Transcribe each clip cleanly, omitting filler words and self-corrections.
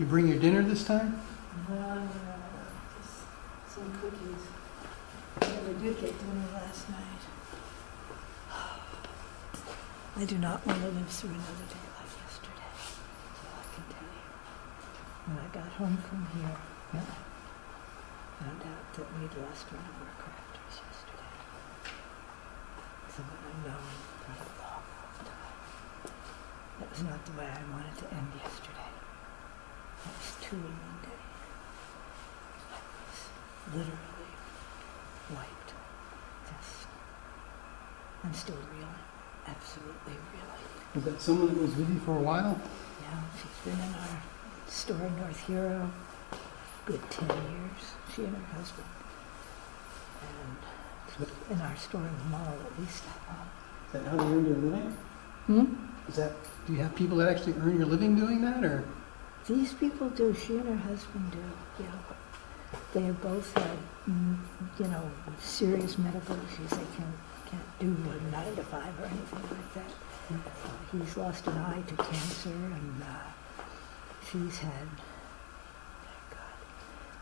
you bring your dinner this time? Just some cookies. I never did get dinner last night. I do not want to live through another day like yesterday. That's all I can tell you. When I got home from here, I found out that we'd lost one of our crafters yesterday. Someone I've known for a long, long time. That was not the way I wanted to end yesterday. That was two in one day. I was literally wiped. I'm still reeling. Absolutely reeling. Was that someone that was with you for a while? Yeah, she's been in our store in North Hero good 10 years. She and her husband. And in our store in the mall at least that long. Is that how you earn your living? Do you have people that actually earn your living doing that, or? These people do. She and her husband do. Yeah. They have both had, serious medical issues. They can't do a 9 to 5 or anything like that. He's lost an eye to cancer, and she's had,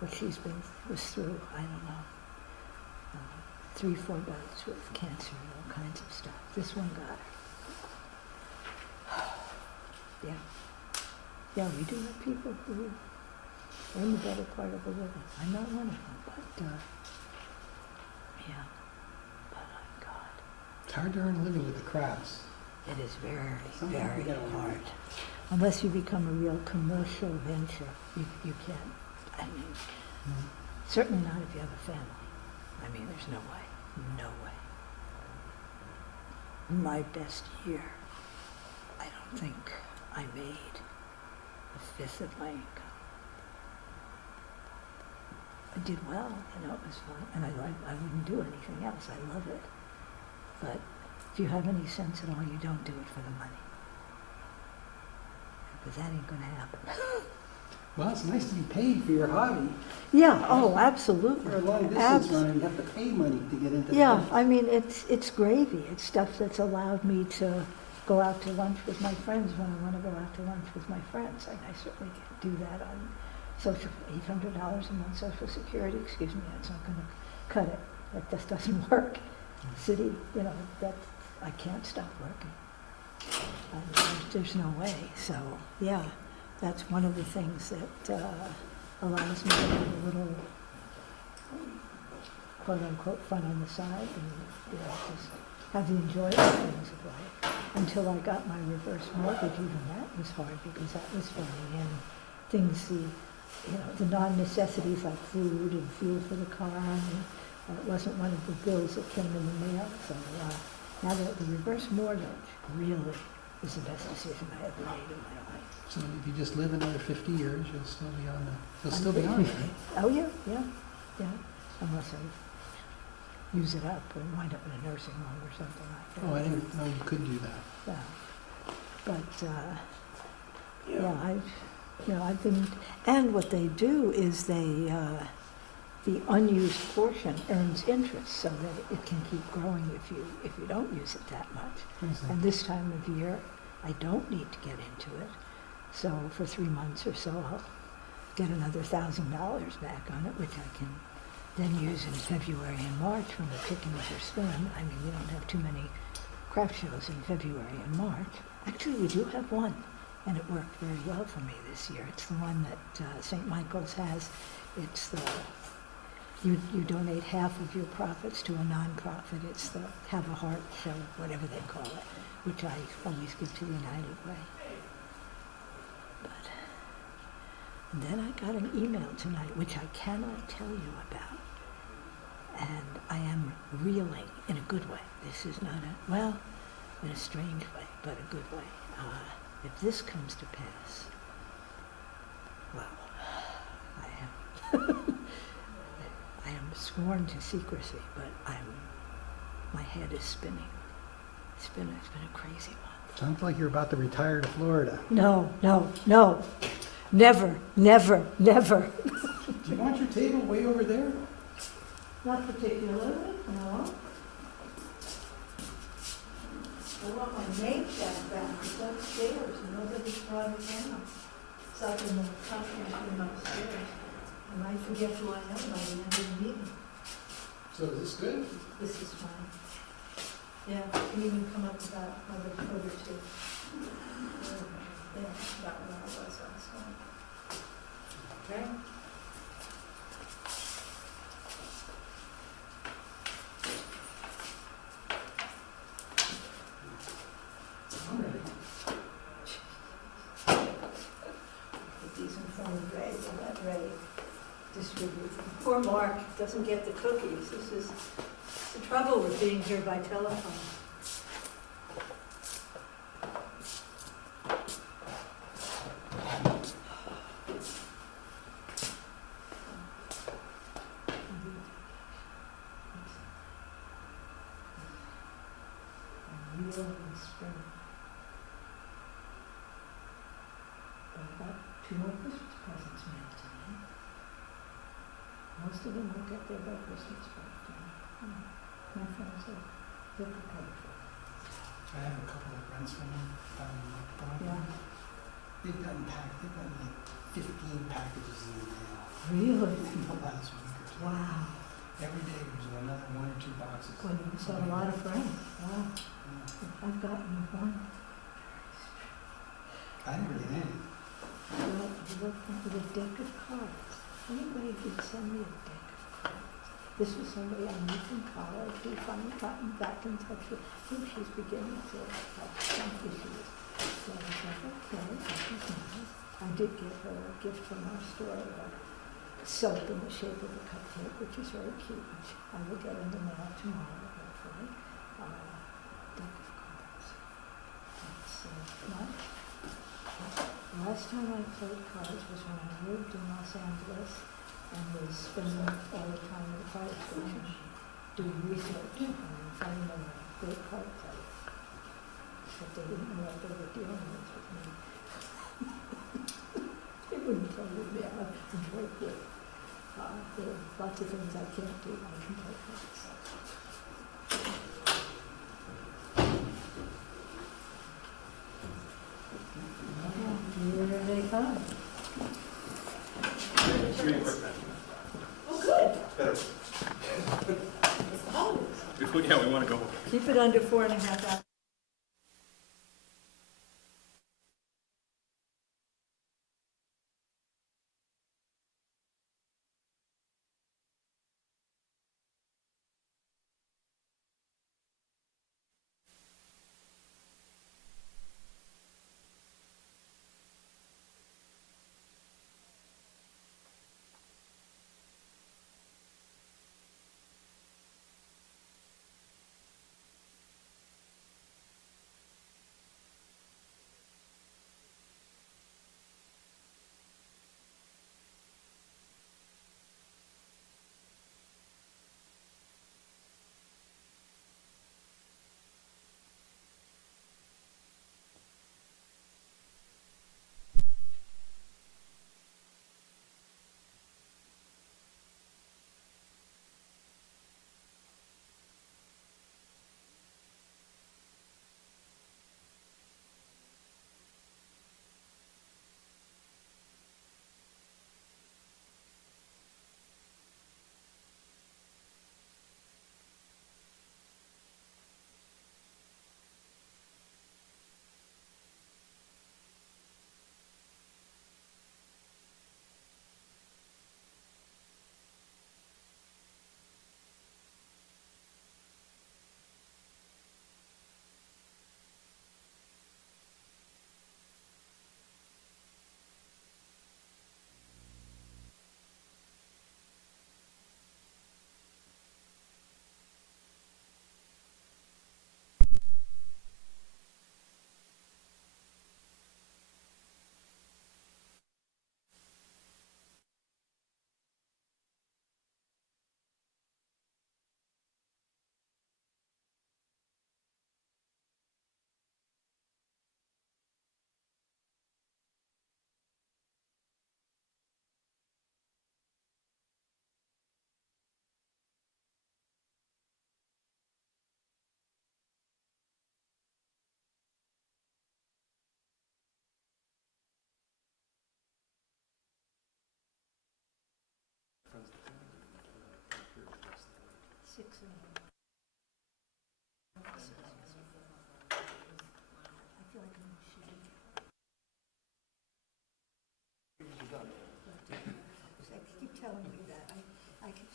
what she's was through, I don't know, 3, 4 bouts with cancer and all kinds of stuff. This one got her. Yeah. Yeah, we do have people who earn the better part of a living. I'm not one of them, but, yeah. But, God. It's hard to earn a living with the crafts. It is very, Something very we gotta hard. Unless you become a real commercial venture, you can't. I mean, certainly not if you have a family. I mean, there's no way. No way. My best year, I don't think I made a fifth of my income. I did well, it was fun, and I wouldn't do anything else. I love it. But if you have any sense at all, you don't do it for the money. Because that ain't gonna happen. Well, it's nice to be paid for your hobby. Yeah, oh, absolutely. For a long distance runner, you have to pay money to get into the Yeah, business. I mean, it's gravy. It's stuff that's allowed me to go out to lunch with my friends when I want to go out to lunch with my friends. I certainly can't do that on social, $800 a month Social Security. Excuse me, that's not going to cut it. That just doesn't work. City, that I can't stop working. There's no way. So, yeah, that's one of the things that allows me to have a little quote-unquote fun on the side and just have the enjoyable things of life. Until I got my reverse mortgage, even that was hard because that was funding in things, the non-necessities like food and fuel for the car. And it wasn't one of the bills that came in the mail. So now the reverse mortgage really is the best decision I ever made in my life. So if you just live another 50 years, you'll still be on it, right? Oh, yeah. Unless I use it up and wind up in a nursing home or something like that. Oh, I didn't know you could do that. Yeah. But, I've been, and what they do is the unused portion earns interest so that it can keep growing if you don't use it that much. And this time of year, I don't need to get into it. So for 3 months or so, I'll get another $1,000 back on it, which I can then use in February and March when the chickens are spun. I mean, we don't have too many craft shows in February and March. Actually, we do have one, and it worked very well for me this year. It's the one that St. Michael's has. It's the, you donate half of your profits to a nonprofit. It's the Have a Heart show, whatever they call it, which I always give to United Way. And then I got an email tonight, which I cannot tell you about. And I am reeling in a good way. This is not in a strange way, but a good way. If this comes to pass, well, I am sworn to secrecy, but my head is spinning. It's been a crazy month. Sounds like you're about to retire to Florida. No. Never. Do you want your table way over there? Not particularly, no. I want my name tag back, it's upstairs, and nobody's brought it down. It's up in the conference room upstairs, and I forget who I am by the end of the meeting. So is this good? This is fine. Yeah, can even come up about another foot or two. Yeah, about where I was last night. Okay? All right. Put these in front of Ray, and let Ray distribute them. Poor Mark doesn't get the cookies. This is the trouble with being here by telephone. Real in spring. I got 2 more Christmas presents mailed to me. Most of them will get there by Christmas break. My friends are, they're prepared for it. I have a couple of friends from them down in Burlington. Yeah. They've gotten like 15 packages in the mail Really? in the last week or two. Wow. Every day there's another 1 or 2 boxes. Well, you must have a lot of friends. Wow. Yeah. I've gotten one. I never get any. Well, you look with a deck of cards. Anybody could send me a deck of cards. This was somebody I knew from college who finally gotten back in touch with. I think she's beginning to have some issues. So I was like, okay, that was nice. I did get her a gift from our store, soap in the shape of a cupcake, which is very cute, which I will get in the mail tomorrow, hopefully. Deck of cards. That's much. Last time I played cards was when I lived in Los Angeles and was spending all the time at the fire station doing research and finding a great card players. But they didn't know what they were dealing with me. They wouldn't tell you, yeah, I'm very good. There are lots of things I can't do. I can play cards. Here they come. Really quick, man. Oh, good. Better. Oh, Yeah, we want to go. keep it under 4.5 hours.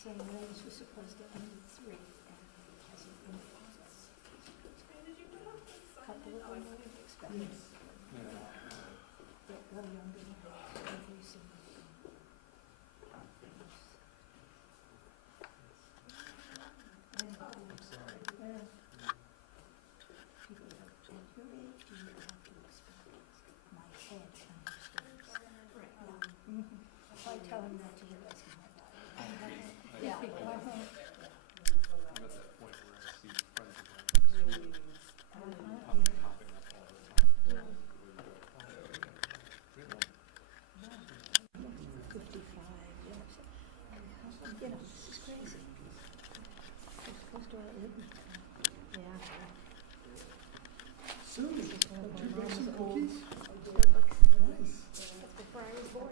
saying that this was supposed to end at 3, and it hasn't been processed. Couple of them would have expected. They're really under every single thing. People go, at your age, you have to expect this. My head understands. If I tell him that to the rest of my body. Yeah. I'm at that point where I see friends of mine popping up all the time. 55, this is crazy. We're supposed to outlive me. Yeah. Sue, did you bake some Mom's cookies? Nice. That's before I was born.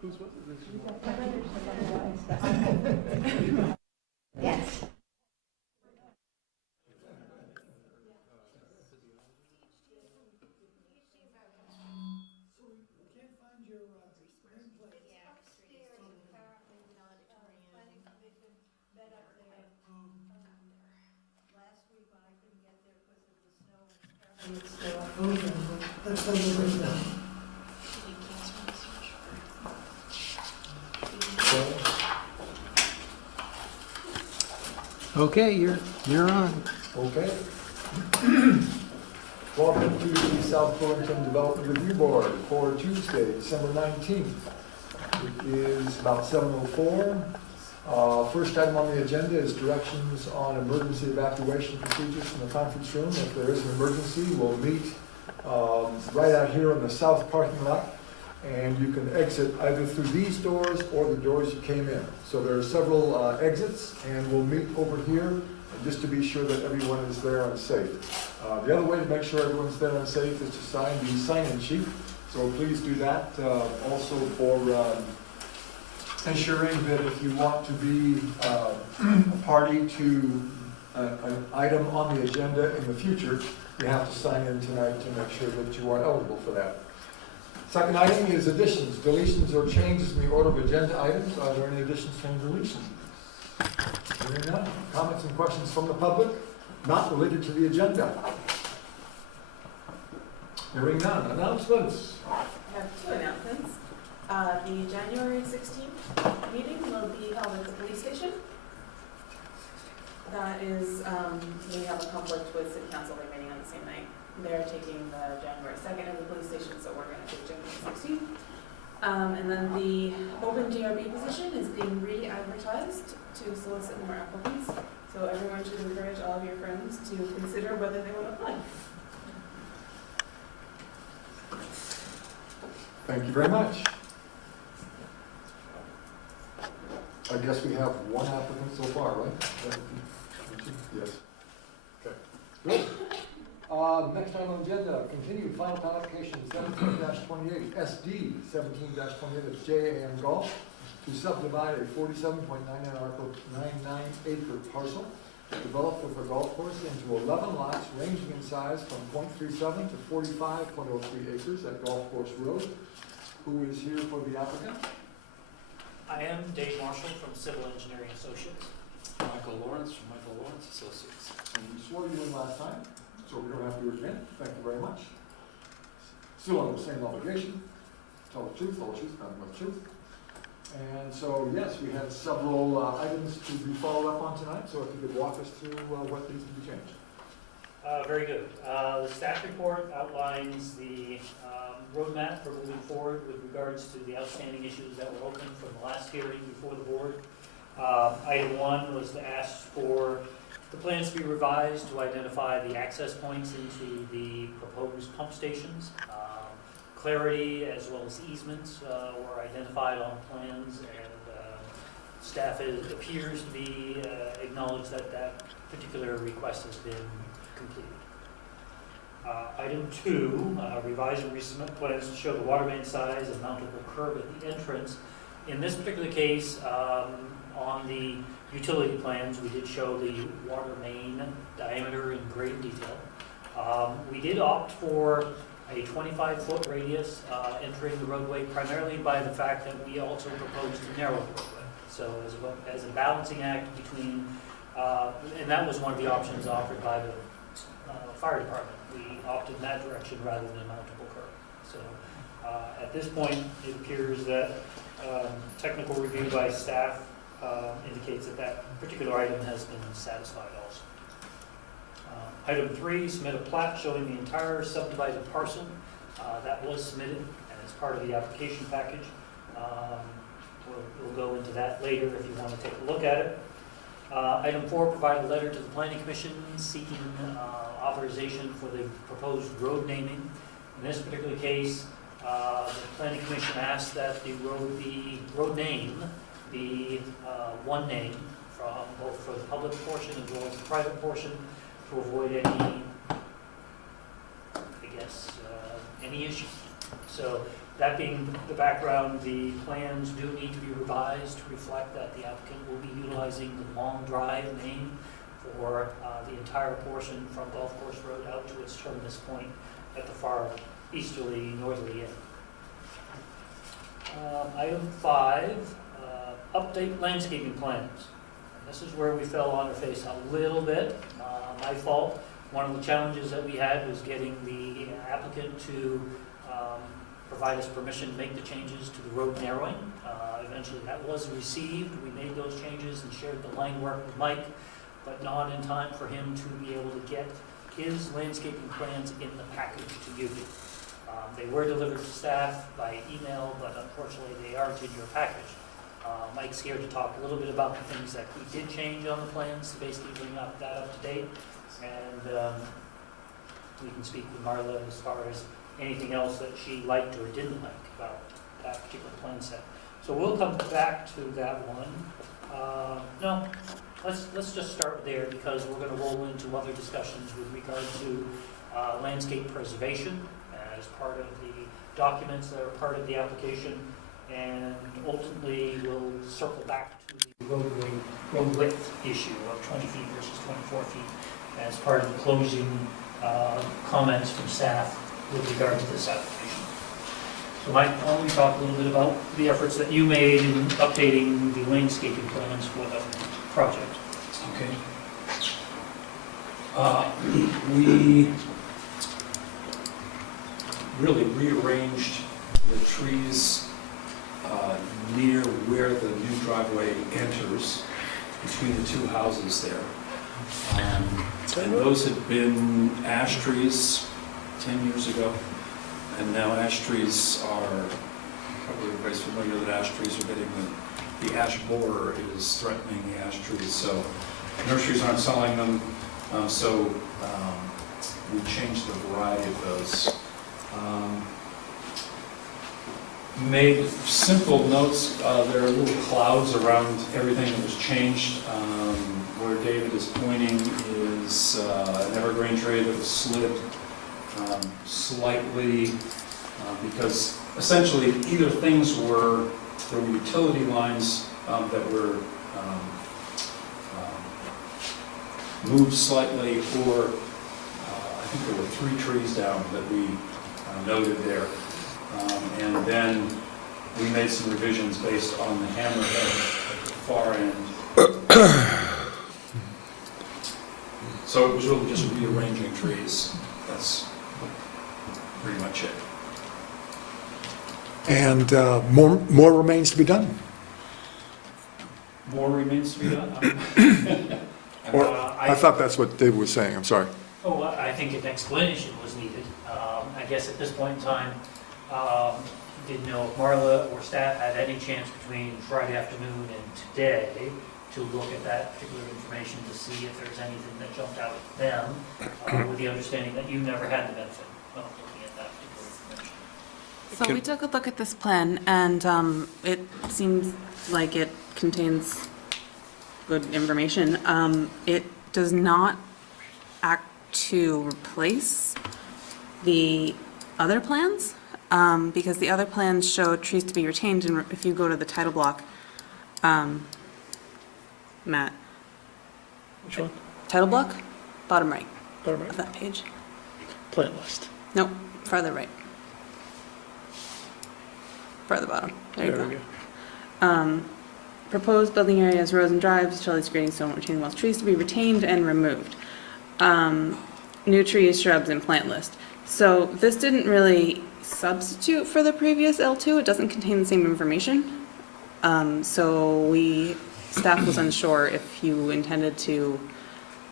Who's what? Yes. Okay, you're on. Okay. Welcome to the South Burlington Development Review Board for Tuesday, December 19th. It is about 7:04. First item on the agenda is directions on emergency evacuation procedures from the conference room. If there is an emergency, we'll meet right out here in the south parking lot. And you can exit either through these doors or the doors you came in. So there are several exits, and we'll meet over here just to be sure that everyone is there and safe. The other way to make sure everyone's there and safe is to sign the sign-in sheet. So please do that. Also for ensuring that if you want to be a party to an item on the agenda in the future, you have to sign in tonight to make sure that you are eligible for that. Second item is additions, deletions, or changes in the order of agenda items. Are there any additions and deletions? Hearing none. Comments and questions from the public not related to the agenda? Hearing none. Announcements. I have 2 announcements. The January 16th meeting will be held at the police station. That is, we have a conflict with city council, they're meeting on the same night. They're taking the January 2nd at the police station, so we're going to take January 16th. And then the open DRB position is being re-advertised to solicit more applicants. So everyone should encourage all of your friends to consider whether they want to apply. Thank you very much. I guess we have one applicant so far, right? Yes. Okay. Good. Next item on the agenda, continued final application 17-28, SD 17-28 of JAM Golf to subdivide a 47.99 acre parcel developed with a golf course into 11 lots ranging in size from .37 to 45.03 acres at Golf Course Road. Who is here for the applicant? I am Dave Marshall from Civil Engineering Associates. Michael Lawrence from Michael Lawrence Associates. And we swore you in last time, so we don't have to do it again. Thank you very much. Still under the same obligation. Tell the truth, nothing but the truth. And so, yes, we had several items to be followed up on tonight, so if you could walk us through what needs to be changed. Very good. The staff report outlines the roadmap for moving forward with regards to the outstanding issues that were open from the last hearing before the board. Item 1 was to ask for the plans to be revised to identify the access points into the proposed pump stations. Clarity as well as easements were identified on plans, and staff appears to be acknowledged that that particular request has been completed. Item 2, revise and resubmit plans to show the water main size and mountable curb at the entrance. In this particular case, on the utility plans, we did show the water main diameter in great detail. We did opt for a 25-foot radius entering the roadway, primarily by the fact that we also proposed to narrow the roadway. So as a balancing act between, and that was one of the options offered by the fire department. We opted in that direction rather than a mountable curb. So at this point, it appears that technical review by staff indicates that that particular item has been satisfied also. Item 3, submit a plat showing the entire subdivided parcel. That was submitted and it's part of the application package. We'll go into that later if you want to take a look at it. Item 4, provide a letter to the Planning Commission seeking authorization for the proposed road naming. In this particular case, the Planning Commission asked that the road name be one name from both for the public portion as well as the private portion to avoid any, any issue. So that being the background, the plans do need to be revised to reflect that the applicant will be utilizing the Long Drive name for the entire portion from Golf Course Road out to its terminus point at the far easterly, northerly end. Item 5, update landscaping plans. This is where we fell on our face a little bit. My fault. One of the challenges that we had was getting the applicant to provide us permission to make the changes to the road narrowing. Eventually that was received. We made those changes and shared the line work with Mike, but not in time for him to be able to get his landscaping plans in the package to you. They were delivered to staff by email, but unfortunately they aren't in your package. Mike's here to talk a little bit about the things that we did change on the plans to basically bring that up to date. And we can speak with Marla as far as anything else that she liked or didn't like about that particular plan set. So we'll come back to that one. No, let's just start there because we're going to roll into other discussions with regard to landscape preservation as part of the documents that are part of the application, and ultimately we'll circle back to the road width issue of 20 feet versus 24 feet as part of the closing comments from staff with regard to this application. So Mike, why don't we talk a little bit about the efforts that you made in updating the landscaping plans for the project? Okay. We really rearranged the trees near where the new driveway enters between the two houses there. And those had been ash trees 10 years ago. And now ash trees are, probably everybody's familiar that ash trees are getting, the ash borer is threatening the ash trees. So nurseries aren't selling them. We changed the variety of those. Made simple notes. There are little clouds around everything that was changed. Where David is pointing is an evergreen tree that was slid slightly because essentially either things were, there were utility lines that were moved slightly, or I think there were 3 trees down that we noted there. And then we made some revisions based on the hammerhead at the far end. So it was really just rearranging trees. That's pretty much it. And more remains to be done? More remains to be done. Or, I thought that's what David was saying, I'm sorry. Oh, I think an explanation was needed. I guess at this point in time, didn't know if Marla or staff had any chance between Friday afternoon and today to look at that particular information to see if there's anything that jumped out at them, with the understanding that you never had the benefit of looking at that particular information. So we took a look at this plan, and it seems like it contains good information. It does not act to replace the other plans, because the other plans show trees to be retained, and if you go to the title block, Matt. Which one? Title block, bottom right Bottom right. of that page. Plant list. Nope, farther right. Farther bottom, there you There go. we go. Proposed building areas, roads and drives, utilities, grading, stone, retaining walls, trees to be retained and removed. New trees, shrubs, and plant list. So this didn't really substitute for the previous L2, it doesn't contain the same information. Staff was unsure if you intended to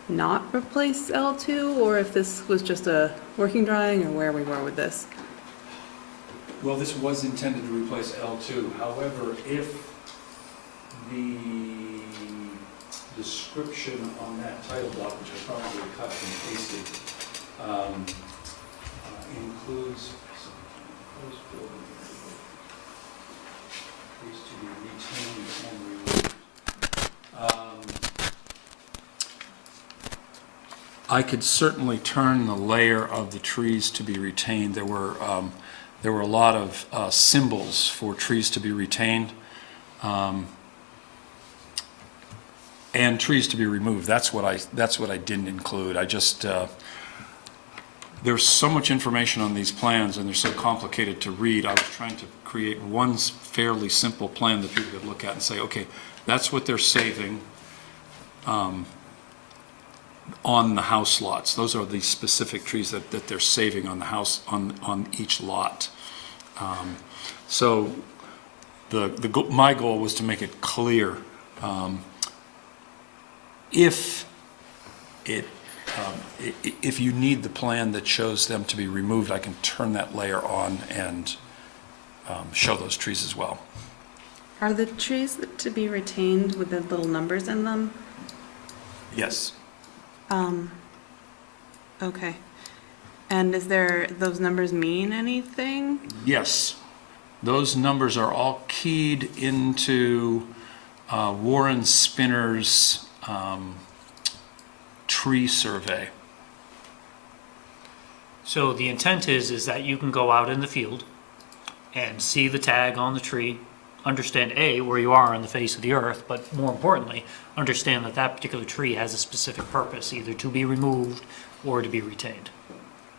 not replace L2, or if this was just a working drawing, or where we were with this. Well, this was intended to replace L2. However, if the description on that title block, which I probably cut and pasted, includes proposed building trees to be retained and removed. I could certainly turn the layer of the trees to be retained. There were a lot of symbols for trees to be retained and trees to be removed. That's what I didn't include. I just there's so much information on these plans and they're so complicated to read. I was trying to create one fairly simple plan that people could look at and say, okay, that's what they're saving on the house lots. Those are the specific trees that they're saving on the house, on each lot. So my goal was to make it clear. If you need the plan that shows them to be removed, I can turn that layer on and show those trees as well. Are the trees to be retained with the little numbers in them? Yes. Okay. And those numbers mean anything? Yes. Those numbers are all keyed into Warren Spinner's tree survey. So the intent is that you can go out in the field and see the tag on the tree, understand A, where you are on the face of the earth, but more importantly, understand that that particular tree has a specific purpose, either to be removed or to be retained.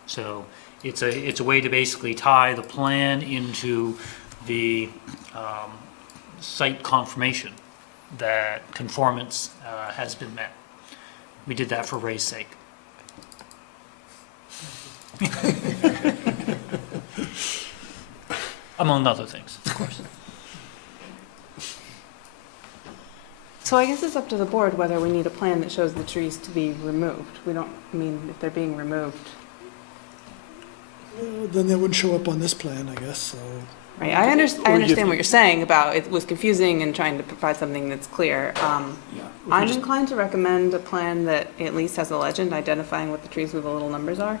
So it's a way to basically tie the plan into the site confirmation that conformance has been met. We did that for Ray's sake. Among other things, of course. So I guess it's up to the board whether we need a plan that shows the trees to be removed. We don't, if they're being removed. Then they wouldn't show up on this plan, I guess, so. Right, I Or understand what you're saying about it was confusing and trying to provide something that's clear. Yeah. I'm inclined to recommend a plan that at least has a legend identifying what the trees with the little numbers are.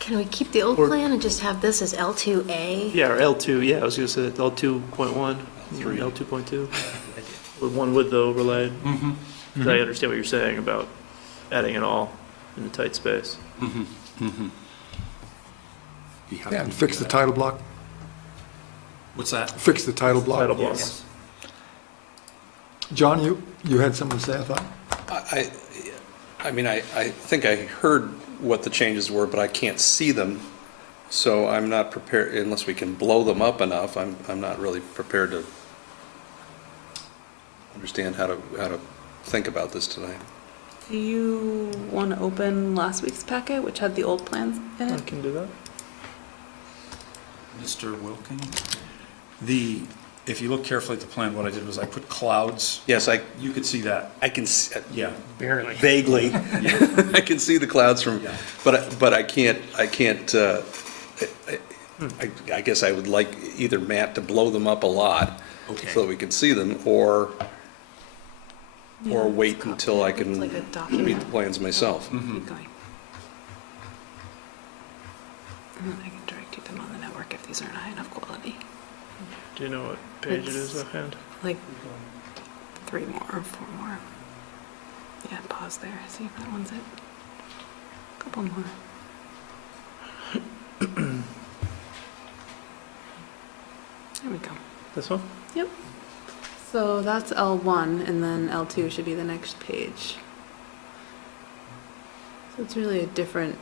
Can we keep the old Or- plan and just have this as L2A? Yeah, or L2, yeah, I was gonna say L2.1, L2.2, with one with the overlay. Mm-hmm. 'Cause I understand what you're saying about adding it all in a tight space. Mm-hmm. Mm-hmm. Yeah, and fix the title block, What's that? fix the title block. Title block. Yes. John, you had something to say, I thought? I mean, I think I heard what the changes were, but I can't see them. So I'm not prepared, unless we can blow them up enough, I'm not really prepared to understand how to think about this tonight. Do you want to open last week's packet, which had the old plans in I it? can do that. Mr. Wilkins? If you look carefully at the plan, what I did was I put clouds. Yes, You could see that. I can Yeah. Barely. vaguely, I can see the clouds from, Yeah. but I can't, I guess I would like either Matt to blow them up a lot Okay. so that we can see them, or Yeah, wait it's copy. until I It's can like a read document. the plans myself. Mhm. Keep going. And then I can direct you them on the network if these aren't high enough quality. Do you know what page it is It's- offhand? Like 3 more or 4 more. Yeah, pause there. See if that one's it. Couple more. There we go. This one? So that's L1, and then L2 should be the next page. So it's really a different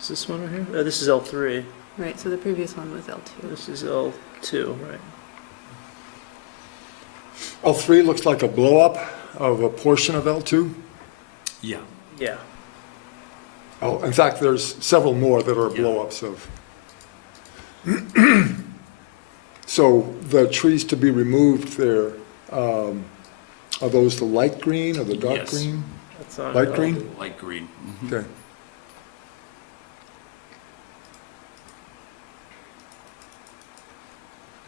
Is this one right here? This is L3. Right, so the previous one was L2. This is L2, right? L3 looks like a blow-up of a portion of L2. Yeah. Yeah. Oh, in fact, there's several more that are Yeah. blow-ups of. So the trees to be removed there, are those the light green or the dark Yes. green? That's on Light green? Light green. Mhm. Okay.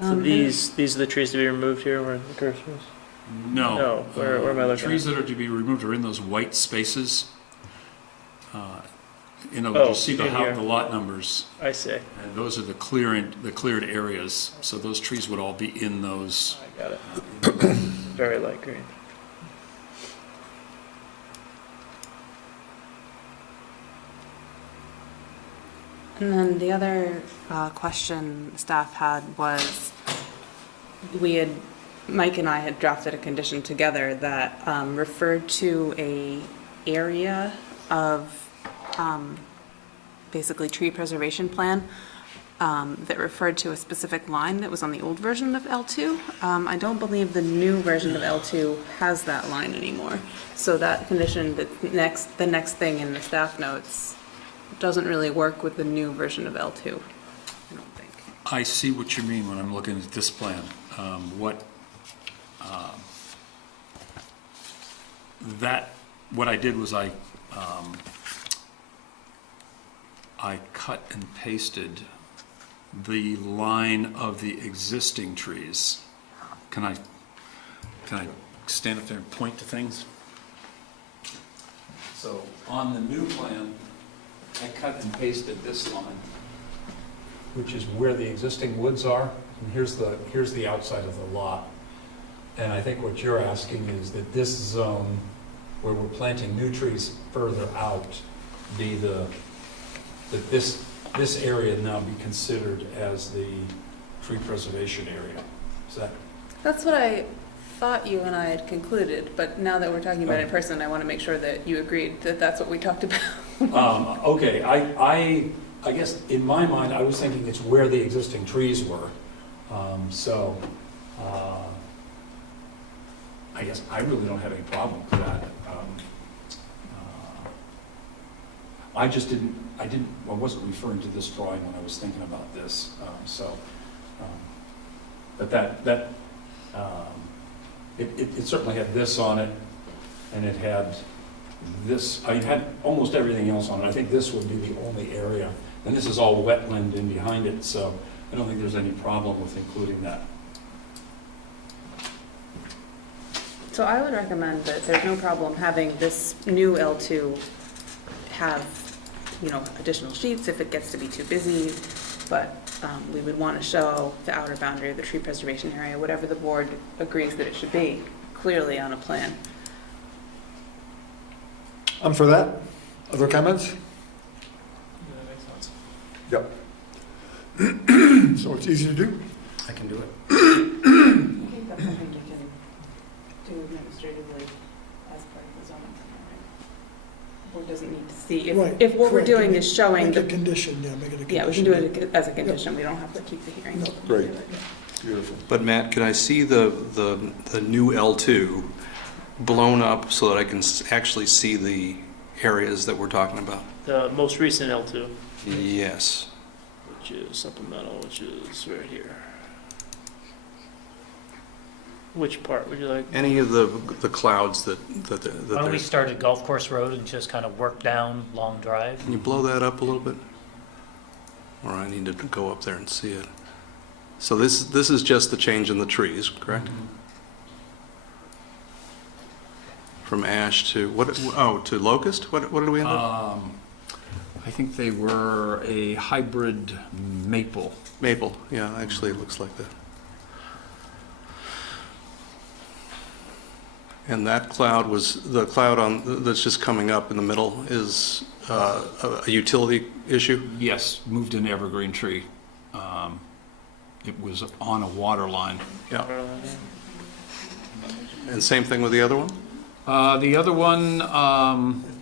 So these are the trees to be removed here where the cursor is? No. No, where am I The looking trees at? that are to be removed are in those white spaces. You know, Oh, you see the in here. the lot numbers, I see. and those are the cleared areas. So those trees would all be in those. I got it. Very light green. And then the other question staff had was, Mike and I had drafted a condition together that referred to a area of basically tree preservation plan that referred to a specific line that was on the old version of L2. I don't believe the new version of L2 has that line anymore. So that condition, the next thing in the staff notes, doesn't really work with the new version of L2, I don't think. I see what you mean when I'm looking at this plan. What I did was I cut and pasted the line of the existing trees. Can I stand up there and point to things? So on the new plan, I cut and pasted this line, which is where the existing woods are, and here's the outside of the lot. And I think what you're asking is that this zone, where we're planting new trees further out, that this area now be considered as the tree preservation area. Is that? That's what I thought you and I had concluded, but now that we're talking about it in person, I want to make sure that you agreed that that's what we talked about. Okay, I guess in my mind, I was thinking it's where the existing trees were. I guess I really don't have any problem with that. I wasn't referring to this drawing when I was thinking about this, but it certainly had this on it, and it had this, I had almost everything else on it. I think this would be the only area, and this is all wetland in behind it, so I don't think there's any problem with including that. So I would recommend that there's no problem having this new L2 have, additional sheets if it gets to be too busy, but we would want to show the outer boundary of the tree preservation area, whatever the board agrees that it should be, clearly on a plan. I'm for that. Other comments? Yeah, that makes Yep. sense. So it's easy to do? I can do it. I think that's something we can do administratively as part of the zoning plan, right? Board doesn't need to see, Right, if what we're correct. doing is showing Make a the, condition, yeah, make it a condition. yeah, we can do it as a condition, we don't have to keep the hearing. No. Great. Beautiful. But Matt, can I see the new L2 blown up so that I can actually see the areas that we're talking about? The most recent L2, Yes. which is supplemental, which is right here. Which part would you like? Any of the clouds that Why don't we there's... start at Golf Course Road and just kind of work down Long Drive? Can you blow that up a little bit? Or I need to go up there and see it. So this is just the change in the trees, correct? From ash to, to locust? What did we end up? I think they were a hybrid maple. Maple, yeah, actually it looks like that. And that cloud was, the cloud that's just coming up in the middle is a utility issue? Yes, moved an evergreen tree. It was on a water line. Yeah. And same thing with the other one? The other one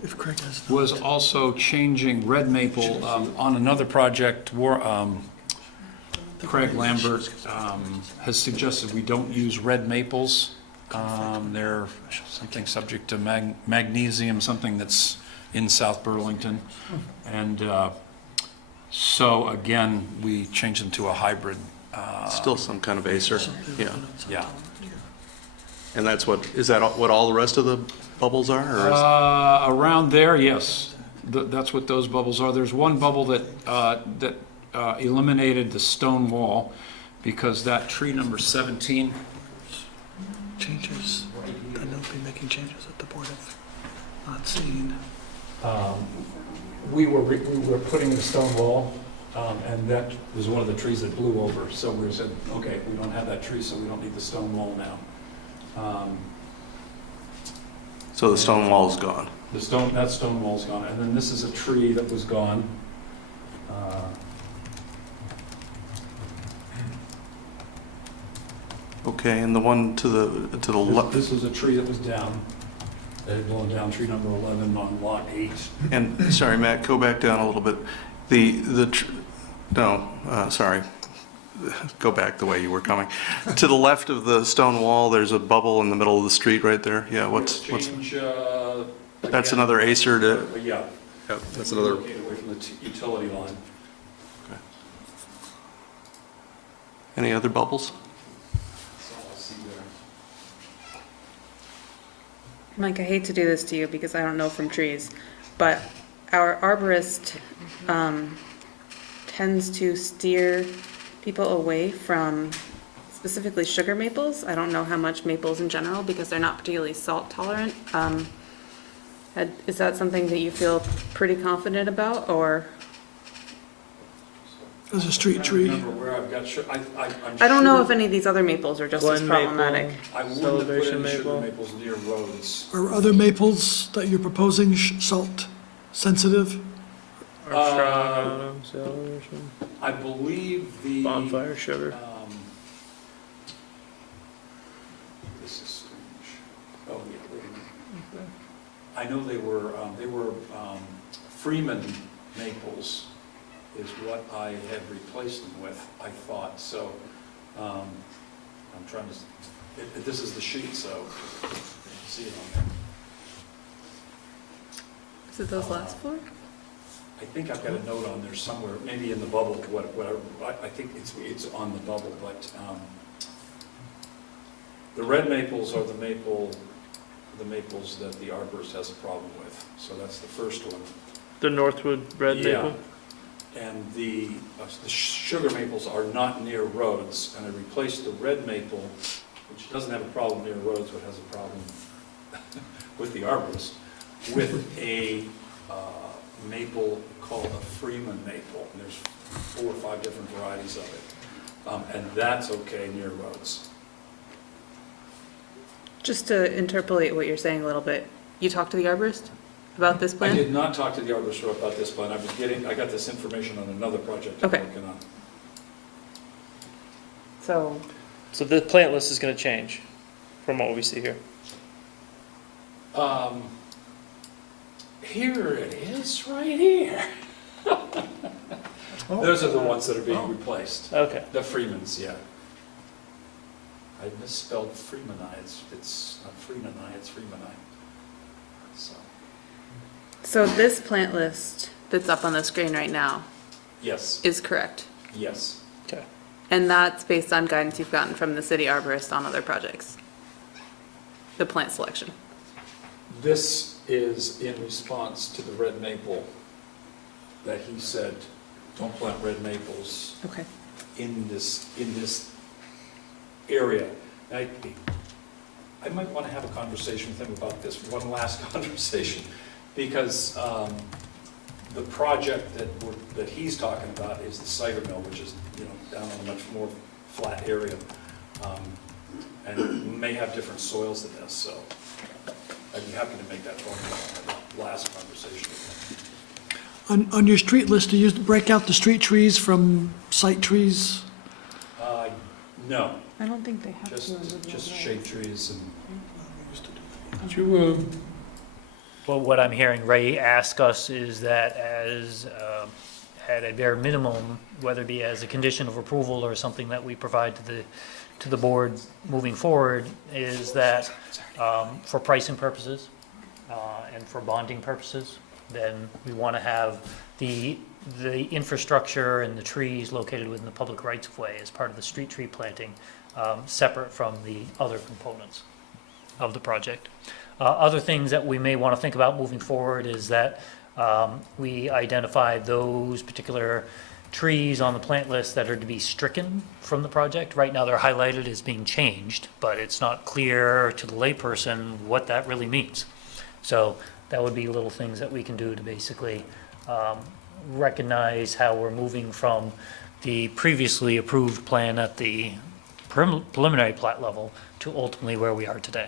if Craig has. was also changing red maple on another project. Craig Lambert has suggested we don't use red maples. They're something subject to magnesium, something that's in South Burlington. And so again, we changed them to a hybrid. Still some kind of Acer, yeah. Yeah. And that's what, is that what all the rest of the bubbles are, or is? Around there, yes. That's what those bubbles are. There's one bubble that eliminated the stone wall because that tree number 17. Changes, then they'll be making changes that the board have not seen. We were putting the stone wall, and that was one of the trees that blew over. So we said, okay, we don't have that tree, so we don't need the stone wall now. So the stone wall is gone. That stone wall's gone, and then this is a tree that was gone. Okay, and the one to the left, This was a tree that was down. They had blown down tree number 11 on lot 8. and, sorry, Matt, go back down a little bit. Sorry. Go back the way you were coming. To the left of the stone wall, there's a bubble in the middle of the street right there. Yeah, what's, Change, that's again, another Acer to, yeah. yeah, that's another, Located away from the utility line. any other bubbles? That's all I see there. Mike, I hate to do this to you because I don't know from trees, but our arborist tends to steer people away from specifically sugar maples. I don't know how much maples in general because they're not particularly salt tolerant. Is that something that you feel pretty confident about, or? There's a street I'm trying to tree. remember where I've got I'm I don't know sure if any of these other maples are just as Glen maple. problematic. I wouldn't have put Celebration any sugar maple. maples near roads. Are other maples that you're proposing salt sensitive? Armstrong, celebration, I believe the. bonfire sugar. This is strange. Oh, yeah, wait a minute. I know they were Freeman maples is what I had replaced them with, I thought, so, I'm trying to, this is the sheet, so, you can see it on there. Is it those last four? I think I've got a note on there somewhere, maybe in the bubble, whatever, I think it's on the bubble, but, the red maples are the maples that the arborist has a problem with, so that's the first one. The Northwood red Yeah. maple? And the sugar maples are not near roads, and I replaced the red maple, which doesn't have a problem near roads, but has a problem with the arborist, with a maple called a Freeman maple. And there's 4 or 5 different varieties of it, and that's okay near roads. Just to interpolate what you're saying a little bit, you talked to the arborist about this I plan? did not talk to the arborist about this plan. I got this information on another project I'm Okay. working on. So, So the plant list is gonna change from what we see here. Here it is, right here. Those are the ones that are being replaced. Okay. The Freemans, yeah. I misspelled Freemanite. It's not Freemanite, it's Freemanite. so this plant list that's up on the screen right now Yes, is correct? yes. Okay. And that's based on guidance you've gotten from the city arborist on other projects? The plant selection? This is in response to the red maple that he said, don't plant red maples Okay. in this area. I might want to have a conversation with him about this, one last conversation, because the project that he's talking about is the cider mill, which is, down on a much more flat area, and may have different soils than this, so I'd be happy to make that last conversation with him. On your street list, do you break out the street trees from site trees? No, I don't think they have just shade trees and Could you, Well, what I'm hearing Ray ask us is that at a bare minimum, whether it be as a condition of approval or something that we provide to the board moving forward, is that for pricing purposes and for bonding purposes, then we want to have the infrastructure and the trees located within the public rights of way as part of the street tree planting, separate from the other components of the project. Other things that we may want to think about moving forward is that we identify those particular trees on the plant list that are to be stricken from the project. Right now, they're highlighted as being changed, but it's not clear to the layperson what that really means. So that would be little things that we can do to basically recognize how we're moving from the previously approved plan at the preliminary plat level to ultimately where we are today.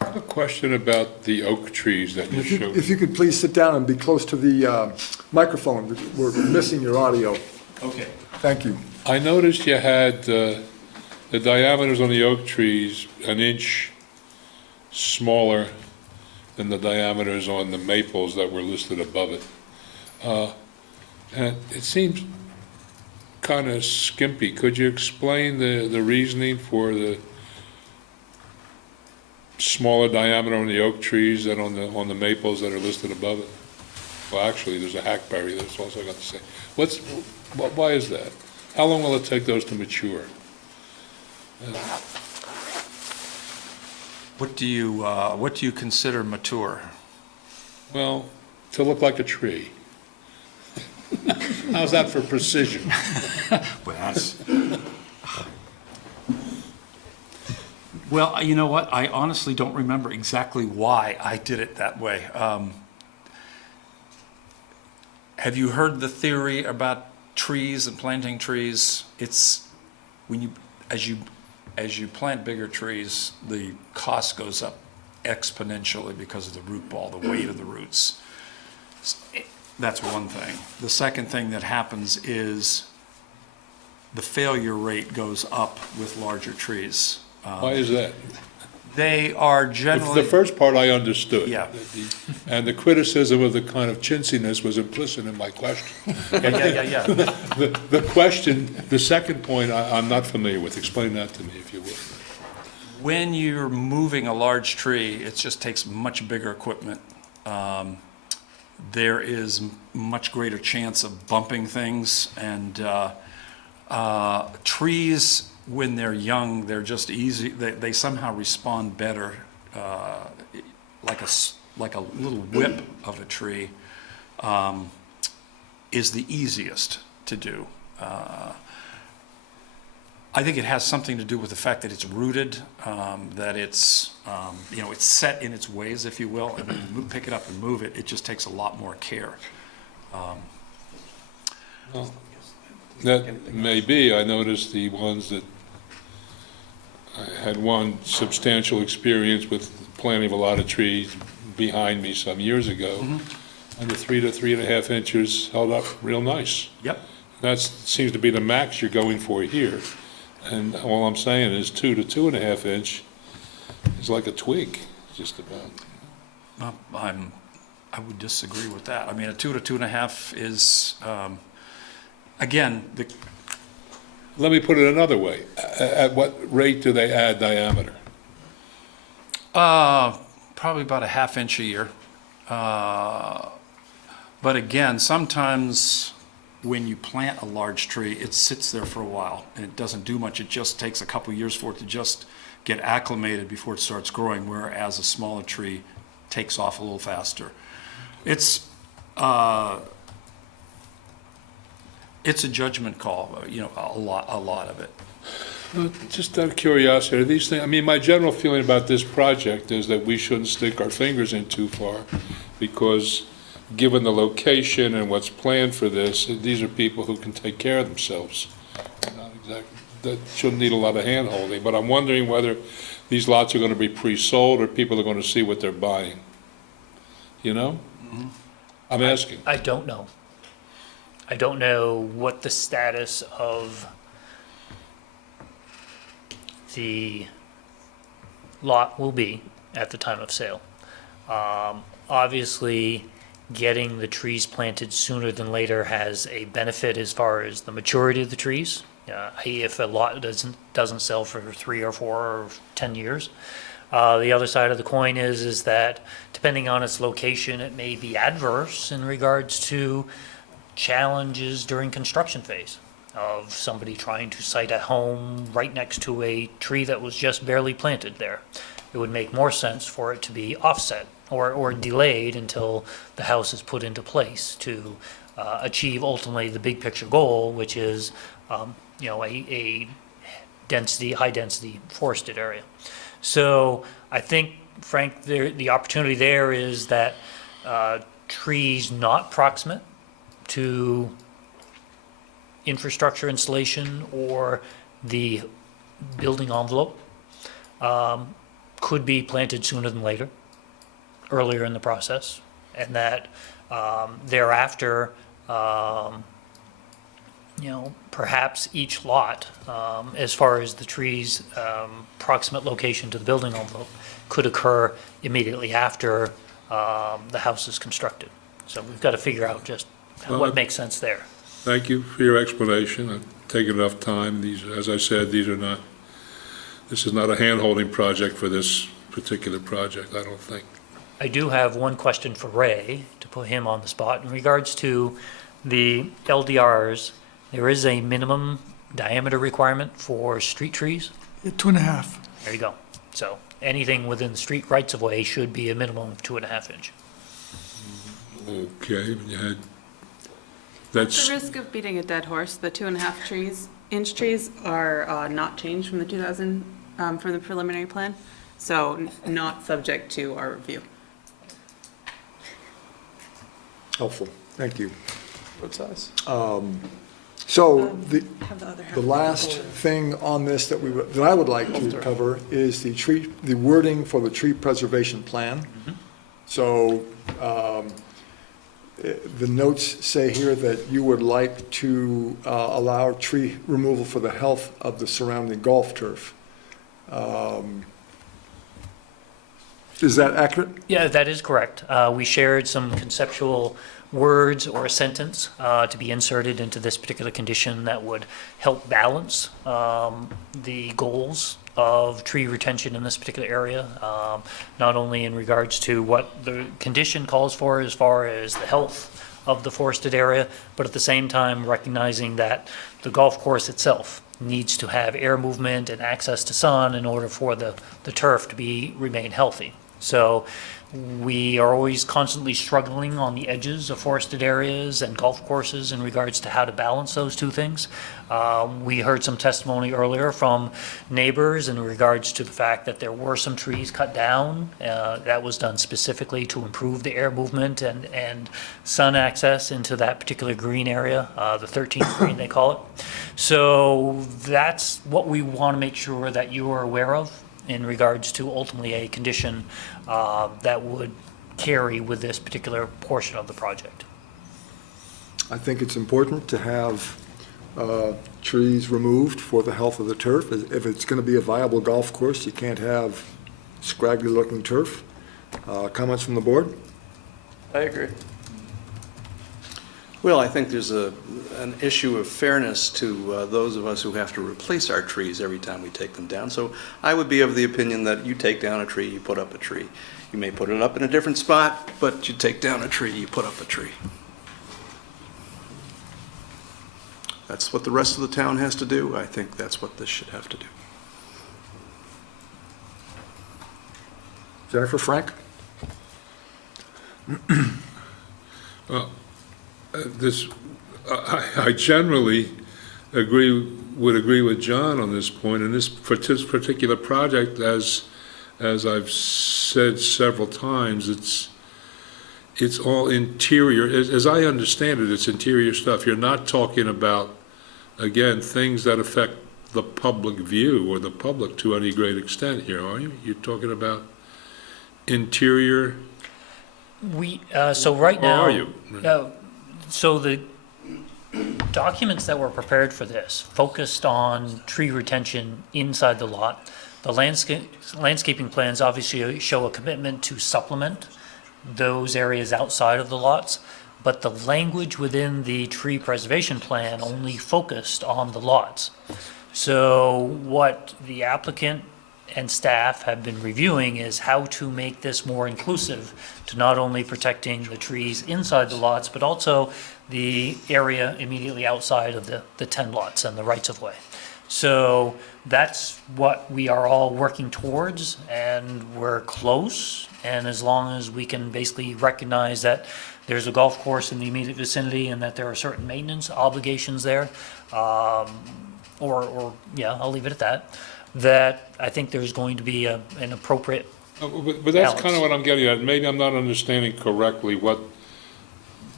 I have a question about the oak trees that you showed. If you could please sit down and be close to the microphone, we're missing your audio. Okay. Thank you. I noticed you had the diameters on the oak trees an inch smaller than the diameters on the maples that were listed above it. And it seems kind of skimpy. Could you explain the reasoning for the smaller diameter on the oak trees than on the maples that are listed above it? Well, actually, there's a hackberry that's also got to say. Why is that? How long will it take those to mature? What do you consider mature? Well, to look like a tree. How's that for precision? Well, well, you know what? I honestly don't remember exactly why I did it that way. Have you heard the theory about trees and planting trees? It's when you, as you plant bigger trees, the cost goes up exponentially because of the root ball, the weight of the roots. That's one thing. The second thing that happens is the failure rate goes up with larger trees. Why is that? They are generally... The first part I understood. Yeah. And the criticism of the kind of chintziness was implicit in my question. Yeah. The question, the second point, I'm not familiar with. Explain that to me, if you would. When you're moving a large tree, it just takes much bigger equipment. There is much greater chance of bumping things, and trees, when they're young, they're just easy. They somehow respond better, like a little whip of a tree is the easiest to do. I think it has something to do with the fact that it's rooted, that it's it's set in its ways, if you will, and when you pick it up and move it, it just takes a lot more care. Well, that may be. I noticed the ones that I had one substantial experience with planting a lot of trees behind me some years ago, and the 3 to 3.5 inches held up real nice. Yep. That seems to be the max you're going for here. And all I'm saying is 2 to 2.5 inch is like a twig, just about. I would disagree with that. I mean, a 2 to 2.5 is, again, Let me put it another way. At what rate do they add diameter? probably about a ½ inch a year. But again, sometimes when you plant a large tree, it sits there for a while and it doesn't do much. It just takes a couple years for it to just get acclimated before it starts growing, whereas a smaller tree takes off a little faster. It's a judgment call, a lot of it. Just out of curiosity, are these things, I mean, my general feeling about this project is that we shouldn't stick our fingers in too far, because given the location and what's planned for this, these are people who can take care of themselves. Not exactly, that shouldn't need a lot of hand-holding, but I'm wondering whether these lots are going to be pre-sold or people are going to see what they're buying. You know? Mm-hmm. I'm asking. I don't know. I don't know what the status of the lot will be at the time of sale. Obviously, getting the trees planted sooner than later has a benefit as far as the maturity of the trees. If a lot doesn't sell for 3 or 4 or 10 years. The other side of the coin is that depending on its location, it may be adverse in regards to challenges during construction phase of somebody trying to site a home right next to a tree that was just barely planted there. It would make more sense for it to be offset or delayed until the house is put into place to achieve ultimately the big picture goal, which is a high density forested area. So I think, Frank, the opportunity there is that trees not proximate to infrastructure installation or the building envelope could be planted sooner than later, earlier in the process, and that thereafter, perhaps each lot, as far as the tree's proximate location to the building envelope, could occur immediately after the house is constructed. So we've got to figure out just what makes sense there. Thank you for your explanation. I've taken enough time. These, as I said, this is not a hand-holding project for this particular project, I don't think. I do have one question for Ray, to put him on the spot. In regards to the LDRs, there is a minimum diameter requirement for street trees. 2.5. There you go. So anything within the street rights of way should be a minimum of 2.5 inch. Okay, At that's, the risk of beating a dead horse, the 2.5-inch trees are not changed from from the preliminary plan, so not subject to our review. Helpful, thank you. What size? So the Have the other half. The last thing on this that I would like to cover is the wording for the tree preservation plan. So, the notes say here that you would like to allow tree removal for the health of the surrounding golf turf. Is that accurate? Yeah, that is correct. We shared some conceptual words or a sentence to be inserted into this particular condition that would help balance the goals of tree retention in this particular area, not only in regards to what the condition calls for as far as the health of the forested area, but at the same time recognizing that the golf course itself needs to have air movement and access to sun in order for the turf to remain healthy. So we are always constantly struggling on the edges of forested areas and golf courses in regards to how to balance those two things. We heard some testimony earlier from neighbors in regards to the fact that there were some trees cut down. That was done specifically to improve the air movement and sun access into that particular green area, the 13th green they call it. So that's what we want to make sure that you are aware of in regards to ultimately a condition that would carry with this particular portion of the project. I think it's important to have trees removed for the health of the turf. If it's going to be a viable golf course, you can't have scraggly-looking turf. Comments from the board? I agree. Well, I think there's an issue of fairness to those of us who have to replace our trees every time we take them down. So I would be of the opinion that you take down a tree, you put up a tree. You may put it up in a different spot, but you take down a tree, you put up a tree. That's what the rest of the town has to do. I think that's what this should have to do. Jennifer, Frank? I generally would agree with John on this point. In this particular project, as I've said several times, it's all interior. As I understand it, it's interior stuff. You're not talking about, again, things that affect the public view or the public to any great extent here, are you? You're talking about interior? So right now, Or are you? so the documents that were prepared for this focused on tree retention inside the lot. The landscaping plans obviously show a commitment to supplement those areas outside of the lots, but the language within the tree preservation plan only focused on the lots. So what the applicant and staff have been reviewing is how to make this more inclusive to not only protecting the trees inside the lots, but also the area immediately outside of the 10 lots and the rights of way. So that's what we are all working towards, and we're close. And as long as we can basically recognize that there's a golf course in the immediate vicinity and that there are certain maintenance obligations there, yeah, I'll leave it at that, that I think there's going to be an appropriate But that's kind balance. of what I'm getting at. Maybe I'm not understanding correctly what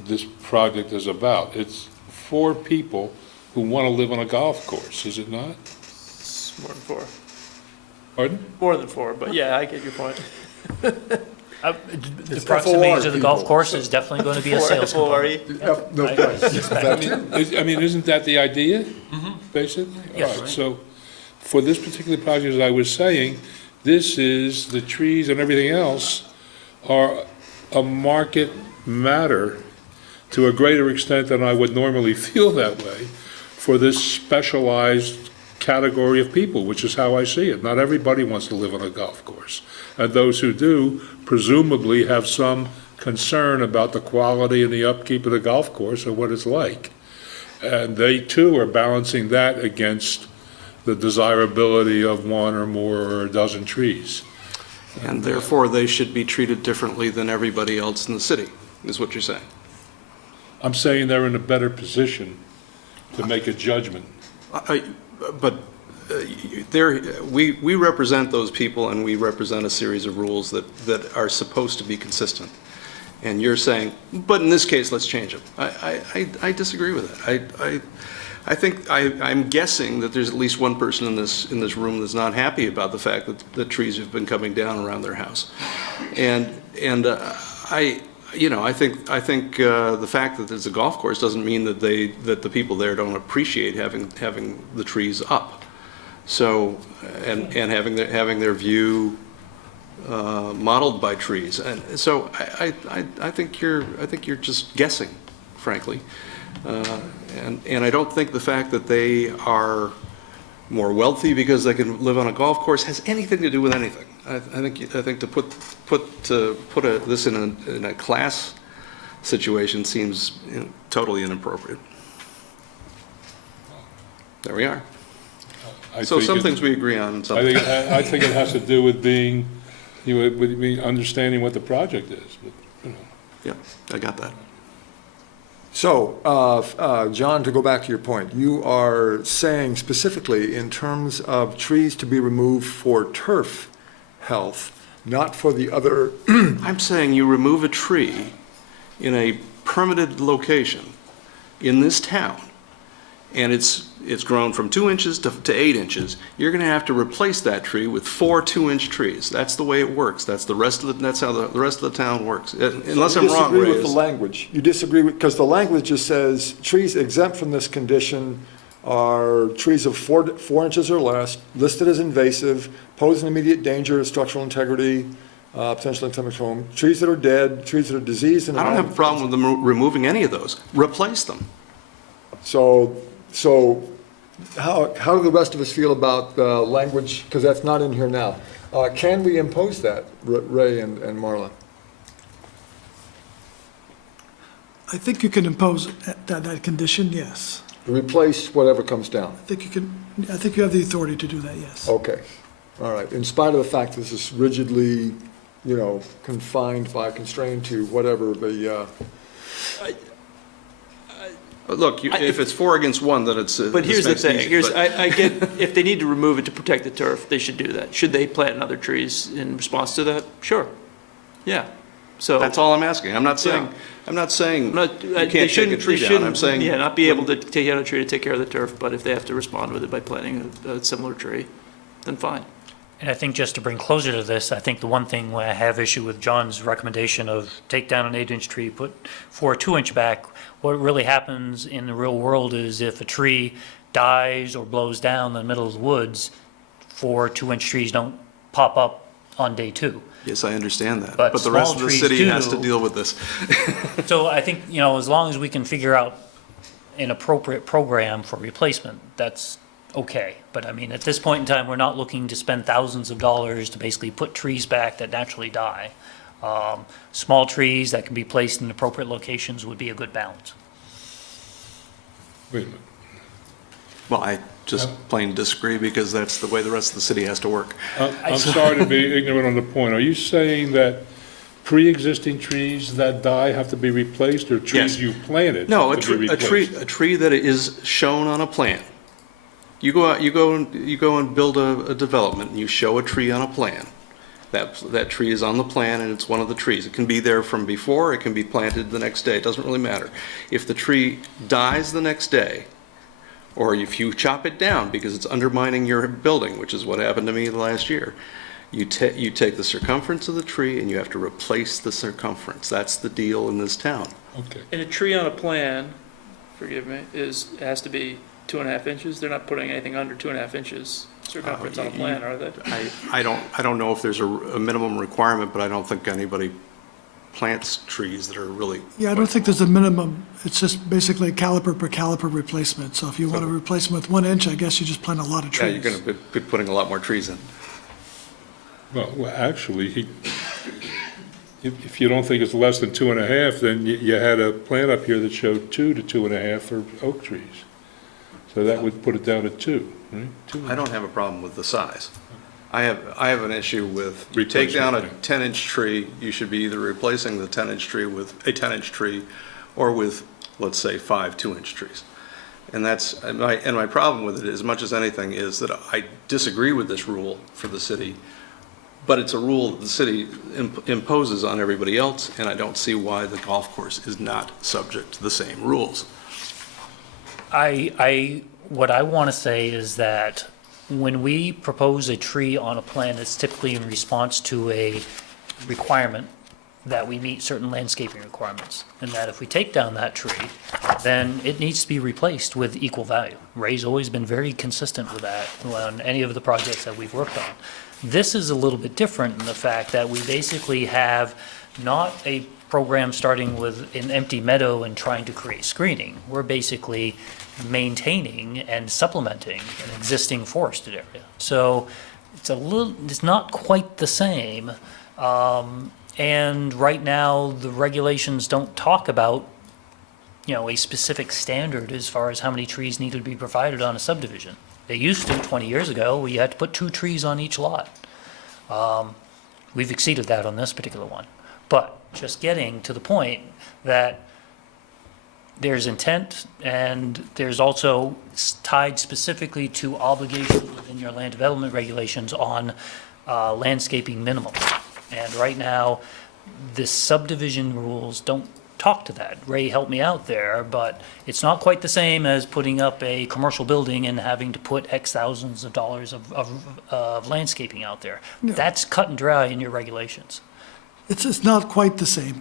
this project is about. It's for people who want to live on a golf course, is it not? It's more than 4. Pardon? More than 4, but yeah, I get your point. The proximity to the golf course is definitely going to be a sales component. No, I price. I mean, isn't that the idea, basically? Yes. All right, so for this particular project, as I was saying, this is, the trees and everything else are a market matter to a greater extent than I would normally feel that way for this specialized category of people, which is how I see it. Not everybody wants to live on a golf course. And those who do presumably have some concern about the quality and the upkeep of the golf course and what it's like. And they too are balancing that against the desirability of one or more or a dozen trees. And therefore, they should be treated differently than everybody else in the city, is what you're saying. I'm saying they're in a better position to make a judgment. But we represent those people, and we represent a series of rules that are supposed to be consistent. And you're saying, but in this case, let's change them. I disagree with that. I think I'm guessing that there's at least one person in this room that's not happy about the fact that the trees have been coming down around their house, and I think the fact that there's a golf course doesn't mean that the people there don't appreciate having the trees up. So and having their view modeled by trees, and so I think you're just guessing, frankly. And I don't think the fact that they are more wealthy because they can live on a golf course has anything to do with anything. I think to put this in a class situation seems totally inappropriate. There we are. So some things we agree on. And some I think it has to do with being, with me understanding what the project is. But, Yeah, I got that. So, John, to go back to your point, you are saying specifically in terms of trees to be removed for turf health, not for the other. I'm saying you remove a tree in a permitted location in this town, and it's grown from 2 inches to 8 inches, you're going to have to replace that tree with 4 2-inch trees. That's the way it works. That's how the rest of the town works. Unless I'm wrong, You disagree Ray. with the language. You disagree with, because the language just says trees exempt from this condition are trees of 4 inches or less, listed as invasive, pose an immediate danger to structural integrity, potential intemperate home. Trees that are dead, trees that are diseased. And I don't have a problem with them removing any of those. Replace them. So how do the rest of us feel about the language, because that's not in here now? Can we impose that, Ray and Marla? I think you can impose that condition, yes. Replace whatever comes down? I think you have the authority to do that, yes. Okay, all right. In spite of the fact that this is rigidly, confined by, constrained to whatever the, But look, if it's 4 against 1, then it's. But here's the this makes thing, it easy, but- I get, if they need to remove it to protect the turf, they should do that. Should they plant other trees in response to that? Sure, yeah, so. That's all I'm asking. I'm not saying you can't take a tree down. I'm saying. Yeah, not be able to take out a tree to take care of the turf, but if they have to respond with it by planting a similar tree, then fine. And I think just to bring closure to this, I think the one thing where I have issue with John's recommendation of take down an 8-inch tree, put 4 2-inch back, what really happens in the real world is if a tree dies or blows down in the middle of the woods, 4 2-inch trees don't pop up on day 2. Yes, I understand that. But But the rest of small the trees city has to do. deal with this. So I think, as long as we can figure out an appropriate program for replacement, that's okay. But I mean, at this point in time, we're not looking to spend thousands of dollars to basically put trees back that naturally die. Small trees that can be placed in appropriate locations would be a good balance. Wait a minute. Well, I just plain disagree because that's the way the rest of the city has to work. I'm sorry to be ignorant on the point. Are you saying that pre-existing trees that die have to be replaced, or Yes. trees you planted No, have to be a replaced? tree that is shown on a plan. You go out, you go and build a development, and you show a tree on a plan. That tree is on the plan, and it's one of the trees. It can be there from before, it can be planted the next day, it doesn't really matter. If the tree dies the next day, or if you chop it down because it's undermining your building, which is what happened to me last year, you take the circumference of the tree and you have to replace the circumference. That's the deal in this town. Okay. And a tree on a plan, forgive me, has to be 2.5 inches? They're not putting anything under 2.5 inches circumference on a plan, are they? I don't know if there's a minimum requirement, but I don't think anybody plants trees that are really. Yeah, I don't think there's a minimum. It's just basically a caliper per caliper replacement. So if you want to replace them with 1 inch, I guess you just plant a lot of Yeah, trees. you're gonna be putting a lot more trees in. Well, actually, if you don't think it's less than 2.5, then you had a plan up here that showed 2 to 2.5 for oak trees. So that would put it down to 2, right? 2. I don't have a problem with the size. I have an issue with, you take down a 10-inch tree, you should be either replacing the 10-inch tree with a 10-inch tree or with, let's say, 5 2-inch trees. And my problem with it, as much as anything, is that I disagree with this rule for the city, but it's a rule that the city imposes on everybody else, and I don't see why the golf course is not subject to the same rules. What I want to say is that when we propose a tree on a plan, it's typically in response to a requirement that we meet certain landscaping requirements. And that if we take down that tree, then it needs to be replaced with equal value. Ray's always been very consistent with that on any of the projects that we've worked on. This is a little bit different in the fact that we basically have not a program starting with an empty meadow and trying to create screening. We're basically maintaining and supplementing an existing forested area. So it's not quite the same. And right now, the regulations don't talk about, a specific standard as far as how many trees need to be provided on a subdivision. They used to 20 years ago, where you had to put 2 trees on each lot. We've exceeded that on this particular one. But just getting to the point that there's intent, and there's also tied specifically to obligations within your land development regulations on landscaping minimum. And right now, the subdivision rules don't talk to that. Ray helped me out there, but it's not quite the same as putting up a commercial building and having to put X thousands of dollars of landscaping out there. Yeah. That's cut and dry in your regulations. It's not quite the same.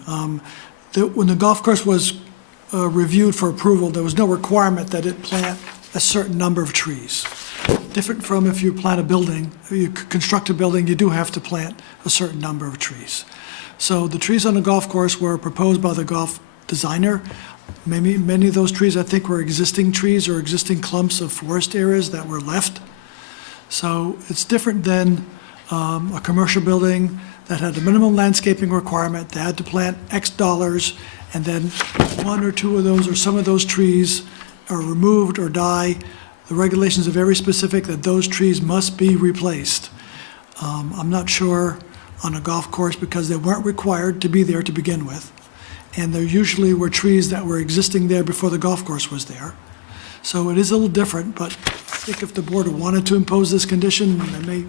When the golf course was reviewed for approval, there was no requirement that it plant a certain number of trees. Different from if you plant a building, you construct a building, you do have to plant a certain number of trees. So the trees on the golf course were proposed by the golf designer. Many of those trees, I think, were existing trees or existing clumps of forest areas that were left. So it's different than a commercial building that had a minimum landscaping requirement. They had to plant X dollars, and then 1 or 2 of those or some of those trees are removed or die. The regulations are very specific that those trees must be replaced. I'm not sure on a golf course because they weren't required to be there to begin with. And there usually were trees that were existing there before the golf course was there. So it is a little different, but I think if the board wanted to impose this condition, they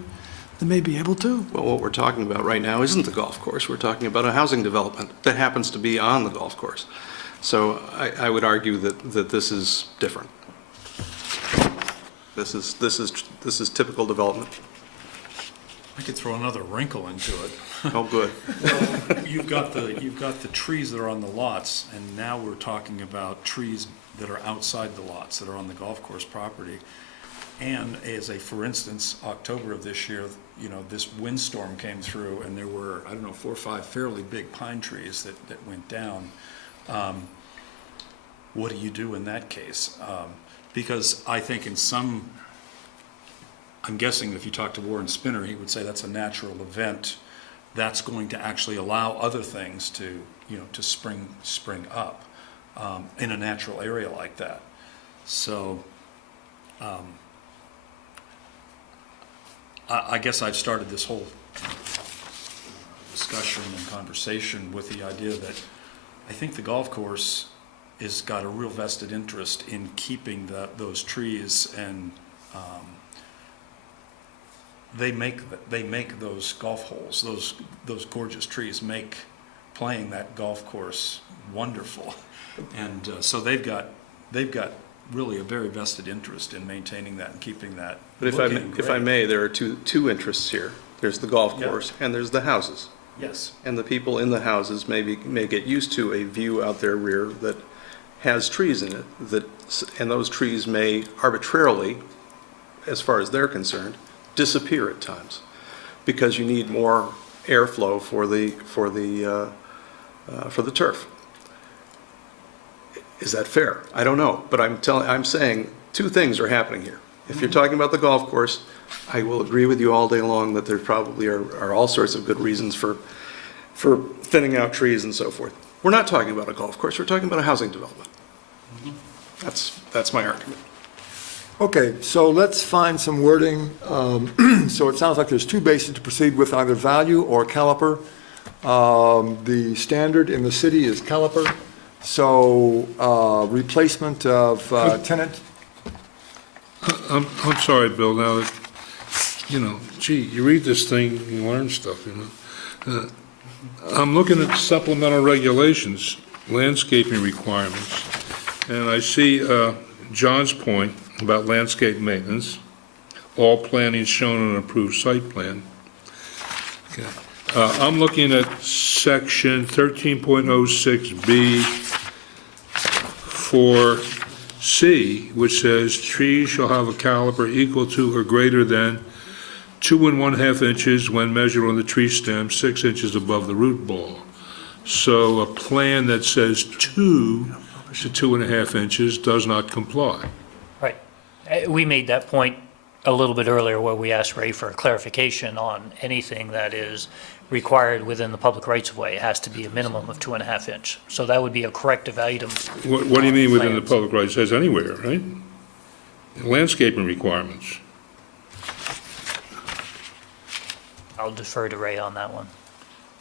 may be able to. Well, what we're talking about right now isn't the golf course. We're talking about a housing development that happens to be on the golf course. So I would argue that this is different. This is typical development. I could throw another wrinkle into it. Oh, good. You've got the trees that are on the lots, and now we're talking about trees that are outside the lots, that are on the golf course property. And for instance, October of this year, you know, this windstorm came through and there were, I don't know, 4 or 5 fairly big pine trees that went down. What do you do in that case? Because I think I'm guessing if you talk to Warren Spinner, he would say that's a natural event that's going to actually allow other things to, you know, to spring up in a natural area like that. So I guess I've started this whole discussion and conversation with the idea that I think the golf course has got a real vested interest in keeping those trees, and they make those golf holes, those gorgeous trees make playing that golf course wonderful, and so they've got really a very vested interest in maintaining that and keeping that. But if I may, there are two interests here. There's the golf course and there's the houses. Yes. And the people in the houses may get used to a view out their rear that has trees in it, and those trees may arbitrarily, as far as they're concerned, disappear at times because you need more airflow for the turf. Is that fair? I don't know, but I'm saying two things are happening here. If you're talking about the golf course, I will agree with you all day long that there probably are all sorts of good reasons for thinning out trees and so forth. We're not talking about a golf course, we're talking about a housing development. That's my argument. Okay, so let's find some wording. So it sounds like there's two bases to proceed with, either value or caliper. The standard in the city is caliper. So replacement of tenant. I'm sorry, Bill, now that, you know, gee, you read this thing, you learn stuff, you know. I'm looking at supplemental regulations, landscaping requirements, and I see John's point about landscape maintenance, all planning shown on an approved site plan. Okay. I'm looking at section 13.06B for C, which says trees shall have a caliper equal to or greater than 2 1/2 inches when measured on the tree stem, 6 inches above the root ball. So a plan that says 2 to 2 1/2 inches does not comply. Right. We made that point a little bit earlier where we asked Ray for a clarification on anything that is required within the public rights-of-way. It has to be a minimum of 2 1/2 inch. So that would be a corrective item. What do you mean within the public rights? It says anywhere, right? Landscaping requirements. I'll defer to Ray on that one.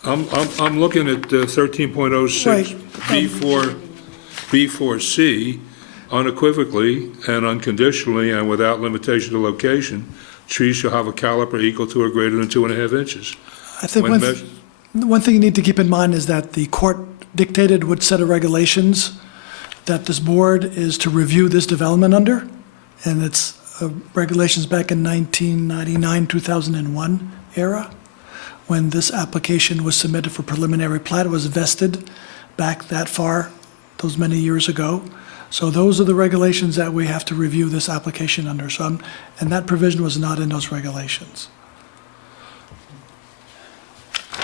I'm looking at 13.06 B4C, unequivocally and unconditionally and without limitation to location, trees shall have a caliper equal to or greater than 2 1/2 inches. I think one thing you need to keep in mind is that the court dictated what set of regulations that this board is to review this development under, and it's regulations back in 1999, 2001 era, when this application was submitted for preliminary plat. It was vested back that far, those many years ago. So those are the regulations that we have to review this application under. And that provision was not in those regulations.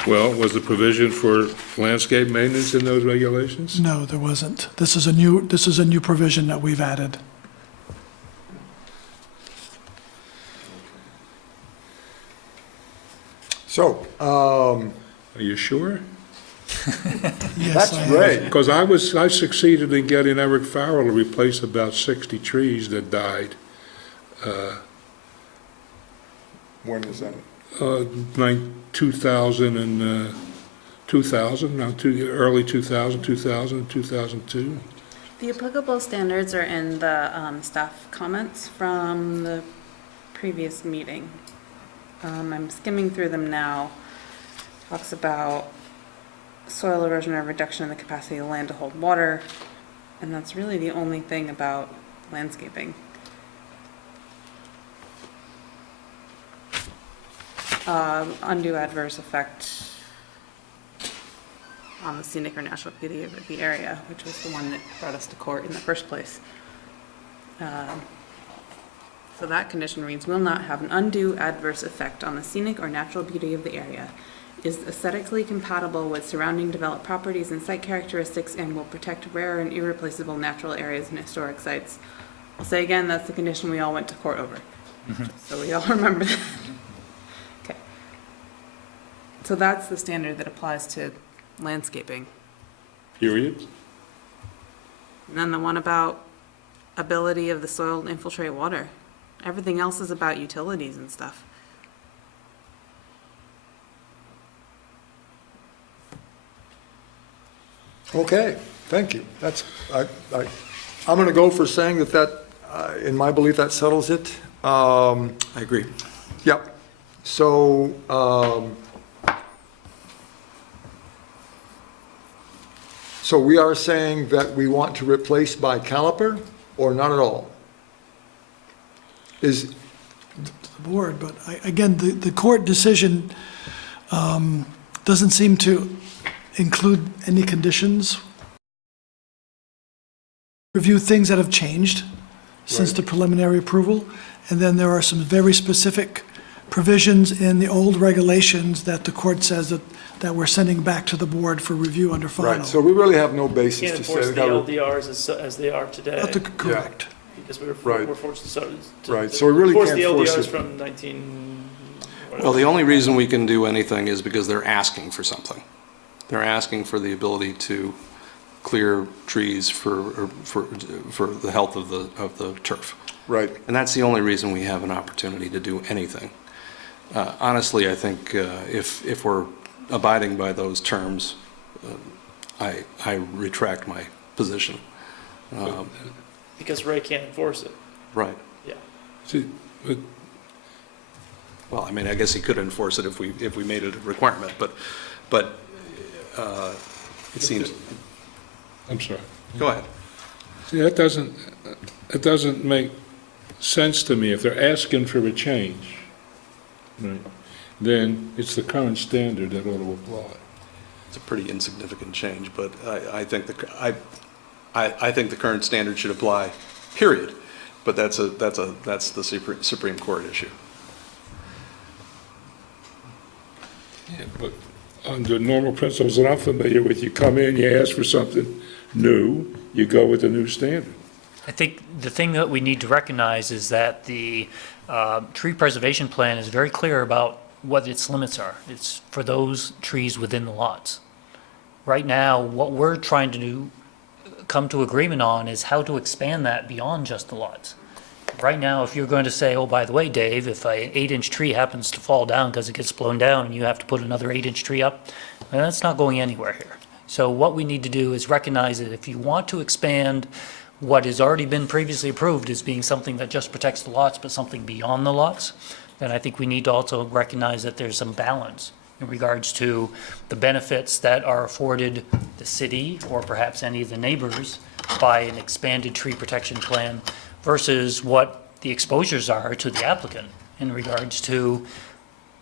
Well, was the provision for landscape maintenance in those regulations? No, there wasn't. This is a new provision that we've added. So, Are you sure? Yes, that's I have. great. Because I succeeded in getting Eric Farrell to replace about 60 trees that died. When is that? 2000 and 2000, early 2000, 2002. The applicable standards are in the staff comments from the previous meeting. I'm skimming through them now. Talks about soil erosion or reduction in the capacity of land to hold water, and that's really the only thing about landscaping. Undue adverse effect on the scenic or natural beauty of the area, which was the one that brought us to court in the first place. So that condition reads, will not have an undue adverse effect on the scenic or natural beauty of the area, is aesthetically compatible with surrounding developed properties and site characteristics, and will protect rare and irreplaceable natural areas and historic sites. I'll say again, that's the condition we all went to court over. So we all remember that. Okay. So that's the standard that applies to landscaping. Period. And then the one about ability of the soil to infiltrate water. Everything else is about utilities and stuff. Okay, thank you. I'm going to go for saying that, in my belief, that settles it. I agree. Yep. So, so we are saying that we want to replace by caliper or not at all? Is, The board, but again, the court decision doesn't seem to include any conditions. Review things that have changed since the preliminary approval, and then there are some very specific provisions in the old regulations that the court says that we're sending back to the board for review under final. right, so we really have no basis Can't to say. enforce the that we- LDRs as they are today, That's correct. because Right. we're forced to Right, so we really enforce can't the force LDRs it. from 19... Well, the only reason we can do anything is because they're asking for something. They're asking for the ability to clear trees for the health of the turf. Right, And that's the only reason we have an opportunity to do anything. Honestly, I think if we're abiding by those terms, I retract my position. Because Ray can't enforce it. Right. Yeah. See, but Well, I mean, I guess he could enforce it if we made it a requirement, but it seems, I'm sorry. go ahead. See, that doesn't make sense to me. If they're asking for a change, right, then it's the current standard that ought to apply. It's a pretty insignificant change, but I think I think the current standard should apply, period. But that's the Supreme Court issue. Yeah, but under normal principles that I'm familiar with, you come in, you ask for something new, you go with the new standard. I think the thing that we need to recognize is that the tree preservation plan is very clear about what its limits are. It's for those trees within the lots. Right now, what we're trying to come to agreement on is how to expand that beyond just the lots. Right now, if you're going to say, oh, by the way, Dave, if an 8-inch tree happens to fall down because it gets blown down and you have to put another 8-inch tree up, well, that's not going anywhere here. So what we need to do is recognize that if you want to expand what has already been previously approved as being something that just protects the lots, but something beyond the lots, then I think we need to also recognize that there's some balance in regards to the benefits that are afforded the city or perhaps any of the neighbors by an expanded tree protection plan versus what the exposures are to the applicant in regards to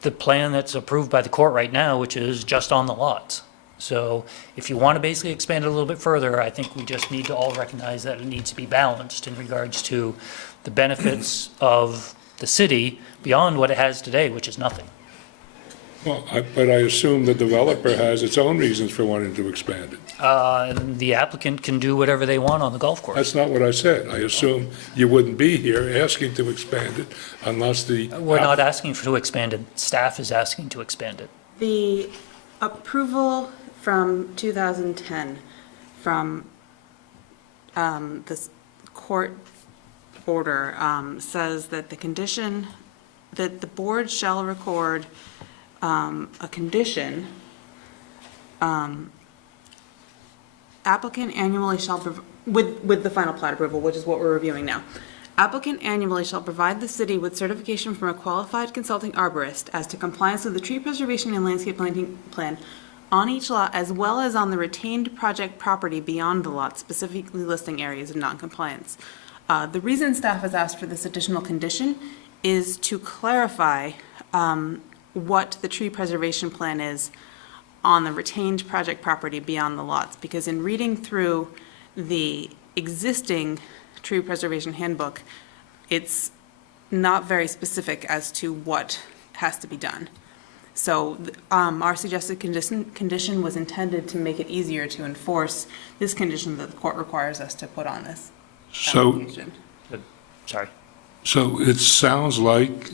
the plan that's approved by the court right now, which is just on the lots. So if you want to basically expand it a little bit further, I think we just need to all recognize that it needs to be balanced in regards to the benefits of the city beyond what it has today, which is nothing. Well, but I assume the developer has its own reasons for wanting to expand it. And the applicant can do whatever they want on the golf course. That's not what I said. I assume you wouldn't be here asking to expand it unless the... We're not asking to expand it. Staff is asking to expand it. The approval from 2010 from this court order says that the condition, that the board shall record a condition, applicant annually shall, with the final plat approval, which is what we're reviewing now. Applicant annually shall provide the city with certification from a qualified consulting arborist as to compliance with the tree preservation and landscape planting plan on each lot, as well as on the retained project property beyond the lot, specifically listing areas of non-compliance. The reason staff has asked for this additional condition is to clarify what the tree preservation plan is on the retained project property beyond the lots, because in reading through the existing tree preservation handbook, it's not very specific as to what has to be done. So our suggested condition was intended to make it easier to enforce this condition that the court requires us to put on this So, application. Sorry. so it sounds like,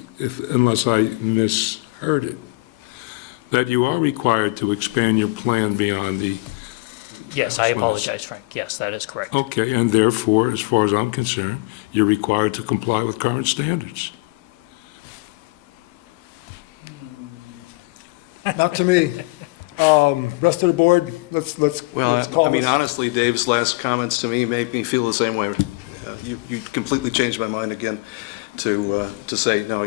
unless I misheard it, that you are required to expand your plan beyond the, Yes, I apologize, Frank. Yes, that is correct. okay, and therefore, as far as I'm concerned, you're required to comply with current standards. Not to me. Rest of the board, let's Well, call I mean, this. honestly, Dave's last comments to me make me feel the same way. You completely changed my mind again to say, no,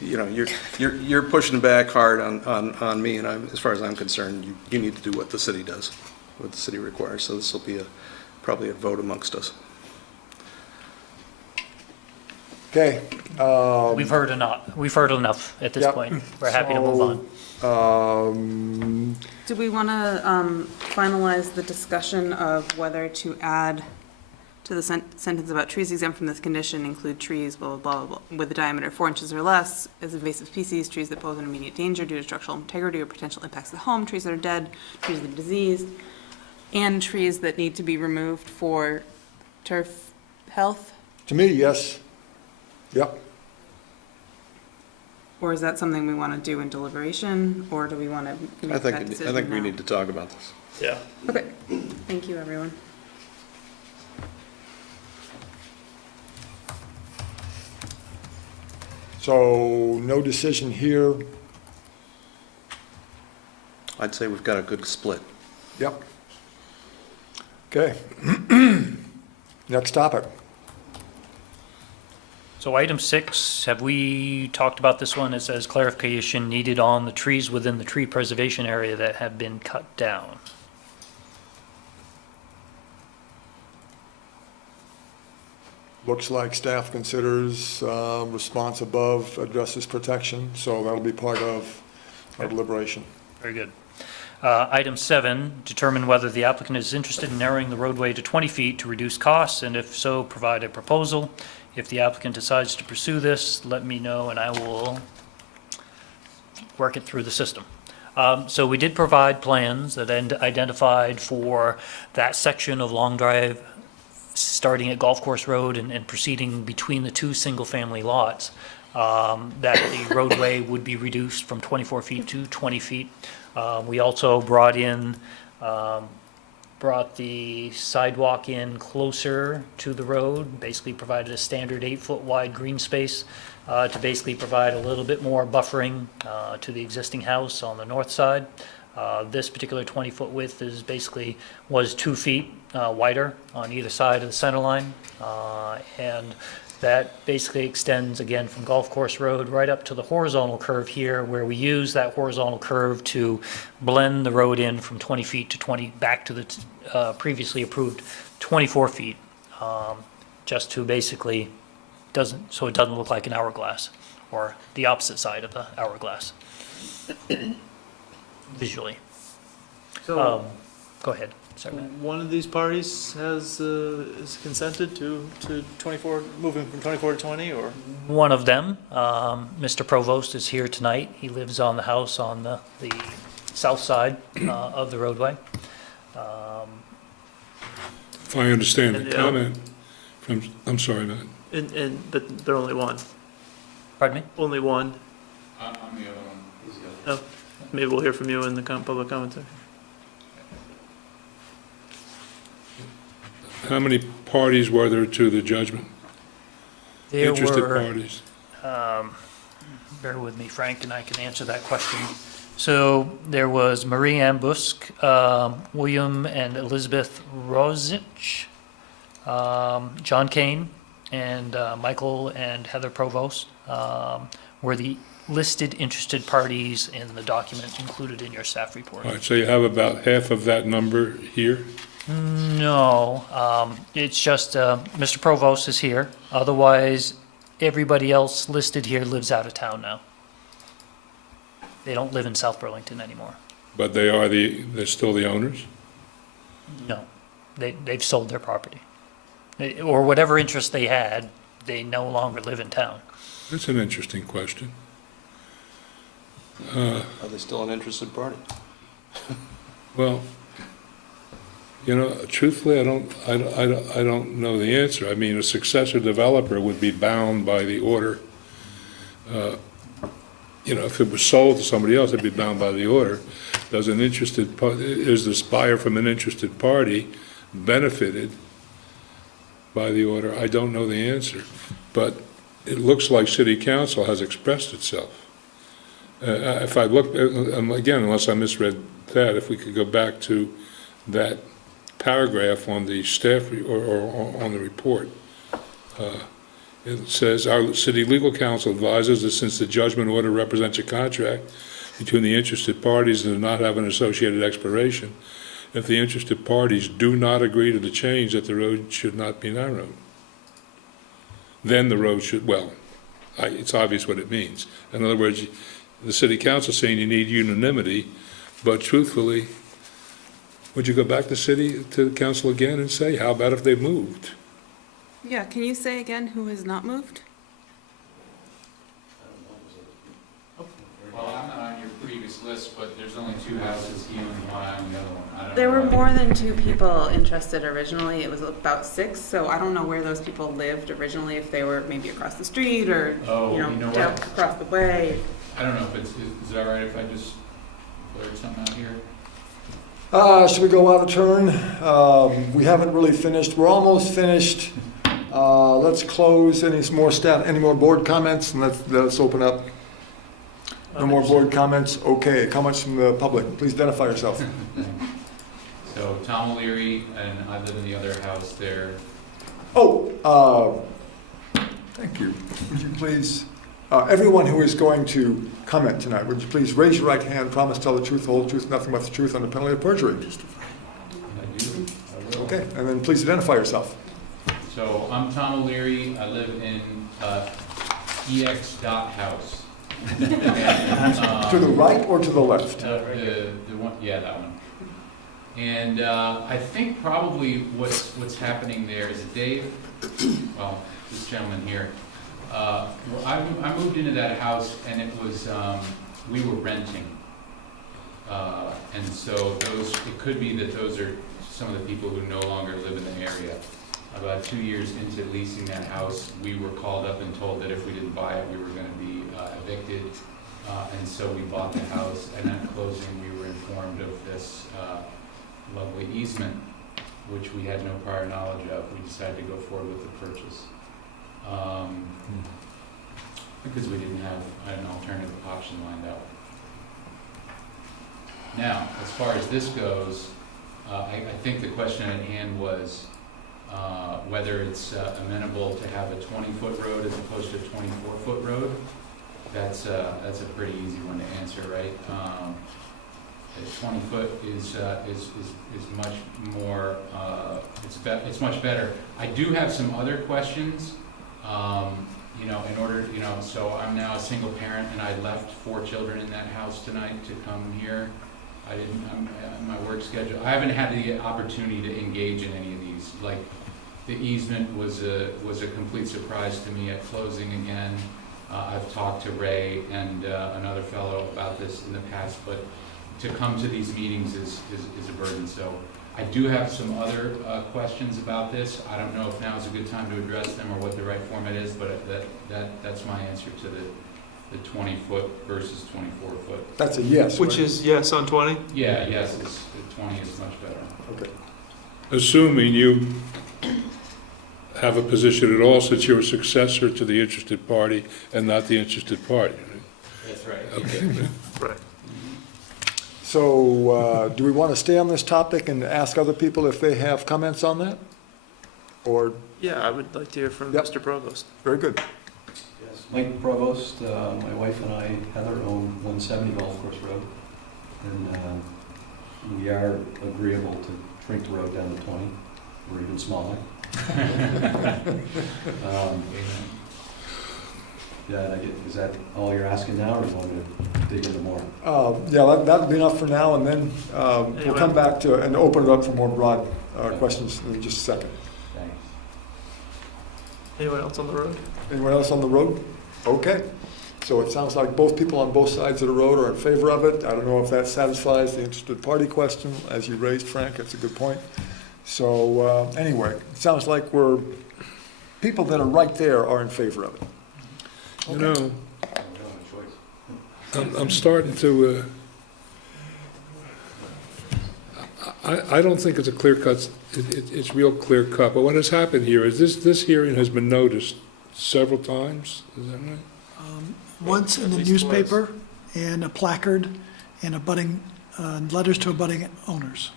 you're pushing back hard on me, and as far as I'm concerned, you need to do what the city does, what the city requires, so this will be probably a vote amongst us. Okay. We've heard enough at this Yep. point. We're happy to move on. Do we want to finalize the discussion of whether to add to the sentence about trees exempt from this condition include trees, blah, blah, blah, blah, with a diameter of 4 inches or less as invasive species, trees that pose an immediate danger due to structural integrity or potential impacts to the home, trees that are dead, trees that are diseased, and trees that need to be removed for turf health? To me, yes. Yep. Or is that something we want to do in deliberation, or do we want to I make that decision think we now? need to talk about this. Yeah. Okay, thank you, everyone. So no decision here. I'd say we've got a good split. Yep. Okay. Next topic. So item 6, have we talked about this one? It says clarification needed on the trees within the tree preservation area that have been cut down. Looks like staff considers response above addresses protection, so that'll be part of our deliberation. Very good. Item 7, determine whether the applicant is interested in narrowing the roadway to 20 feet to reduce costs, and if so, provide a proposal. If the applicant decides to pursue this, let me know and I will work it through the system. So we did provide plans that identified for that section of Long Drive, starting at Golf Course Road and proceeding between the two single-family lots, that the roadway would be reduced from 24 feet to 20 feet. We also brought the sidewalk in closer to the road, basically provided a standard 8-foot wide green space to basically provide a little bit more buffering to the existing house on the north side. This particular 20-foot width was 2 feet wider on either side of the center line. And that basically extends again from Golf Course Road right up to the horizontal curve here, where we use that horizontal curve to blend the road in from 20 feet to 20, back to the previously approved 24 feet, just to basically, so it doesn't look like an hourglass, or the opposite side of the hourglass, visually. So, Go ahead, sorry, Matt. one of these parties is consented to 24, moving from 24 to 20, or? One of them, Mr. Provost, is here tonight. He lives on the house on the south side of the roadway. If I understand And the the comment from, I'm sorry, Matt. But only one. Pardon me? Only one. I'm the other one. He's the other. Oh, maybe we'll hear from you in the public comment section. How many parties were there to the judgment? There Interested were, parties? bear with me, Frank, and I can answer that question. So there was Marie Ann Busk, William and Elizabeth Rozich, John Kane, and Michael and Heather Provost were the listed interested parties in the document included in your staff report. All right, so you have about half of that number here? No, it's just Mr. Provost is here. Otherwise, everybody else listed here lives out of town now. They don't live in South Burlington anymore. But they're still the owners? No, they've sold their property. Or whatever interest they had, they no longer live in town. That's an interesting question. Are they still an interested party? Well, truthfully, I don't know the answer. I mean, a successor developer would be bound by the order. If it was sold to somebody else, it'd be bound by the order. Is this buyer from an interested party benefited by the order? I don't know the answer, but it looks like City Council has expressed itself. If I look, again, unless I misread that, if we could go back to that paragraph on the staff, or on the report. It says, our city legal counsel advises that since the judgment order represents a contract between the interested parties and does not have an associated expiration, if the interested parties do not agree to the change, that the road should not be narrowed. Then the road should, it's obvious what it means. In other words, the city council saying you need unanimity, but truthfully, would you go back to the council again and say, how about if they moved? Yeah, can you say again who has not moved? Well, I'm not on your previous list, but there's only 2 houses, you and why on the other one. I don't There know were why. more than 2 people interested originally. It was about 6, so I don't know where those people lived originally, if they were maybe across the street or, Oh, you know down what? across the way. I don't know if is it all right if I just blurt something out here? Should we go out of turn? We haven't really finished. We're almost finished. Let's close. Any more board comments? And let's open up. No more board comments? Okay. Comments from the public. Please identify yourself. So Tom O'Leary, and I live in the other house there. Thank you. Would you please, everyone who is going to comment tonight, would you please raise your right hand, promise to tell the truth, the whole truth, nothing but the truth under penalty of perjury? I do. I will. Okay, and then please identify yourself. So I'm Tom O'Leary. I live in EX Dot House. To the right or to the left? The one, yeah, that one. And I think probably what's happening there is Dave, well, this gentleman here, I moved into that house and it was, we were renting. And so it could be that those are some of the people who no longer live in the area. About 2 years into leasing that house, we were called up and told that if we didn't buy it, we were going to be evicted. And so we bought the house, and at closing, we were informed of this lovely easement, which we had no prior knowledge of. We decided to go forward with the purchase. Because we didn't have an alternative option lined up. Now, as far as this goes, I think the question at hand was whether it's amenable to have a 20-foot road as opposed to a 24-foot road. That's a pretty easy one to answer, right? A 20-foot is much more. It's much better. I do have some other questions. In order, so I'm now a single parent, and I left 4 children in that house tonight to come here. My work schedule. I haven't had the opportunity to engage in any of these. Like, the easement was a complete surprise to me at closing again. I've talked to Ray and another fellow about this in the past, but to come to these meetings is a burden. So I do have some other questions about this. I don't know if now is a good time to address them or what the right format is, but that's my answer to the 20-foot versus 24-foot. That's a yes, Which right? is yes on 20? Yeah, yes, the 20 is much better. Okay. Assuming you have a position at all, since you're a successor to the interested party and not the interested party, right? That's right. Okay. Right. So, do we want to stay on this topic and ask other people if they have comments on that? Or, Yeah, I would like to hear from Yep. Mr. Provost. very good. Yes, Mike Provost, my wife and I, Heather, own 170 Golf Course Road, and we are agreeable to shrink the road down to 20, or even smaller. Yeah, is that all you're asking now, or do you want me to dig into more? Yeah, that'll be enough for now, and then we'll come back to and open it up for more broad questions in just a second. Thanks. Anyone else on the road? Anyone else on the road? Okay, so it sounds like both people on both sides of the road are in favor of it. I don't know if that satisfies the interested party question, as you raised, Frank, that's a good point. So, anyway, it sounds like people that are right there are in favor of it. You know, I'm starting to, I don't think it's a clear cut, it's real clear cut, but what has happened here is this hearing has been noticed several times, is that right? Once in the newspaper, and a placard, and abutting, letters to abutting owners.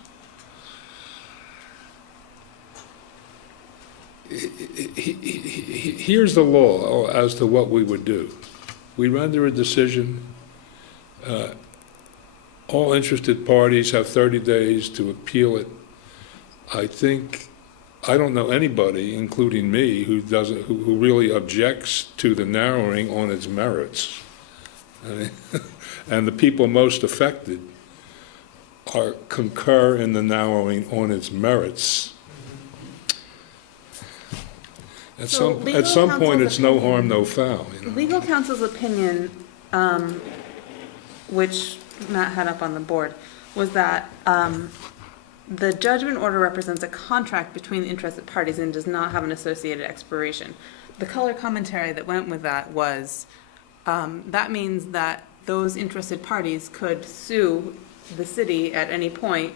Here's the law as to what we would do. We render a decision, all interested parties have 30 days to appeal it. I don't know anybody, including me, who really objects to the narrowing on its merits. And the people most affected concur in the narrowing on its merits. At some point, it's no harm, no foul. You know? Legal counsel's opinion, which Matt had up on the board, was that the judgment order represents a contract between the interested parties and does not have an associated expiration. The color commentary that went with that was, that means that those interested parties could sue the city at any point,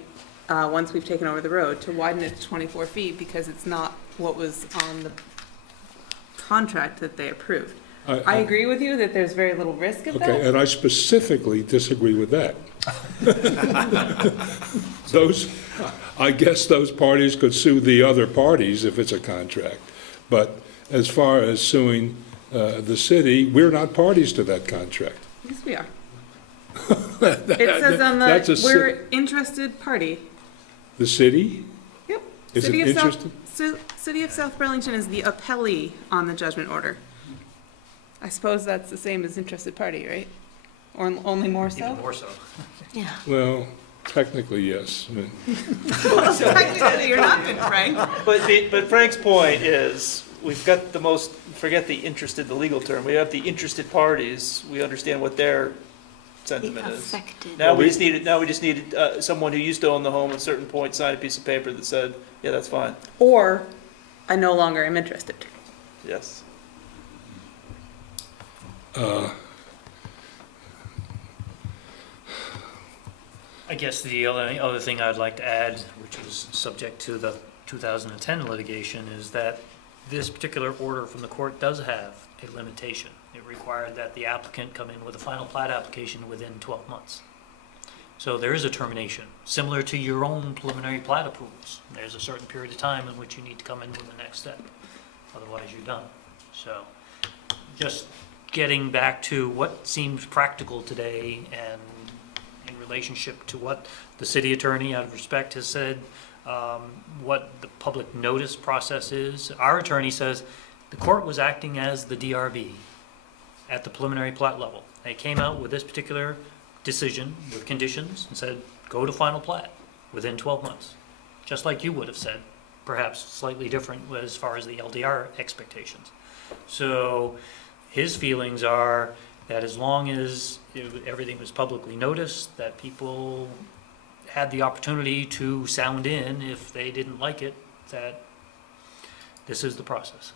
once we've taken over the road, to widen it to 24 feet because it's not what was on the contract that they approved. I agree with you that there's very little risk of that. Okay, and I specifically disagree with that. I guess those parties could sue the other parties if it's a contract. But as far as suing the city, we're not parties to that contract. Yes, we are. It says on the, we're interested party. The city? Yep. Is it interested? City of South Burlington is the appellee on the judgment order. I suppose that's the same as interested party, right? Or only more so? Even more so. Yeah. Well, technically, yes. Well, technically, you're not good, Frank. But Frank's point is, we've got the most, forget the interested, the legal term, we have the interested parties, we understand what their sentiment is. Affected. Now we just needed someone who used to own the home at a certain point sign a piece of paper that said, yeah, that's fine. Or, I no longer am interested. Yes. I guess the only other thing I'd like to add, which is subject to the 2010 litigation, is that this particular order from the court does have a limitation. It required that the applicant come in with a final plat application within 12 months. So there is a termination, similar to your own preliminary plat approvals. There's a certain period of time in which you need to come in with the next step. Otherwise, you're done. So just getting back to what seems practical today and in relationship to what the city attorney, out of respect, has said, what the public notice process is. Our attorney says the court was acting as the DRB at the preliminary plat level. They came out with this particular decision with conditions and said, go to final plat within 12 months. Just like you would have said, perhaps slightly different as far as the LDR expectations. So his feelings are that as long as everything was publicly noticed, that people had the opportunity to sound in if they didn't like it, that this is the process.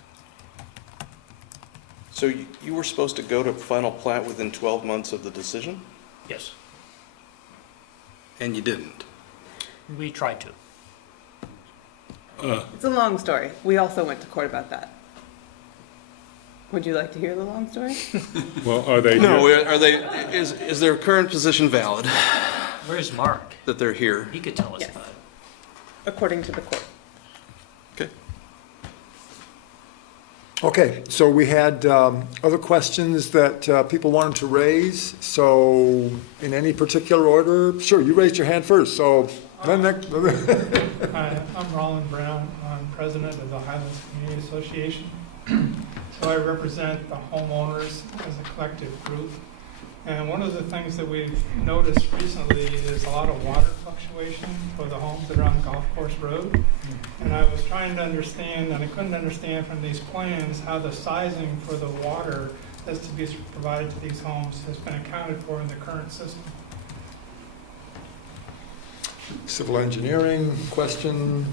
So you were supposed to go to final plat within 12 months of the decision? Yes, And you didn't? we tried to. It's a long story. We also went to court about that. Would you like to hear the long story? Well, are they? No, is their current position valid, Where's Mark? that they're here? He could tell us Yes. about it. According to the court. Okay. Okay, so we had other questions that people wanted to raise. So in any particular order? Sure, you raised your hand first, so then next. Hi, I'm Roland Brown. I'm president of the Highlands Community Association. So I represent the homeowners as a collective group. And one of the things that we've noticed recently is a lot of water fluctuation for the homes that are on Golf Course Road. And I was trying to understand, and I couldn't understand from these plans, how the sizing for the water that's to be provided to these homes has been accounted for in the current system. Civil engineering, question?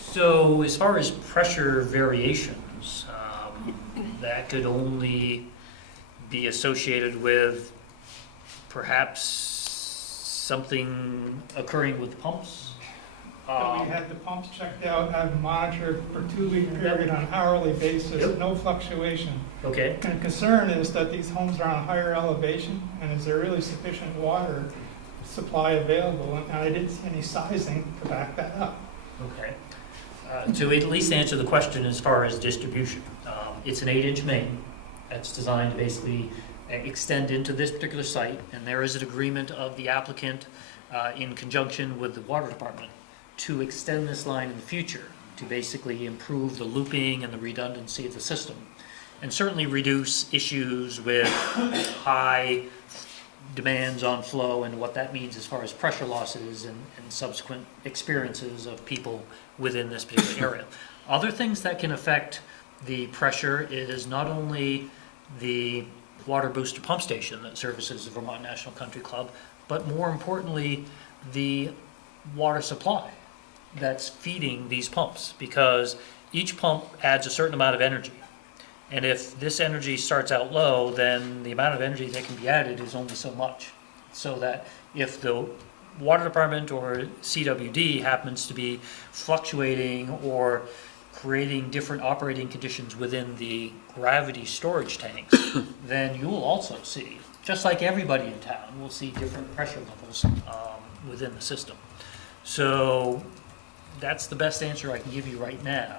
So as far as pressure variations, that could only be associated with perhaps something occurring with pumps? But we had the pumps checked out, I've monitored for 2-week period on hourly basis, Yep. no fluctuation. Okay, And the concern is that these homes are on a higher elevation, and is there really sufficient water supply available? And I didn't see any sizing to back that up. okay. To at least answer the question as far as distribution, it's an 8-inch main that's designed to basically extend into this particular site, and there is an agreement of the applicant in conjunction with the water department to extend this line in the future to basically improve the looping and the redundancy of the system, and certainly reduce issues with high demands on flow and what that means as far as pressure losses and subsequent experiences of people within this particular area. Other things that can affect the pressure is not only the water booster pump station that services the Vermont National Country Club, but more importantly, the water supply that's feeding these pumps, because each pump adds a certain amount of energy. And if this energy starts out low, then the amount of energy that can be added is only so much. So that if the water department or CWD happens to be fluctuating or creating different operating conditions within the gravity storage tanks, then you will also see, just like everybody in town, will see different pressure levels within the system. So that's the best answer I can give you right now.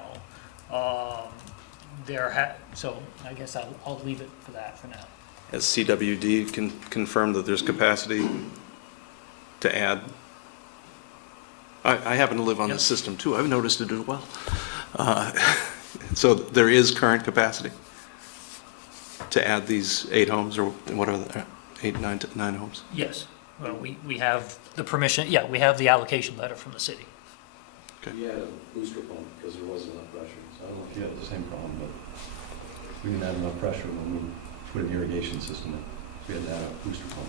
So I guess I'll leave it for that for now. Has CWD confirmed that there's capacity to add? I happen to live on Yep. this system too. I've noticed it as well. So there is current capacity to add these 8 homes, or whatever, 8, 9 homes? Yes, well, we have the permission, yeah, we have the allocation letter from the city. We had a booster pump because there wasn't enough pressure. So I don't know if you had the same problem, but we didn't have enough pressure when we put an irrigation system in. We had to add a booster pump.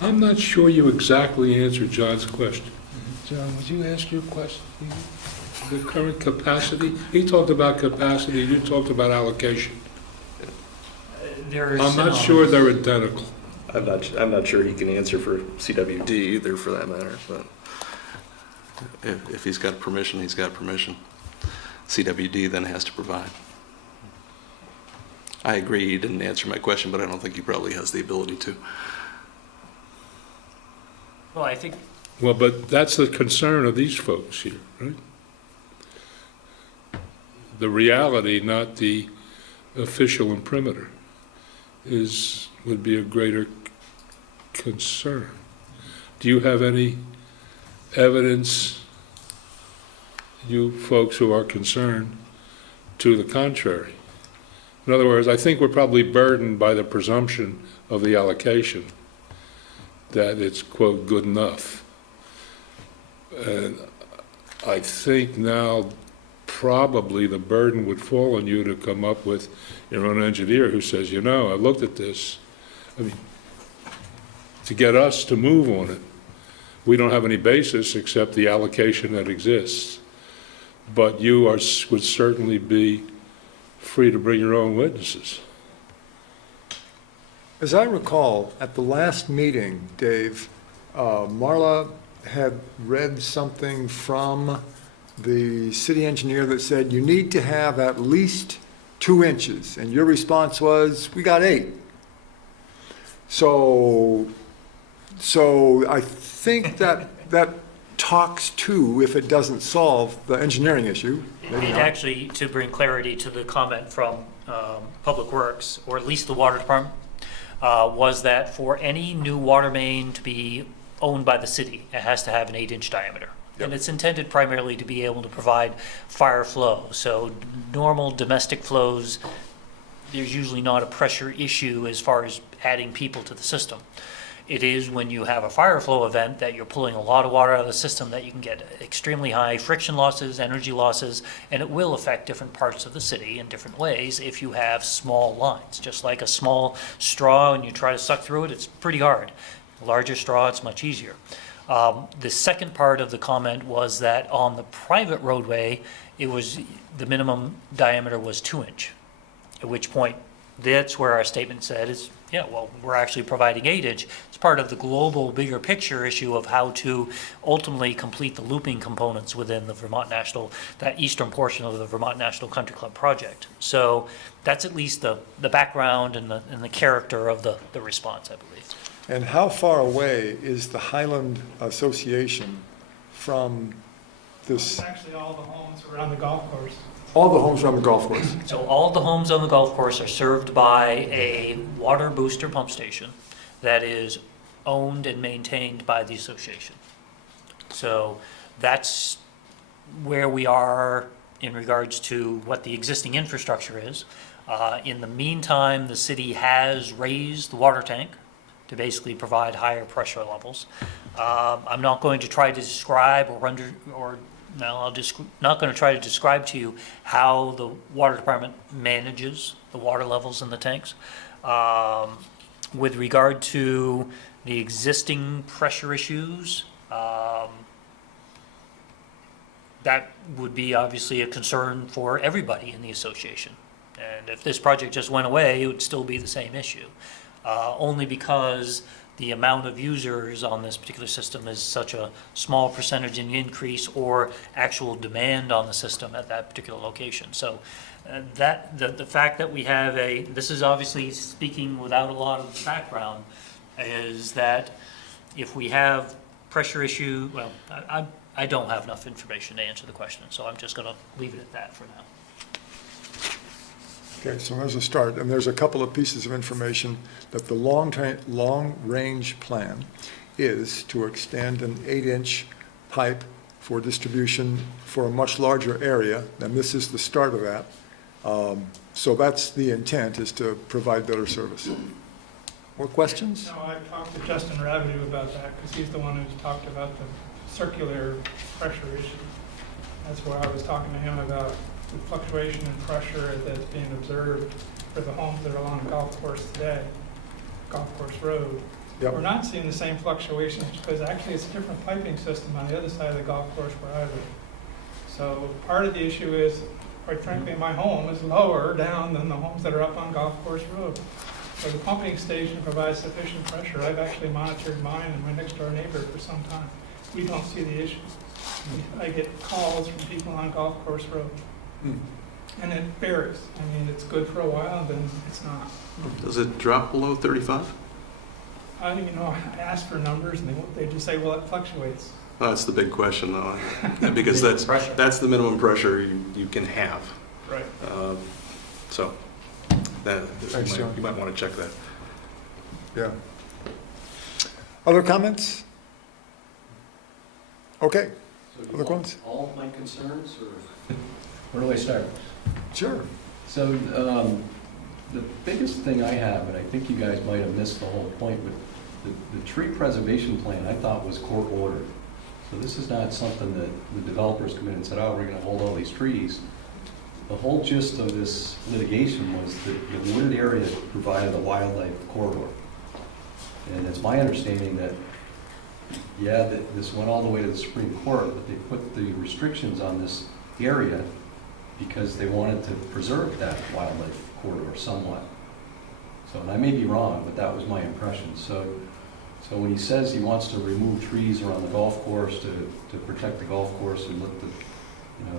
I'm not sure you exactly answered John's question. John, would you ask your question? The current capacity? He talked about capacity, you talked about allocation. There is I'm not sure they're identical. I'm not sure he can answer for CWD either, for that matter, but if he's got permission, he's got permission. CWD then has to provide. I agree he didn't answer my question, but I don't think he probably has the ability to. Well, I think, Well, but that's the concern of these folks here, right? The reality, not the official imprimatur, would be a greater concern. Do you have any evidence, you folks who are concerned, to the contrary? In other words, I think we're probably burdened by the presumption of the allocation that it's, quote, good enough. And I think now probably the burden would fall on you to come up with your own engineer who says, you know, I looked at this. I mean, to get us to move on it, we don't have any basis except the allocation that exists. But you would certainly be free to bring your own witnesses. As I recall, at the last meeting, Dave, Marla had read something from the city engineer that said you need to have at least 2 inches, and your response was, we got 8. So I think that talks to, if it doesn't solve the engineering issue. maybe it not. actually, to bring clarity to the comment from Public Works, or at least the water department, was that for any new water main to be owned by the city, it has to have an 8-inch diameter. And it's intended primarily to be able to provide fire flow. So normal domestic flows, there's usually not a pressure issue as far as adding people to the system. It is when you have a fire flow event that you're pulling a lot of water out of the system that you can get extremely high friction losses, energy losses, and it will affect different parts of the city in different ways if you have small lines. Just like a small straw and you try to suck through it, it's pretty hard. A larger straw, it's much easier. The second part of the comment was that on the private roadway, the minimum diameter was 2 inch, at which point that's where our statement said is, yeah, well, we're actually providing 8 inch. It's part of the global bigger picture issue of how to ultimately complete the looping components within the Vermont National, that eastern portion of the Vermont National Country Club project. So that's at least the background and the character of the response, I believe. And how far away is the Highland Association from this? Actually, all the homes around the golf course. All the homes around the golf course? So all the homes on the golf course are served by a water booster pump station that is owned and maintained by the association. So that's where we are in regards to what the existing infrastructure is. In the meantime, the city has raised the water tank to basically provide higher pressure levels. I'm not going to try to describe not going to try to describe to you how the water department manages the water levels in the tanks. With regard to the existing pressure issues, that would be obviously a concern for everybody in the association. And if this project just went away, it would still be the same issue. Only because the amount of users on this particular system is such a small percentage in increase or actual demand on the system at that particular location. So the fact that we have this is obviously speaking without a lot of background, is that if we have pressure issue, well, I don't have enough information to answer the question, so I'm just going to leave it at that for now. Okay, so there's a start, and there's a couple of pieces of information that the long-range plan is to extend an 8-inch pipe for distribution for a much larger area, and this is the start of that. So that's the intent, is to provide better service. More questions? No, I talked to Justin Rabideau about that, because he's the one who's talked about the circular pressure issue. That's where I was talking to him about the fluctuation in pressure that's being observed for the homes that are along the golf course today, Golf Course Road. Yep. We're not seeing the same fluctuations because actually it's a different piping system on the other side of the golf course where I live. So part of the issue is, quite frankly, my home is lower down than the homes that are up on Golf Course Road. So the pumping station provides sufficient pressure. I've actually monitored mine and my next door neighbor for some time. We don't see the issue. I get calls from people on Golf Course Road. And it varies. I mean, it's good for a while, and then it's not. Does it drop below 35? I ask for numbers, and they just say, well, it fluctuates. Well, that's the big question, though, because that's the minimum pressure you can have. Right. So you might want to check that. Yeah. Other comments? Okay. So Other comments? all of my concerns, or where do I start? Sure. So the biggest thing I have, and I think you guys might have missed the whole point, with the tree preservation plan I thought was court ordered. So this is not something that the developers come in and said, oh, we're going to hold all these trees. The whole gist of this litigation was that the wooded area provided a wildlife corridor. And it's my understanding that, yeah, that this went all the way to the Supreme Court, but they put the restrictions on this area because they wanted to preserve that wildlife corridor somewhat. So, and I may be wrong, but that was my impression. So when he says he wants to remove trees around the golf course to protect the golf course and let the,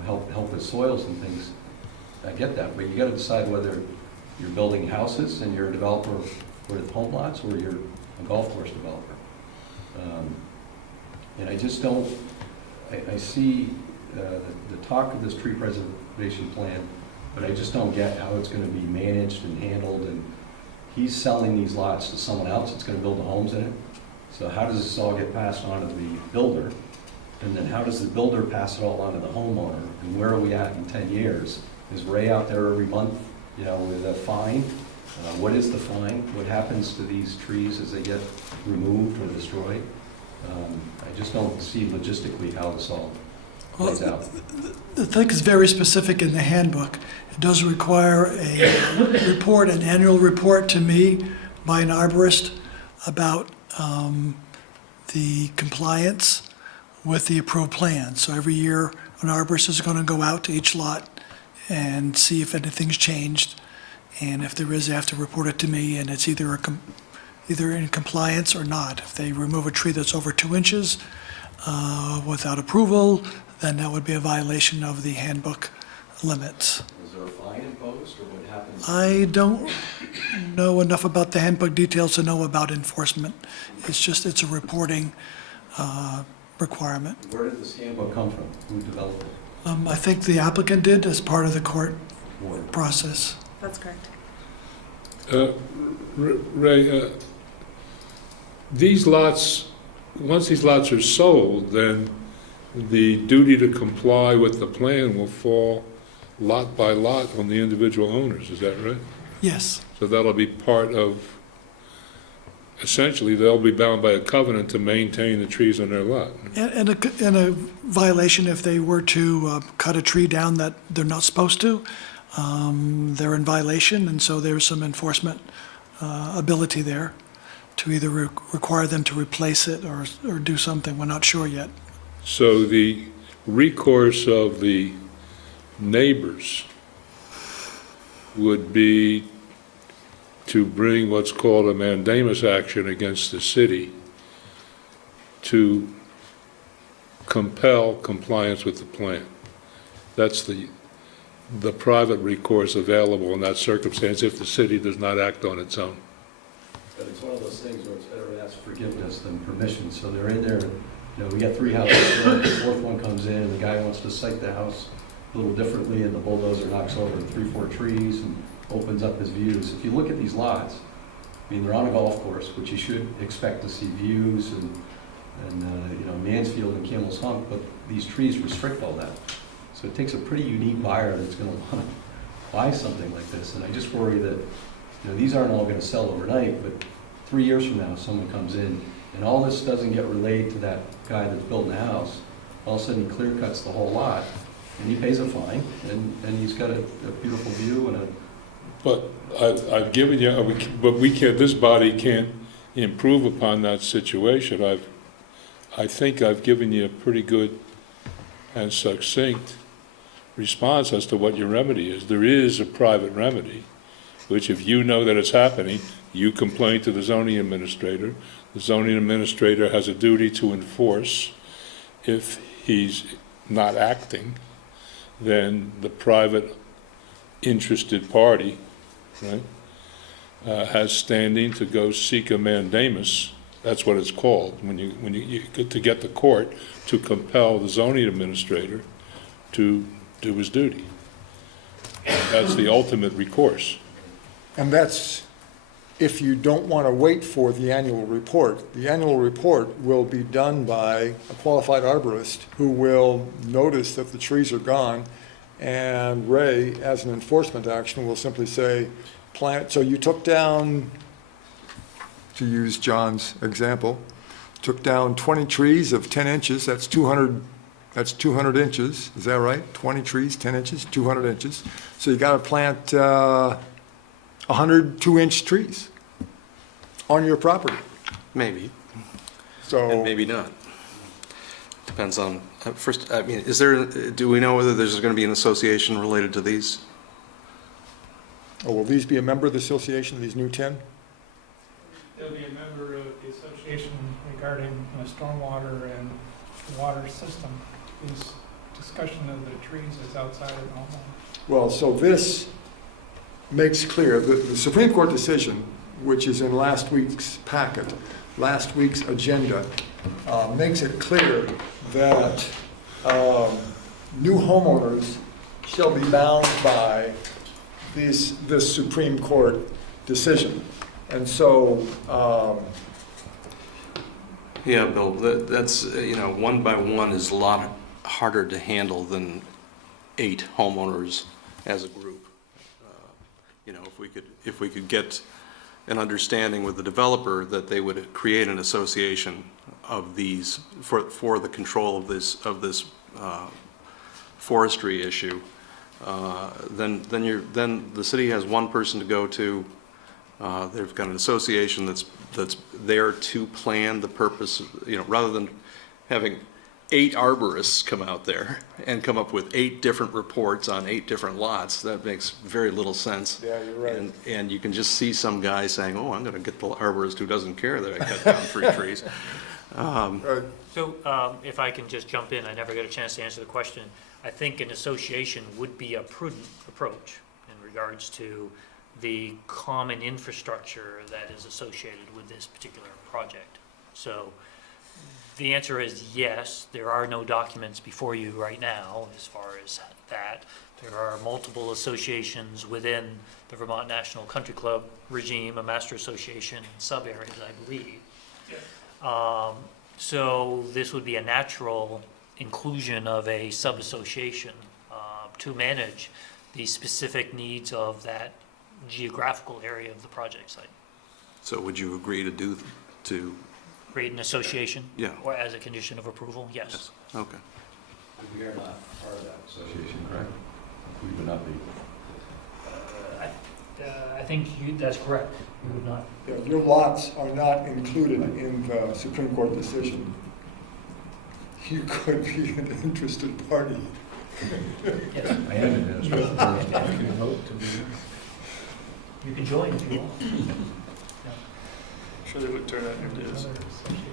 help the soils and things, I get that. But you got to decide whether you're building houses and you're a developer with home lots, or you're a golf course developer. And I just don't. I see the talk of this tree preservation plan, but I just don't get how it's going to be managed and handled. And he's selling these lots to someone else that's going to build the homes in it. So how does this all get passed on to the builder? And then how does the builder pass it all on to the homeowner? And where are we at in 10 years? Is Ray out there every month, with a fine? What is the fine? What happens to these trees as they get removed or destroyed? I just don't see logistically how this all plays out. The thing is very specific in the handbook. It does require a report, an annual report to me by an arborist about the compliance with the approved plan. So every year, an arborist is going to go out to each lot and see if anything's changed. And if there is, they have to report it to me, and it's either either in compliance or not. If they remove a tree that's over 2 inches without approval, then that would be a violation of the handbook limits. Is there a fine imposed, or what happens? I don't know enough about the handbook details to know about enforcement. It's a reporting requirement. Where did this handbook come from? Who developed it? I think the applicant did as part of the court Or- process. That's correct. Ray, these lots, once these lots are sold, then the duty to comply with the plan will fall lot by lot on the individual owners, is that right? Yes. So that'll be part of, essentially, they'll be bound by a covenant to maintain the trees on their lot. And a violation if they were to cut a tree down that they're not supposed to. They're in violation, and so there's some enforcement ability there to either require them to replace it or do something. We're not sure yet. So the recourse of the neighbors would be to bring what's called a mandamus action against the city to compel compliance with the plan. That's the private recourse available in that circumstance if the city does not act on its own. But it's one of those things where it's better to ask forgiveness than permission. So they're in there, we got 3 houses, the 4th one comes in, and the guy wants to site the house a little differently, and the bulldozer knocks over 3-4 trees and opens up his views. If you look at these lots, they're on a golf course, which you should expect to see views and Mansfield and Camel's Hump, but these trees restrict all that. So it takes a pretty unique buyer that's going to want to buy something like this. And I just worry that, these aren't all going to sell overnight, but 3 years from now, someone comes in, and all this doesn't get relayed to that guy that's building the house. All of a sudden, he clear cuts the whole lot, and he pays a fine, and he's got a beautiful view and a... But I've given you, but we can't, this body can't improve upon that situation. I think I've given you a pretty good and succinct response as to what your remedy is. There is a private remedy, which if you know that it's happening, you complain to the zoning administrator. The zoning administrator has a duty to enforce. If he's not acting, then the private interested party, right, has standing to go seek a mandamus. That's what it's called, when you get to get the court to compel the zoning administrator to do his duty. That's the ultimate recourse. And that's if you don't want to wait for the annual report. The annual report will be done by a qualified arborist who will notice that the trees are gone, and Ray, as an enforcement action, will simply say, plant, so you took down, to use John's example, took down 20 trees of 10 inches, that's 200 inches, is that right? 20 trees, 10 inches, 200 inches. So you got to plant 100 2-inch trees on your property. Maybe, So and maybe not. Depends on, first, do we know whether there's going to be an association related to these? will these be a member of the association, these new 10? There'll be a member of the association regarding stormwater and the water system. This discussion of the trees is outside of normal. Well, so this makes clear, the Supreme Court decision, which is in last week's packet, last week's agenda, makes it clear that new homeowners shall be bound by this Supreme Court decision. And so... Yeah, Bill, that's, 1 by 1 is a lot harder to handle than 8 homeowners as a group. You know, if we could get an understanding with the developer that they would create an association of these for the control of this forestry issue, then the city has one person to go to. They've got an association that's there to plan the purpose, you know, rather than having 8 arborists come out there and come up with 8 different reports on 8 different lots. That makes very little sense. Yeah, you're right. And you can just see some guy saying, oh, I'm gonna get the arborist who doesn't care that I cut down 3 trees. So if I can just jump in, I never got a chance to answer the question. I think an association would be a prudent approach in regards to the common infrastructure that is associated with this particular project. So the answer is yes, there are no documents before you right now as far as that. There are multiple associations within the Vermont National Country Club regime, a master association in sub-areas, I believe. So this would be a natural inclusion of a sub-association to manage the specific needs of that geographical area of the project site. So would you agree to Create an association? Yeah. Or as a condition of approval? Yes. Okay. We are not part of that association, correct? We would not be. I think that's correct. You would not. Yeah, your lots are not included in the Supreme Court decision. You could be an interested party. Yes. I am an administrative person. You can vote to be. You can join if you want. Sure they would turn out your dues.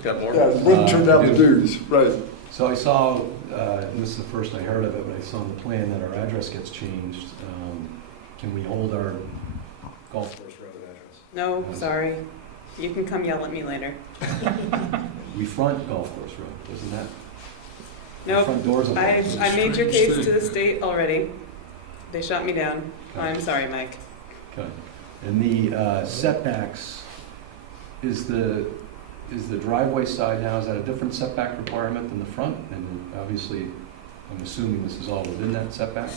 Got more? Yeah, it wouldn't turn down the dues, right. So I saw, and this is the first I heard of it, but I saw on the plan that our address gets changed. Can we hold our golf course road address? No, sorry. You can come yell at me later. We front golf course road, isn't that? Nope. Front doors on I the made your case to the state already. They shut me down. I'm sorry, Mike. Okay. And the setbacks, is the driveway side now, is that a different setback requirement than the front? And obviously, I'm assuming this is all within that setback?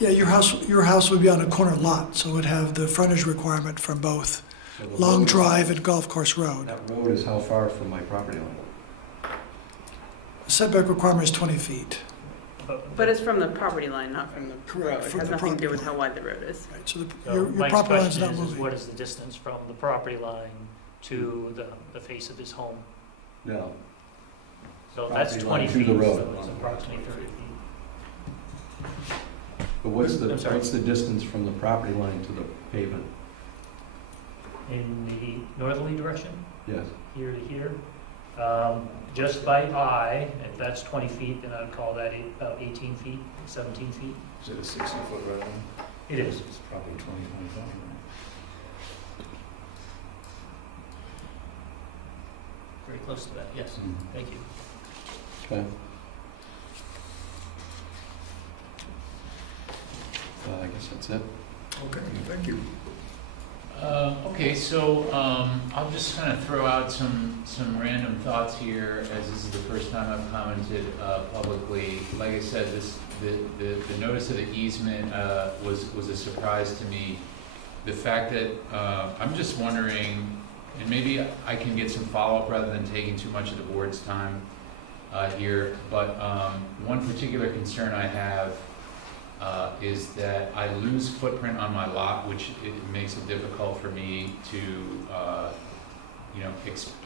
Yeah, your house would be on a corner lot, so it would have the frontage requirement from both So the Long road- Drive and Golf Course Road. That road is how far from my property line? Setback requirement is 20 feet. But it's from the property line, not from the Correct, road. It from has the nothing to do with property how wide the road is. Right, so So your Mike's property line's question not is moving. what is the distance from the property line to the face of his home? No. So that's Property 20 line to feet, the road. so it's approximately 30 feet. But what's I'm sorry. the distance from the property line to the pavement? In the northerly direction, Yes. here to here, just by eye, if that's 20 feet, then I'd call that about 18 feet, 17 feet. Is it a 60-foot right away? It is. It's probably 20, 25, right? Very close to that, yes. Thank you. Okay. I guess that's it. Okay, thank you. Okay, so I'll just kind of throw out some random thoughts here, as this is the first time I've commented publicly. Like I said, the notice of the easement was a surprise to me. The fact that I'm just wondering, and maybe I can get some follow-up rather than taking too much of the board's time here, but one particular concern I have is that I lose footprint on my lot, which it makes it difficult for me to,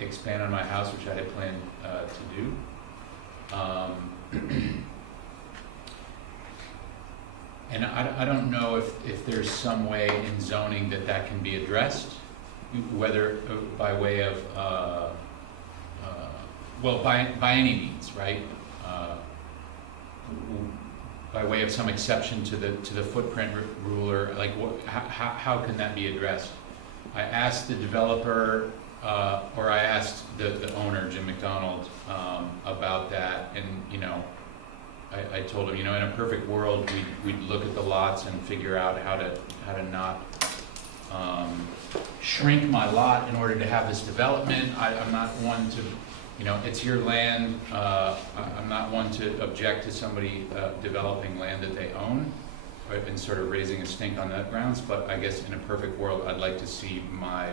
expand on my house, which I had planned to do. And I don't know if there's some way in zoning that can be addressed, whether by way of, by any means, right? By way of some exception to the footprint ruler, like how can that be addressed? I asked the developer, or I asked the owner, Jim McDonald, about that, and I told him, in a perfect world, we'd look at the lots and figure out how to not shrink my lot in order to have this development. I'm not one to. It's your land. I'm not one to object to somebody developing land that they own. and sort of raising a stink on that grounds, but I guess in a perfect world, I'd like to see my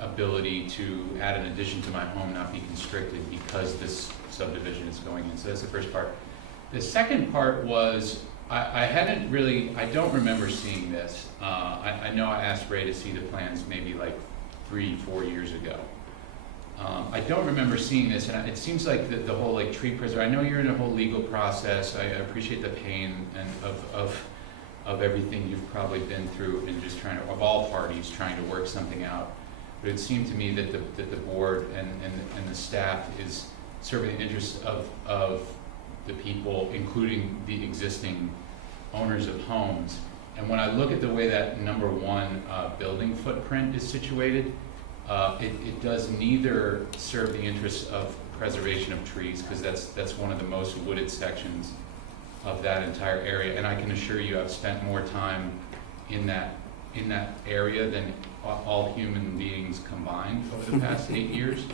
ability to add an addition to my home not be constricted because this subdivision is going in. So that's the first part. The second part was, I don't remember seeing this. I know I asked Ray to see the plans maybe like 3-4 years ago. I don't remember seeing this, and it seems like the whole like tree preserve. I know you're in a whole legal process. I appreciate the pain and of everything you've probably been through and just trying to, of all parties, trying to work something out. But it seemed to me that the board and the staff is serving the interests of the people, including the existing owners of homes. And when I look at the way that number one building footprint is situated, it does neither serve the interests of preservation of trees, because that's one of the most wooded sections of that entire area. And I can assure you, I've spent more time in that area than all human beings combined over the past 8 years.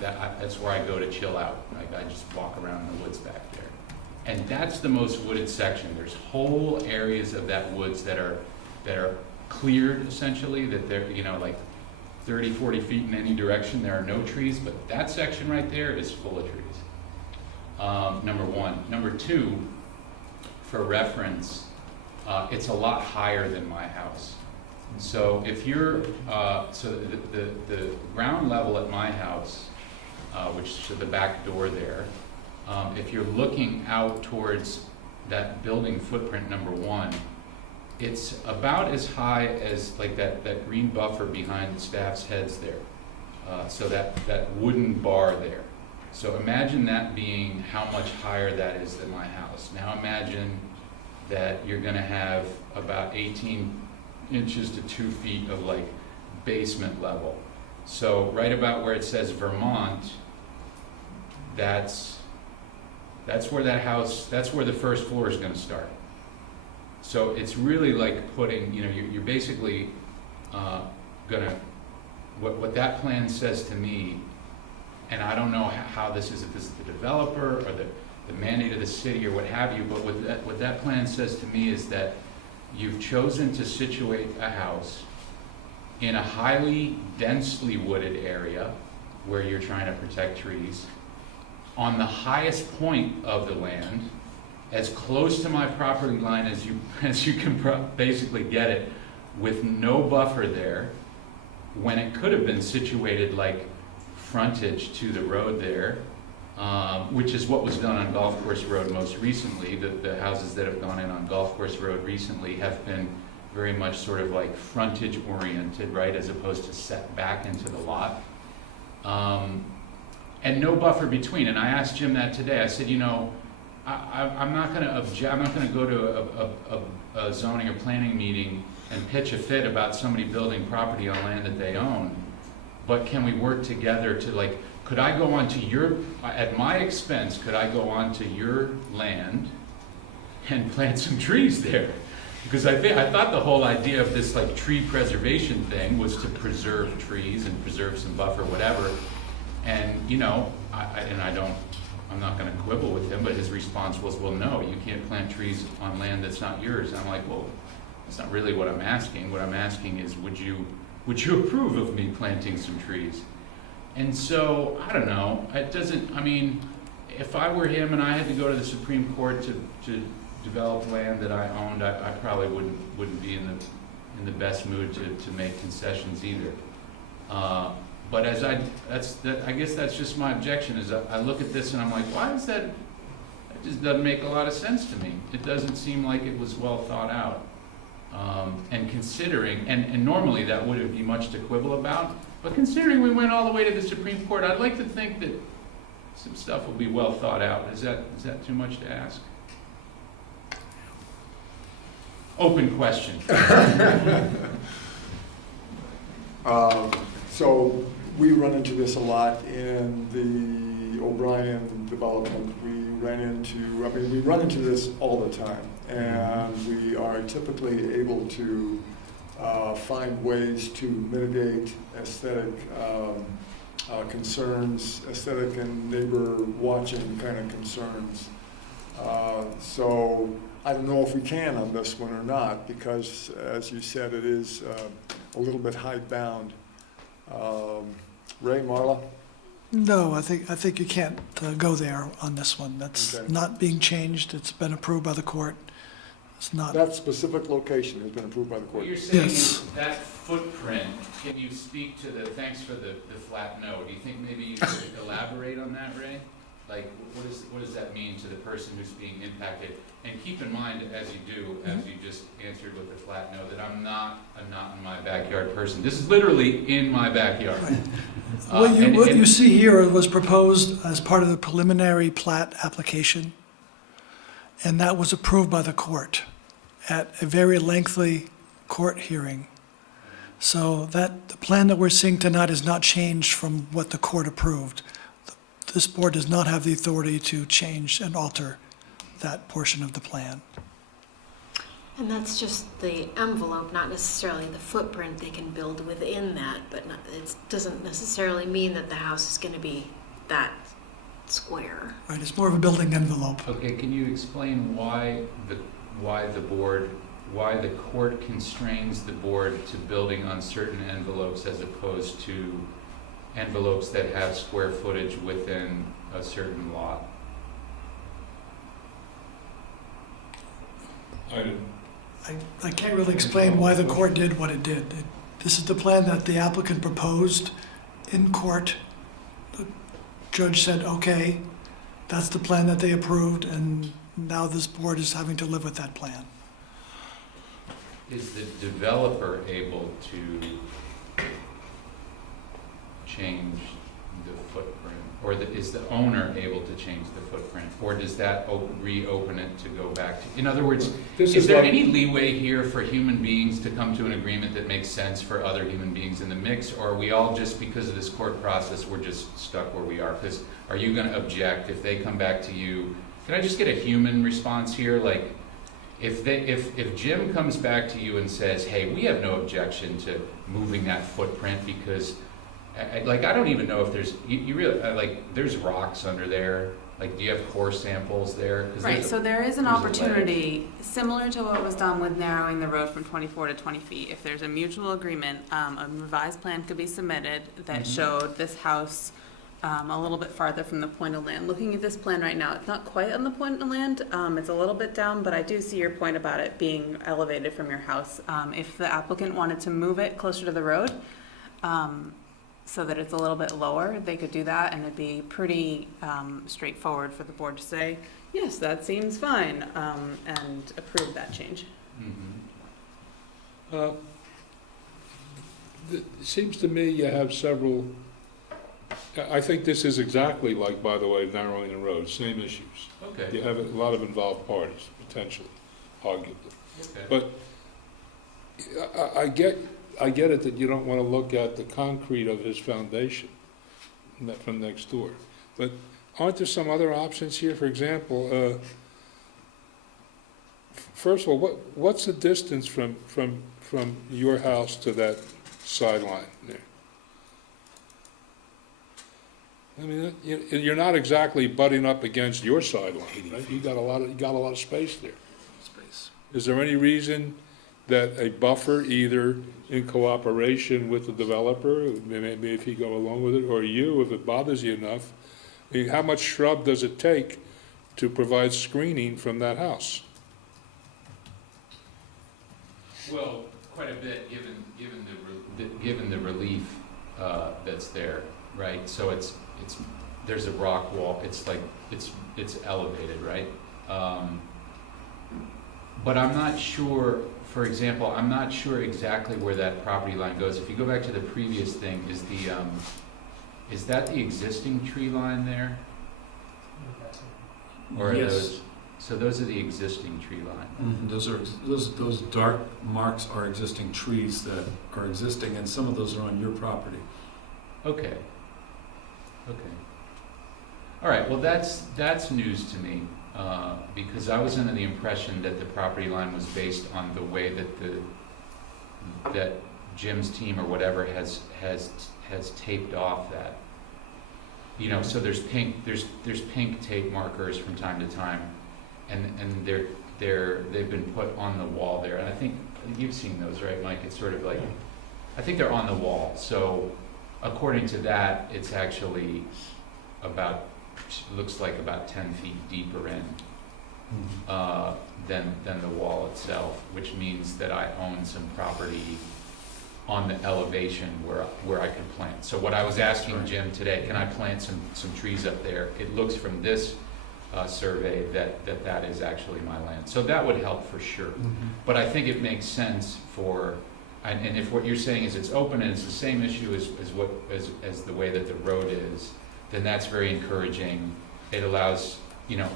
That's where I go to chill out. I just walk around in the woods back there. And that's the most wooded section. There's whole areas of that woods that are cleared, essentially, that they're, like 30, 40 feet in any direction. There are no trees, but that section right there is full of trees. Number one. Number two, for reference, it's a lot higher than my house. So if you're, the ground level at my house, which is the back door there, if you're looking out towards that building footprint number one, it's about as high as like that green buffer behind the staff's heads there. So that wooden bar there. So imagine that being how much higher that is than my house. Now imagine that you're gonna have about 18 inches to 2 feet of like basement level. So right about where it says Vermont, that's where that house, that's where the first floor is gonna start. So it's really like putting, you're basically gonna, what that plan says to me, and I don't know how this is, if this is the developer or the mandate of the city or what have you, but what that plan says to me is that you've chosen to situate a house in a highly densely wooded area where you're trying to protect trees, on the highest point of the land, as close to my property line as you can basically get it, with no buffer there, when it could have been situated like frontage to the road there, which is what was done on Golf Course Road most recently. The houses that have gone in on Golf Course Road recently have been very much sort of like frontage oriented, right, as opposed to set back into the lot. And no buffer between. And I asked Jim that today. I said, I'm not going to object. I'm not going to go to a zoning or planning meeting and pitch a fit about somebody building property on land that they own. But can we work together to could I go onto at my expense, could I go onto your land and plant some trees there? Because I thought the whole idea of this tree preservation thing was to preserve trees and preserve some buffer, whatever. And I'm not going to quibble with him, but his response was, well, no, you can't plant trees on land that's not yours. And I'm like, well, that's not really what I'm asking. What I'm asking is, would you approve of me planting some trees? And so, I don't know, if I were him and I had to go to the Supreme Court to develop land that I owned, I probably wouldn't be in the best mood to make concessions either. But I guess that's just my objection, is I look at this and I'm like, why is that? It just doesn't make a lot of sense to me. It doesn't seem like it was well thought out. And considering, and normally that wouldn't be much to quibble about, but considering we went all the way to the Supreme Court, I'd like to think that some stuff will be well thought out. Is that too much to ask? Open question. So we run into this a lot in the O'Brien development. We run into this all the time, and we are typically able to find ways to mitigate aesthetic concerns, aesthetic and neighbor watching kind of concerns. So I don't know if we can on this one or not, because, as you said, it is a little bit height-bound. Ray, Marla? No, I think you can't go there on this one. That's Okay. not being changed. It's been approved by the court. It's not, That specific location has been approved by the What court. you're saying Yes. is that footprint, can you speak to the, thanks for the flat note, do you think maybe you could elaborate on that, Ray? Like, what does that mean to the person who's being impacted? And keep in mind, as you do, as you just answered with the flat note, that I'm not a not in my backyard person. This is literally in my backyard. what you And- see here was proposed as part of the preliminary plat application, and that was approved by the court at a very lengthy court hearing. So the plan that we're seeing tonight is not changed from what the court approved. This board does not have the authority to change and alter that portion of the plan. And that's just the envelope, not necessarily the footprint. They can build within that, but it doesn't necessarily mean that the house is going to be that square. Right, it's more of a building envelope. Okay, can you explain why the court constrains the board to building on certain envelopes as opposed to envelopes that have square footage within a certain lot? I can't really explain why the court did what it did. This is the plan that the applicant proposed in court. The judge said, okay, that's the plan that they approved, and now this board is having to live with that plan. Is the developer able to change the footprint? Or is the owner able to change the footprint? Or does that reopen it to go back to? In other words, is there any leeway here for human beings to come to an agreement that makes sense for other human beings in the mix? Or are we all just, because of this court process, we're just stuck where we are? Because are you going to object if they come back to you? Can I just get a human response here? Like, if Jim comes back to you and says, hey, we have no objection to moving that footprint because, I don't even know if there's, you really, there's rocks under there. Like, do you have core samples there? 'Cause Right, so there is an there's a opportunity, similar to what was done with narrowing the road from 24 to 20 feet. If there's a mutual agreement, a revised plan could be submitted that showed this house a little bit farther from the point of land. Looking at this plan right now, it's not quite on the point of land. It's a little bit down, but I do see your point about it being elevated from your house. If the applicant wanted to move it closer to the road, so that it's a little bit lower, they could do that, and it'd be pretty straightforward for the board to say, yes, that seems fine, and approve that change. It seems to me you have several, I think this is exactly like, by the way, narrowing the road, same issues. Okay. You have a lot of involved parties, potentially, arguably. Okay. But I get it that you don't want to look at the concrete of his foundation from next door. But aren't there some other options here? For example, first of all, what's the distance from your house to that sideline there? I mean, you're not exactly butting up against your sideline, right? You got a lot of space there. Is there any reason that a buffer, either in cooperation with the developer, maybe if he go along with it, or you, if it bothers you enough, I mean, how much shrub does it take to provide screening from that house? Well, quite a bit, given the relief that's there, right? So there's a rock wall. It's elevated, right? But I'm not sure. For example, I'm not sure exactly where that property line goes. If you go back to the previous thing, is that the existing tree line there? Or are Yes. those are the existing tree line? Those dark marks are existing trees that are existing, and some of those are on your property. Okay. All right, well, that's news to me, because I was under the impression that the property line was based on the way that Jim's team or whatever has taped off that. You know, so there's pink tape markers from time to time, and they've been put on the wall there, and I think you've seen those, right, Mike? It's sort of like, I think they're on the wall, so according to that, it's actually about, looks like about 10 feet deeper in than the wall itself, which means that I own some property on the elevation where I could plant. So what I was asking Jim today, can I plant some trees up there? It looks from this survey that is actually my land. So that would help for sure. But I think it makes sense for, and if what you're saying is it's open and it's the same issue as the way that the road is, then that's very encouraging. It allows, you know,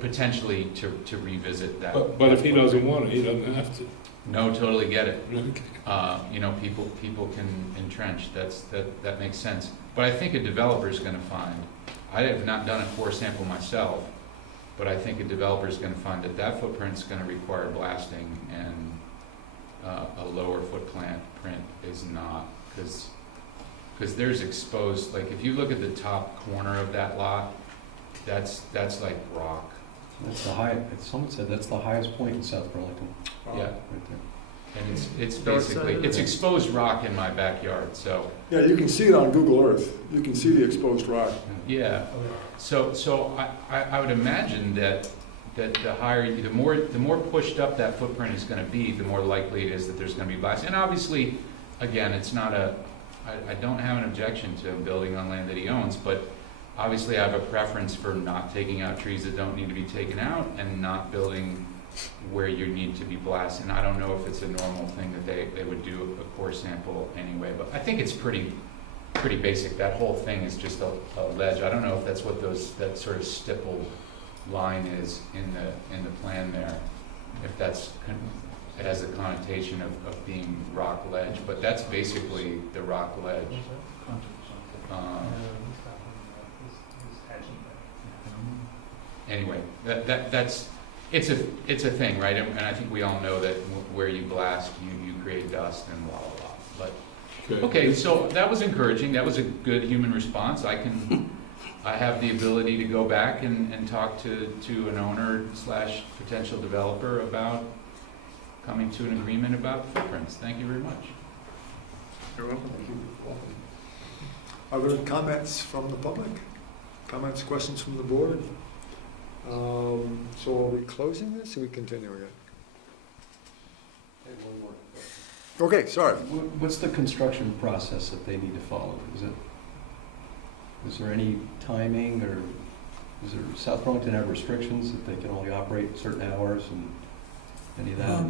potentially to revisit that. But if he doesn't want it, he doesn't have to. No, totally get it. Okay. You know, people can entrench, that makes sense. But I think a developer's gonna find, I have not done a core sample myself, but I think a developer's gonna find that footprint's gonna require blasting, and a lower print is not, because there's exposed, like if you look at the top corner of that lot, that's like rock. That's the high, someone said that's the highest point in South Burlington. Yeah, Right there. and it's basically, it's exposed rock in my backyard, so. Yeah, you can see it on Google Earth. You can see the exposed rock. Yeah, so I would imagine that the higher, the more pushed up that footprint is gonna be, the more likely it is that there's gonna be blasting. And obviously, again, it's not I don't have an objection to him building on land that he owns, but obviously I have a preference for not taking out trees that don't need to be taken out and not building where you need to be blasted. And I don't know if it's a normal thing that they would do a core sample anyway, but I think it's pretty basic. That whole thing is just a ledge. I don't know if that's what that sort of stippled line is in the plan there, if it has a connotation of being rock ledge, but that's basically the rock ledge. Anyway, it's a thing, right? And I think we all know that where you blast, you create dust and blah blah blah. But okay, so that was encouraging. That was a good human response. I have the ability to go back and talk to an owner / potential developer about coming to an agreement about footprints. Thank you very much. You're welcome. Thank you. Other comments from the public? Comments, questions from the board? So are we closing this or are we continuing it? One more. Okay, sorry. What's the construction process that they need to follow? Is there any timing, or South Burlington have restrictions that they can only operate certain hours and any of that?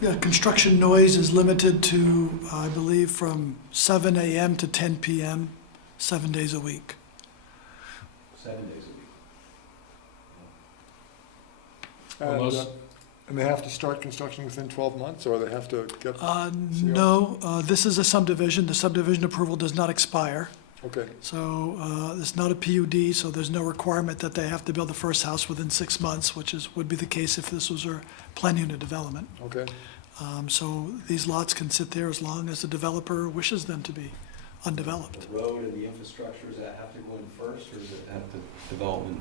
Yeah, construction noise is limited to, I believe, from 7 a.m. to 10 p.m., 7 days a week. 7 days a week. And they have to start construction within 12 months, or they have to get? No, this is a subdivision. The subdivision approval does not expire. Okay. So it's not a PUD, so there's no requirement that they have to build the first house within 6 months, which would be the case if this was a planned unit development. Okay. So these lots can sit there as long as the developer wishes them to be undeveloped. The road and the infrastructure, does that have to go in first, or does it have to development?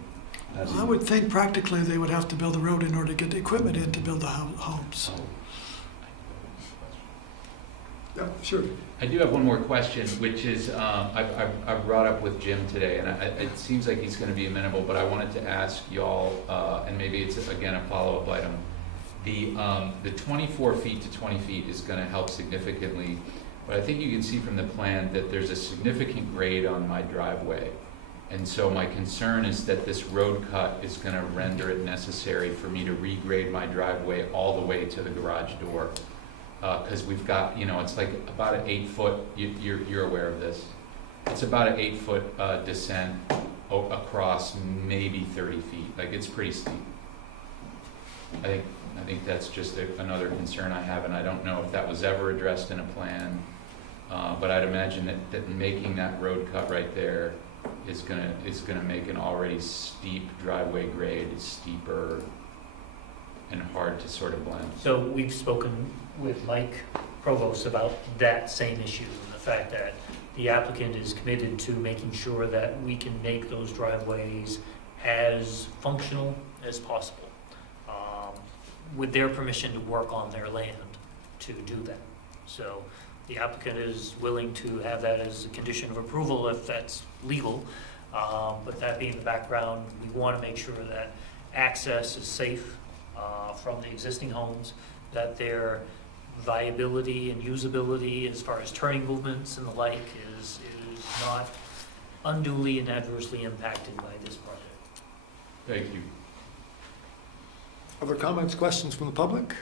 I would think practically they would have to build the road in order to get the equipment in to build the homes. Yeah, sure. I do have one more question, which is I've brought up with Jim today, and it seems like he's going to be amenable, but I wanted to ask y'all, and maybe it's again a follow-up item. The 24 feet to 20 feet is going to help significantly, but I think you can see from the plan that there's a significant grade on my driveway. And so my concern is that this road cut is going to render it necessary for me to regrade my driveway all the way to the garage door. Because we've got, it's like about an 8 foot, you're aware of this. It's about an 8 foot descent across maybe 30 feet. Like, it's pretty steep. I think that's just another concern I have, and I don't know if that was ever addressed in a plan. But I'd imagine that making that road cut right there is gonna make an already steep driveway grade steeper and hard to sort of blend. So we've spoken with Mike Provost about that same issue, and the fact that the applicant is committed to making sure that we can make those driveways as functional as possible. with their permission to work on their land to do that. So the applicant is willing to have that as a condition of approval if that's legal. But that being the background, we want to make sure that access is safe from the existing homes, that their viability and usability as far as turning movements and the like is not unduly and adversely impacted by this project. Thank you. Other comments, questions from the public?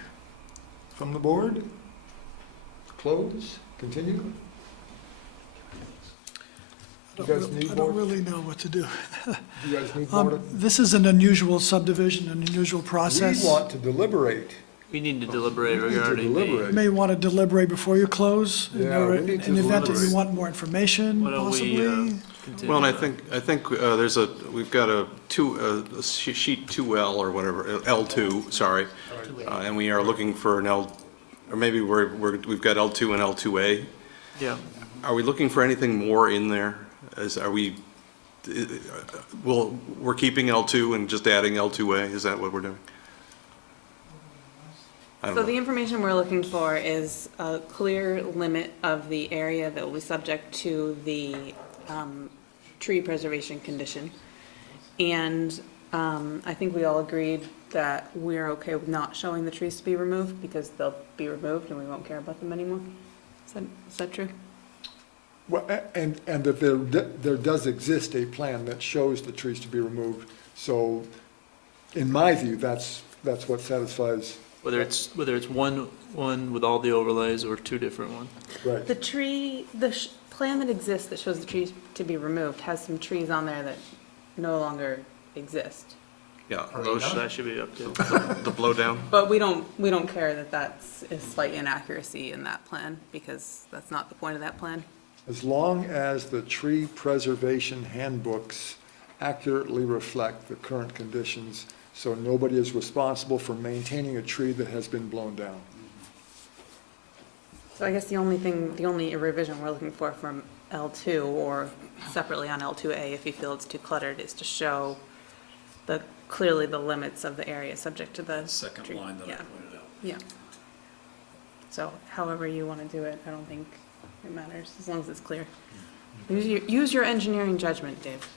From the board? Close? Continue? You guys need I more? don't really know what to do. You guys need more? This is an unusual subdivision, an unusual process. We want to deliberate. We need to deliberate We need to regarding deliberate. You may want to deliberate before you close, in Yeah, we need to an event that you deliberate. want more information, Why don't we, possibly. continue? Well, and I think we've got a sheet 2L or whatever, L2, sorry, and we are looking for an L, or maybe we've got L2 and L2A. Yeah. Are we looking for anything more in there? We're keeping L2 and just adding L2A? Is that what we're doing? I don't So know. the information we're looking for is a clear limit of the area that will be subject to the tree preservation condition. And I think we all agreed that we're okay with not showing the trees to be removed because they'll be removed and we won't care about them anymore. Is that true? Well, and that there does exist a plan that shows the trees to be removed. So in my view, that's what satisfies. Whether it's one with all the overlays or two different ones. Right. The plan that exists that shows the trees to be removed has some trees on there that no longer exist. Yeah, That should be up to. the blowdown. But we don't care that that's a slight inaccuracy in that plan because that's not the point of that plan. As long as the tree preservation handbooks accurately reflect the current conditions, so nobody is responsible for maintaining a tree that has been blown down. So I guess the only revision we're looking for from L2 or separately on L2A, if you feel it's too cluttered, is to show clearly the limits of the area subject to the Second tree. line that I Yeah. pointed out. Yeah. So however you want to do it, I don't think it matters, as long as it's clear. Use your engineering judgment, Dave.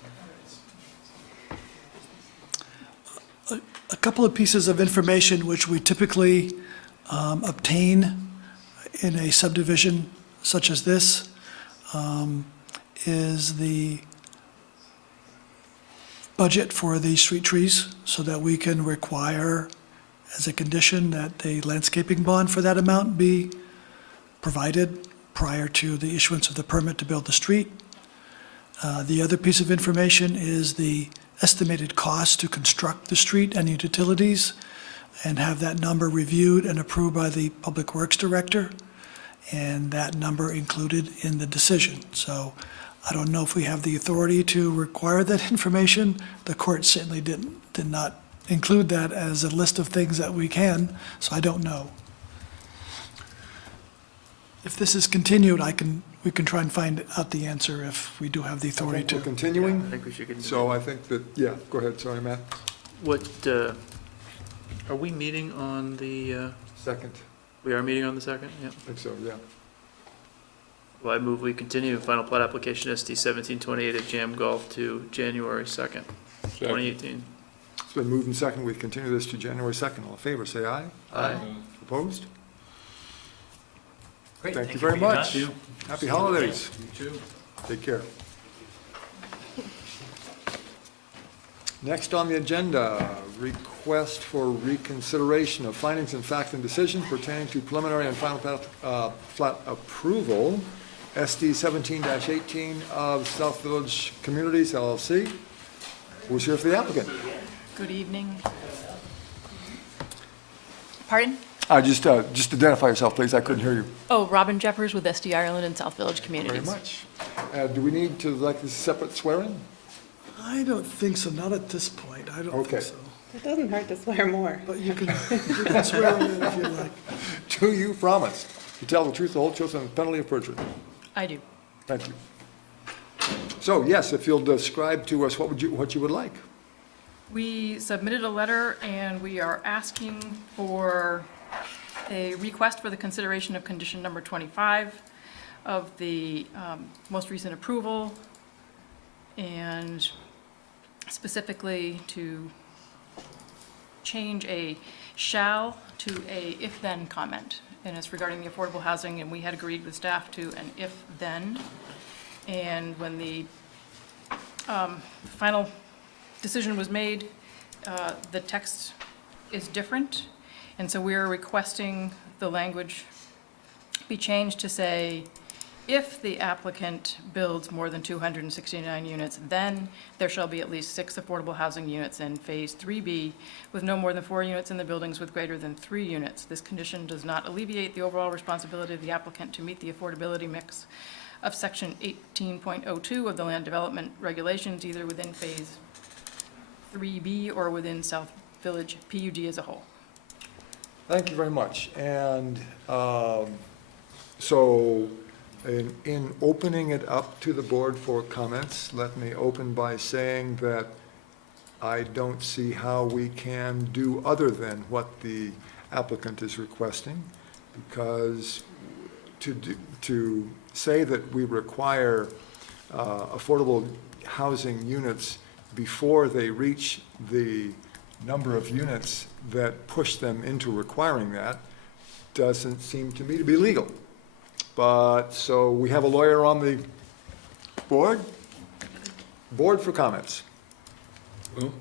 A couple of pieces of information which we typically obtain in a subdivision such as this is the budget for the street trees, so that we can require as a condition that the landscaping bond for that amount be provided prior to the issuance of the permit to build the street. The other piece of information is the estimated cost to construct the street and utilities, and have that number reviewed and approved by the Public Works Director, and that number included in the decision. So I don't know if we have the authority to require that information. The court certainly did not include that as a list of things that we can, so I don't know. If this is continued, we can try and find out the answer if we do have the I authority think we're to. continuing, I think we should continue. so I think that, yeah, go ahead, sorry, Matt. What, are we meeting on the, Second, we are meeting on the 2nd? Yeah. I think so, yeah. Well, I move we continue final plat application SD 1728 at Jam Golf to January 2nd, 2018. It's been moved and second, we continue this to January 2nd. All in favor, say aye. Aye. Opposed? Great, Thank you very for your much. time. Happy holidays. You too. Take care. Next on the agenda, request for reconsideration of findings and fact and decision pertaining to preliminary and final plat approval, SD 17-18 of South Village Communities LLC. Who's here for the applicant? Good evening. Pardon? Just identify yourself, please. I couldn't hear you. Oh, Robin Jeffers with SD Ireland and South Village Very Communities. much. Do we need to, like, this separate swearing? I don't think so, not at this point, I don't Okay. think so. It doesn't hurt to swear more. But you can swear in if you like. Do you promise to tell the truth, the whole truth, and the penalty of perjury? I do. Thank you. So, yes, if you'll describe to us what you would like. We submitted a letter and we are asking for a request for the consideration of condition number 25 of the most recent approval, and specifically to change a shall to a if-then comment. And it's regarding the affordable housing, and we had agreed with staff to an if-then. And when the final decision was made, the text is different. And so we're requesting the language be changed to say, if the applicant builds more than 269 units, then there shall be at least 6 affordable housing units in Phase 3B, with no more than 4 units in the buildings with greater than 3 units. This condition does not alleviate the overall responsibility of the applicant to meet the affordability mix of Section 18.02 of the Land Development Regulations, either within Phase 3B or within South Village PUD as a whole. Thank you very much. And so in opening it up to the board for comments, let me open by saying that I don't see how we can do other than what the applicant is requesting, because to say that we require affordable housing units before they reach the number of units that push them into requiring that doesn't seem to me to be legal. But, so we have a lawyer on the board. Board for comments. Well,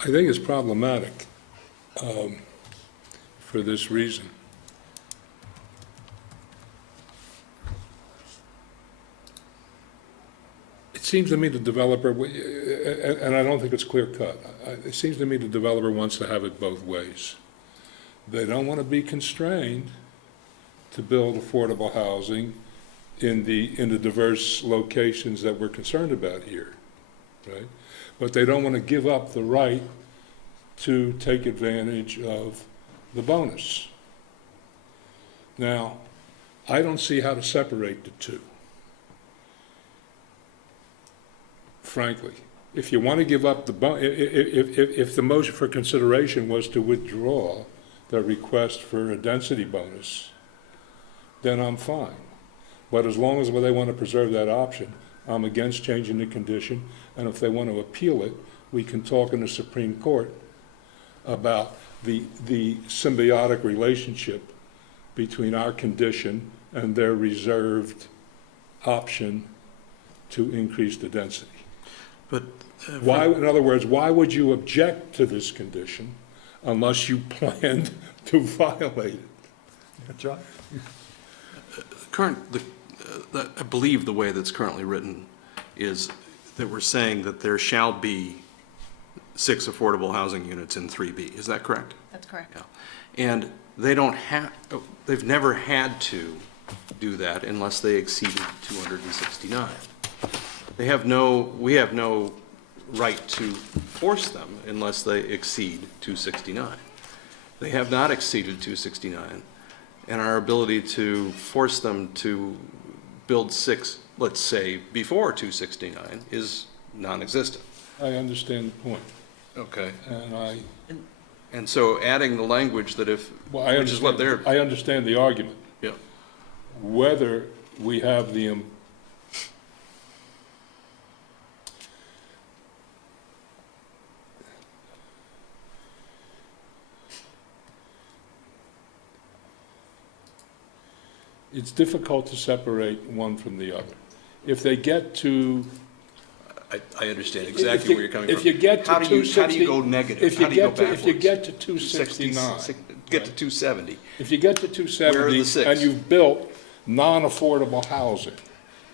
I think it's problematic for this reason. It seems to me the developer, and I don't think it's clear cut, it seems to me the developer wants to have it both ways. They don't want to be constrained to build affordable housing in the diverse locations that we're concerned about here, right? But they don't want to give up the right to take advantage of the bonus. Now, I don't see how to separate the two, frankly. If you want to give up the if the motion for consideration was to withdraw the request for a density bonus, then I'm fine. But as long as they want to preserve that option, I'm against changing the condition. And if they want to appeal it, we can talk in the Supreme Court about the symbiotic relationship between our condition and their reserved option to increase the density. But why, in other words, why would you object to this condition unless you planned to violate it? John? I believe the way that's currently written is that we're saying that there shall be 6 affordable housing units in 3B. Is that correct? That's correct. Yeah. And they've never had to do that unless they exceeded 269. We have no right to force them unless they exceed 269. They have not exceeded 269, and our ability to force them to build 6, let's say, before 269 is non-existent. I understand the point. Okay. And so adding the language that I understand the argument. Yeah. Whether we have it's difficult to separate one from the other. If they get to... I understand exactly where you're coming from. If you get to 260... How do you go negative? If you get to 269. Get to 270. If you get to 270 and you've built non-affordable housing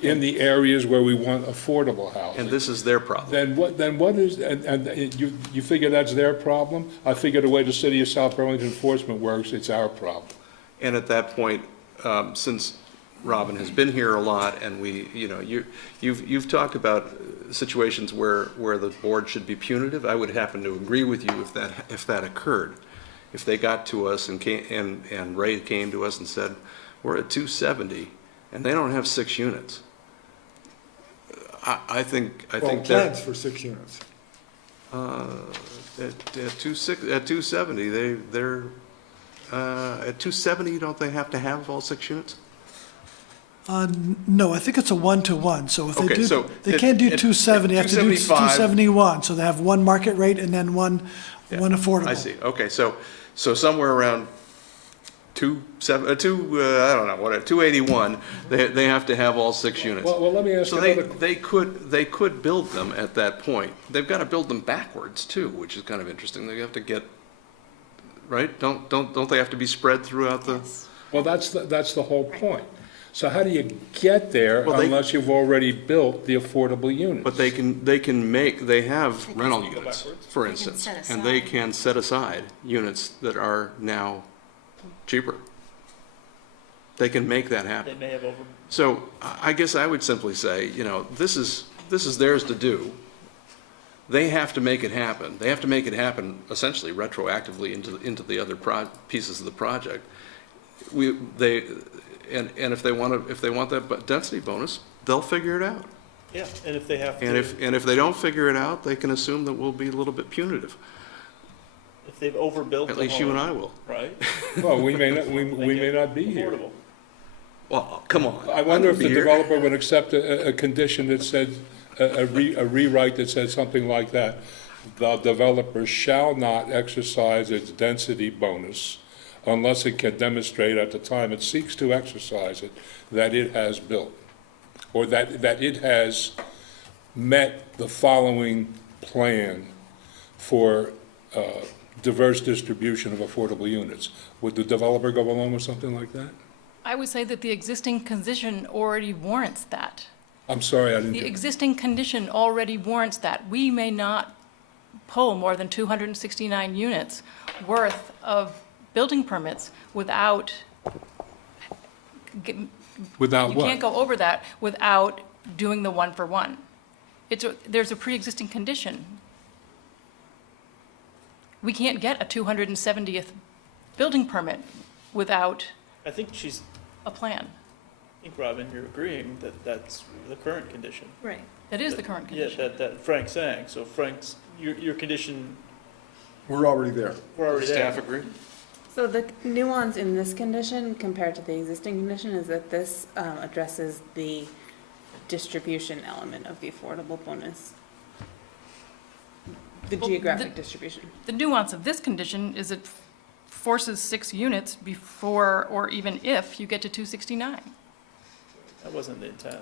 in the areas where we want affordable housing... And this is their problem. Then what is... And you figure that's their problem? I figure the way the City of South Burlington enforcement works, it's our problem. And at that point, since Robin has been here a lot, and you've talked about situations where the board should be punitive. I would happen to agree with you if that occurred. If they got to us and Ray came to us and said, we're at 270 and they don't have 6 units, I think Well, they're, plans for 6 units. at 270, they're, at 270, don't they have to have all 6 units? No, I think it's a 1-to-1, so if they Okay, do, so they at- can't do at 270, they have to do 275. 271, so they have one market rate and then one Yeah, affordable. I see, okay, so somewhere around I don't know, what, 281, they have to have all 6 units. Well, let me ask So you they could build them at that point. They've got to build them backwards too, which is kind of interesting. They have to get, right? Don't they have to be spread throughout the? Well, that's the whole point. So how do you get there Well, unless you've already built the affordable units? But they have rental units, for They can instance, set and they aside. can set aside units that are now cheaper. They can make that happen. They may have over, So I guess I would simply say, this is theirs to do. They have to make it happen. They have to make it happen essentially retroactively into the other pieces of the project. And if they want that density bonus, they'll figure it out. yeah, and if they have to. And if they don't figure it out, they can assume that we'll be a little bit punitive. If they've overbuilt the At least you home, and I will. right? Well, we may not be here. Affordable. Well, come on. I wonder I'm if the here. developer would accept a condition that said, a rewrite that said something like that. The developer shall not exercise its density bonus unless it can demonstrate at the time it seeks to exercise it that it has built, or that it has met the following plan for diverse distribution of affordable units. Would the developer go along with something like that? I would say that the existing condition already warrants that. I'm sorry, I didn't The get. existing condition already warrants that. We may not pull more than 269 units worth of building permits without, Without you what? can't go over that without doing the 1-for-1. There's a pre-existing condition. We can't get a 270th building permit without I think she's, a plan. I think, Robin, you're agreeing that that's the current condition. Right. That is the current condition. Yeah, that Frank's saying. So Frank's, your condition, We're already there. we're already there. Staff agree? So the nuance in this condition compared to the existing condition is that this addresses the distribution element of the affordable bonus. The Well, geographic distribution. The nuance of this condition is it forces 6 units before or even if you get to 269. That wasn't the intent.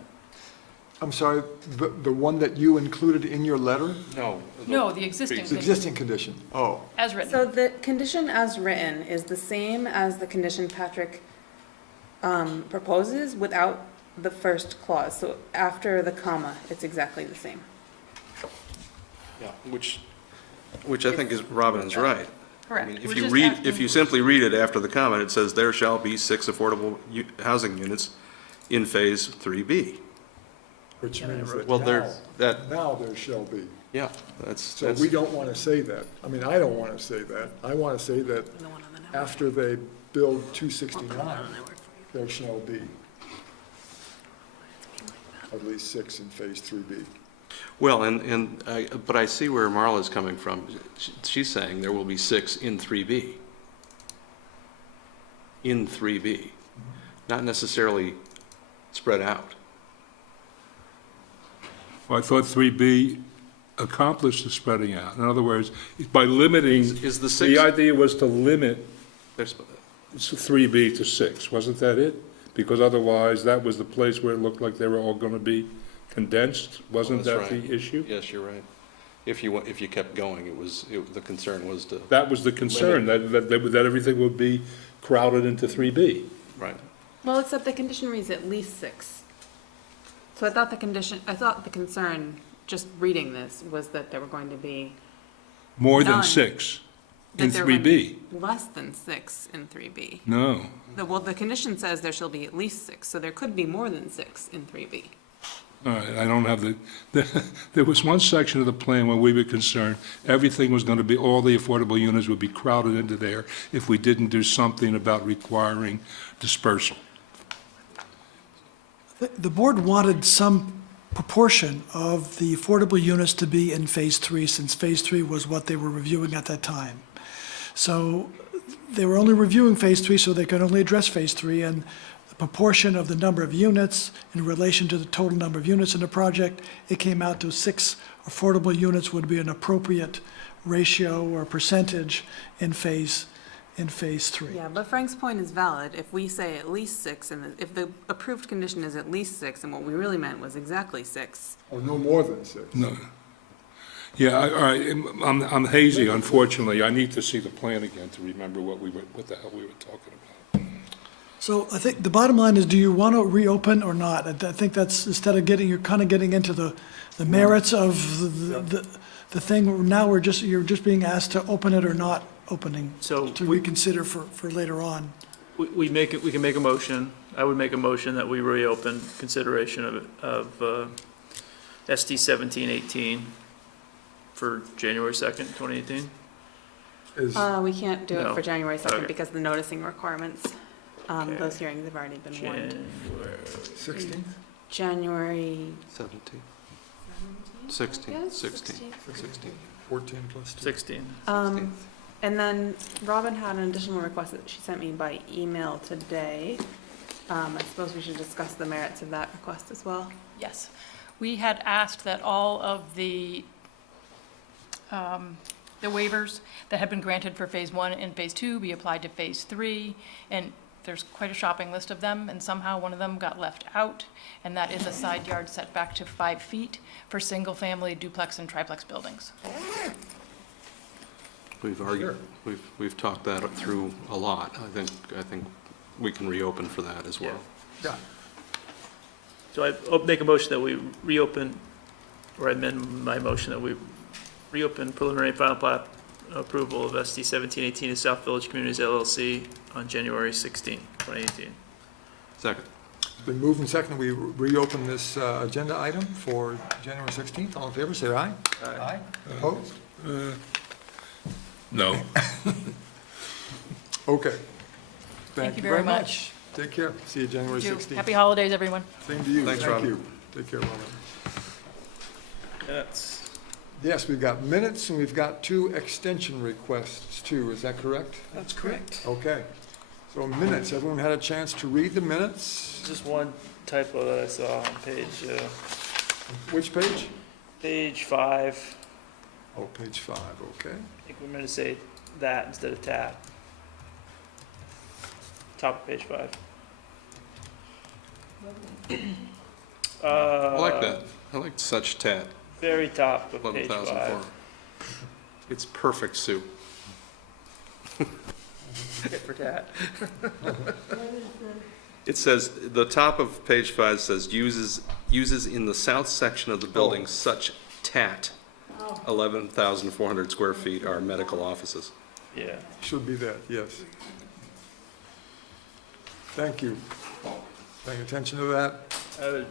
I'm sorry, the one that you included in your letter? No. No, the existing The condition, existing condition? Oh. as written. So the condition as written is the same as the condition Patrick proposes without the first clause. So after the comma, it's exactly the same. Yeah, which I think is, Robin's right. Correct. I mean, We're if you just read, asking- if you simply read it after the comment, it says there shall be 6 affordable housing units in phase 3B. Which means that Well, there, now, that, now there shall be. yeah, that's, So we don't want to say that. I mean, I don't want to say that. I want to say that after they build 269, there shall be at least 6 in phase 3B. well, but I see where Marla's coming from. She's saying there will be 6 in 3B. In 3B, not necessarily spread out. Well, I thought 3B accomplished the spreading out. In other words, by limiting, Is the the 6, idea was to limit there's, 3B to 6, wasn't that it? Because otherwise, that was the place where it looked like they were all going to be condensed, wasn't that's that right. the issue? yes, you're right. If you kept going, the concern was to, That was the concern, that everything would be crowded into 3B. right. Well, except the condition reads at least 6. So I thought the concern, just reading this, was that there were going to be More than None. 6 in that there were going to 3B. be less than 6 in 3B. No. Well, the condition says there shall be at least 6, so there could be more than 6 in 3B. All right, I don't have there was one section of the plan where we were concerned, everything was going to be, all the affordable units would be crowded into there if we didn't do something about requiring dispersal. The board wanted some proportion of the affordable units to be in Phase 3, since Phase 3 was what they were reviewing at that time. So they were only reviewing Phase 3, so they could only address Phase 3, and the proportion of the number of units in relation to the total number of units in the project, it came out to 6 affordable units would be an appropriate ratio or percentage in Phase 3. Yeah, but Frank's point is valid. If we say at least 6, and if the approved condition is at least 6, and what we really meant was exactly 6. Or no more than 6. No. Yeah, all right, I'm hazy, unfortunately. I need to see the plan again to remember what the hell we were talking about. So I think the bottom line is, do you want to reopen or not? I think that's, instead of you're kind of getting into the merits of the thing, now you're just being asked to open it or not opening, So to reconsider for later on. we can make a motion. I would make a motion that we reopen consideration of SD 1718 for January 2nd, 2018. We can't do it No. for January 2nd Okay. because the noticing requirements, Okay. those hearings have already been warned. January 16th? January 17, 17th? 16, Yes, 16, 16. 14 plus 2. 16. And then Robin had an additional request that she sent me by email today. I suppose we should discuss the merits of that request as well. Yes. We had asked that all of the waivers that had been granted for Phase 1 and Phase 2 be applied to Phase 3, and there's quite a shopping list of them, and somehow one of them got left out, and that is a side yard setback to 5 feet for single-family duplex and triplex buildings. We've argued, we've talked that through a lot. I think we can reopen for that as well. Yeah. So I'll make a motion that we reopen, or I amend my motion that we reopen preliminary final plat approval of SD 1718 to South Village Communities LLC on January 16, 2018. Second. It's been moved and seconded. We reopen this agenda item for January 16th. All in favor, say aye. Aye. Opposed? No. Okay. Thank you very much. Take care. See you January Thank you. 16th. Happy holidays, everyone. Same to you. Thanks, Thank Robin. you. Take care, Robin. That's, Yes, we've got minutes and we've got 2 extension requests too. Is that correct? that's correct. Okay. So minutes, everyone had a chance to read the minutes? Just one typo that I saw on Which page? page 5. Oh, page 5, okay. I think we're meant to say that instead of tat. Top of page 5. I like that. I like such tat, Very top of page 11,004. 5. It's perfect soup. Tit for tat. It says, the top of page 5 says, uses in the south section of the building Oh. such tat, 11,400 square feet are medical offices. Yeah. Should be that, yes. Thank you. Paying attention to that. I would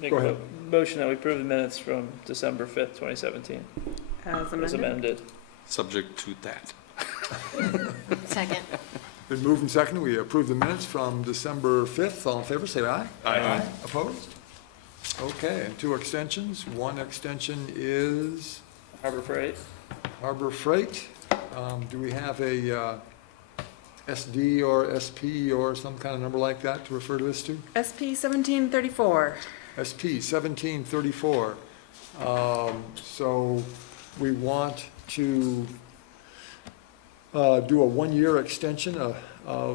make Go a ahead. motion that we approve the minutes from December 5th, 2017, As as amended. Subject to that. Second. Been moved and seconded. We approve the minutes from December 5th. All in favor, say aye. Aye. Opposed? Okay, and 2 extensions. One extension is Harbor Freight. Harbor Freight. Do we have a SD or SP or some kind of number like that to refer to this to? SP 1734. SP 1734. So we want to do a 1-year extension of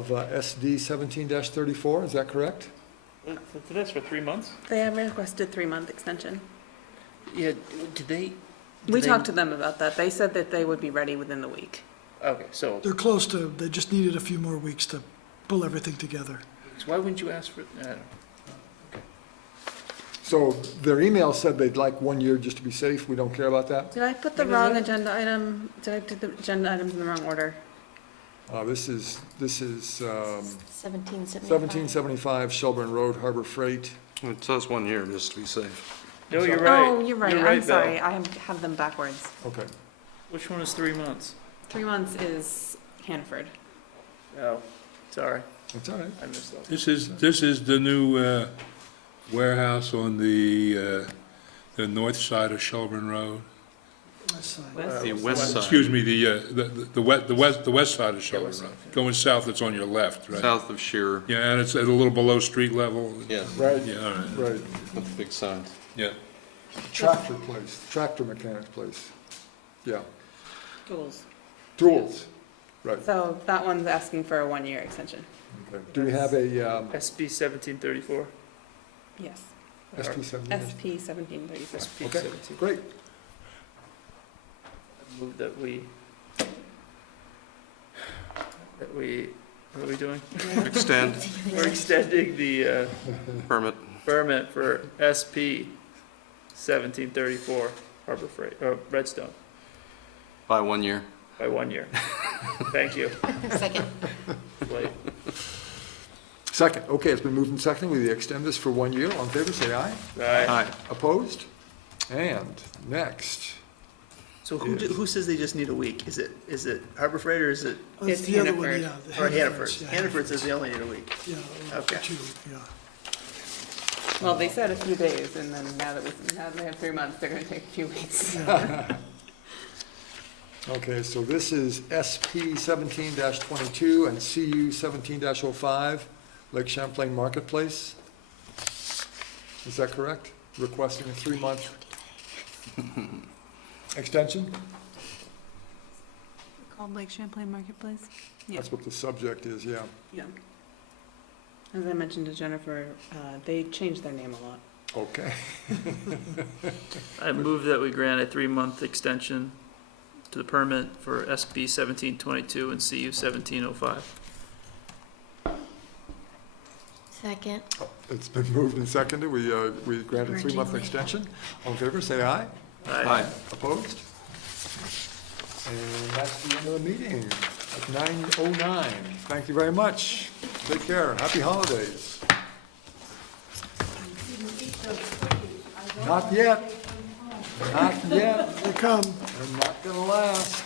SD 17-34, is that correct? That's for 3 months? They have requested 3-month extension. Yeah, did they? We talked to them about that. They said that they would be ready within the week. Okay, so They're close to, they just needed a few more weeks to pull everything together. why wouldn't you ask for, So their email said they'd like 1 year just to be safe, we don't care about that? Did I put the wrong agenda item? Did I do the agenda items in the wrong order? This is 1775. 1775 Shelburne Road, Harbor Freight. It says 1 year, just to be safe. no, you're right. Oh, you're right. I'm Bill. sorry. I have them backwards. Okay. Which one is 3 months? 3 months is Hanford. Oh, sorry, That's all right. I missed that. This is the new warehouse on the north side of Shelburne Road? The west side. Excuse me, the west side of Shelburne Road. Going south, it's on your left, right? South of Shearer. Yeah, and it's a little below street level. Yes, Right, Yeah, all right. right. with the big signs. Yeah. Tractor place, tractor mechanic's place. Yeah, Tools. tools, right. So that one's asking for a 1-year extension. Okay. Do we have a SB 1734. Yes. SP 7? SP 1734. SB Okay, 17. great. Move that we, what are we doing? Extend We're extending the permit. permit for SP 1734 Harbor Freight, Redstone, By 1 year. by 1 year. Thank you. Second. Wait. Second, okay, it's been moved and seconded. We extend this for 1 year. All in favor, say aye. Aye. Aye. Opposed? And next, So who says they just need a week? Is it Harbor Freight or is it, Oh, it's It's the other one, Hannaford. yeah, the or Hannaford's, Hannaford? yeah, Hannaford says they only need a week. Yeah, Okay. 2, yeah. Well, they said a few days, and then now that they have 3 months, they're gonna take a few weeks. okay, so this is SP 17-22 and CU 17-05, Lake Champlain Marketplace. Is that correct? Requesting a 3-month extension? Called Lake Champlain Marketplace? Yeah. That's what the subject is, yeah. Yeah. As I mentioned to Jennifer, they changed their name a lot. Okay. I move that we grant a 3-month extension to the permit for SB 1722 and CU 1705. Second. It's been moved and seconded. We grant a We're 3-month delayed. extension. All in favor, say aye. Aye. Opposed? And that's the end of the meeting at 9:09. Thank you very much. Take care. Happy holidays. Not yet. Not yet. They come. They're not gonna last.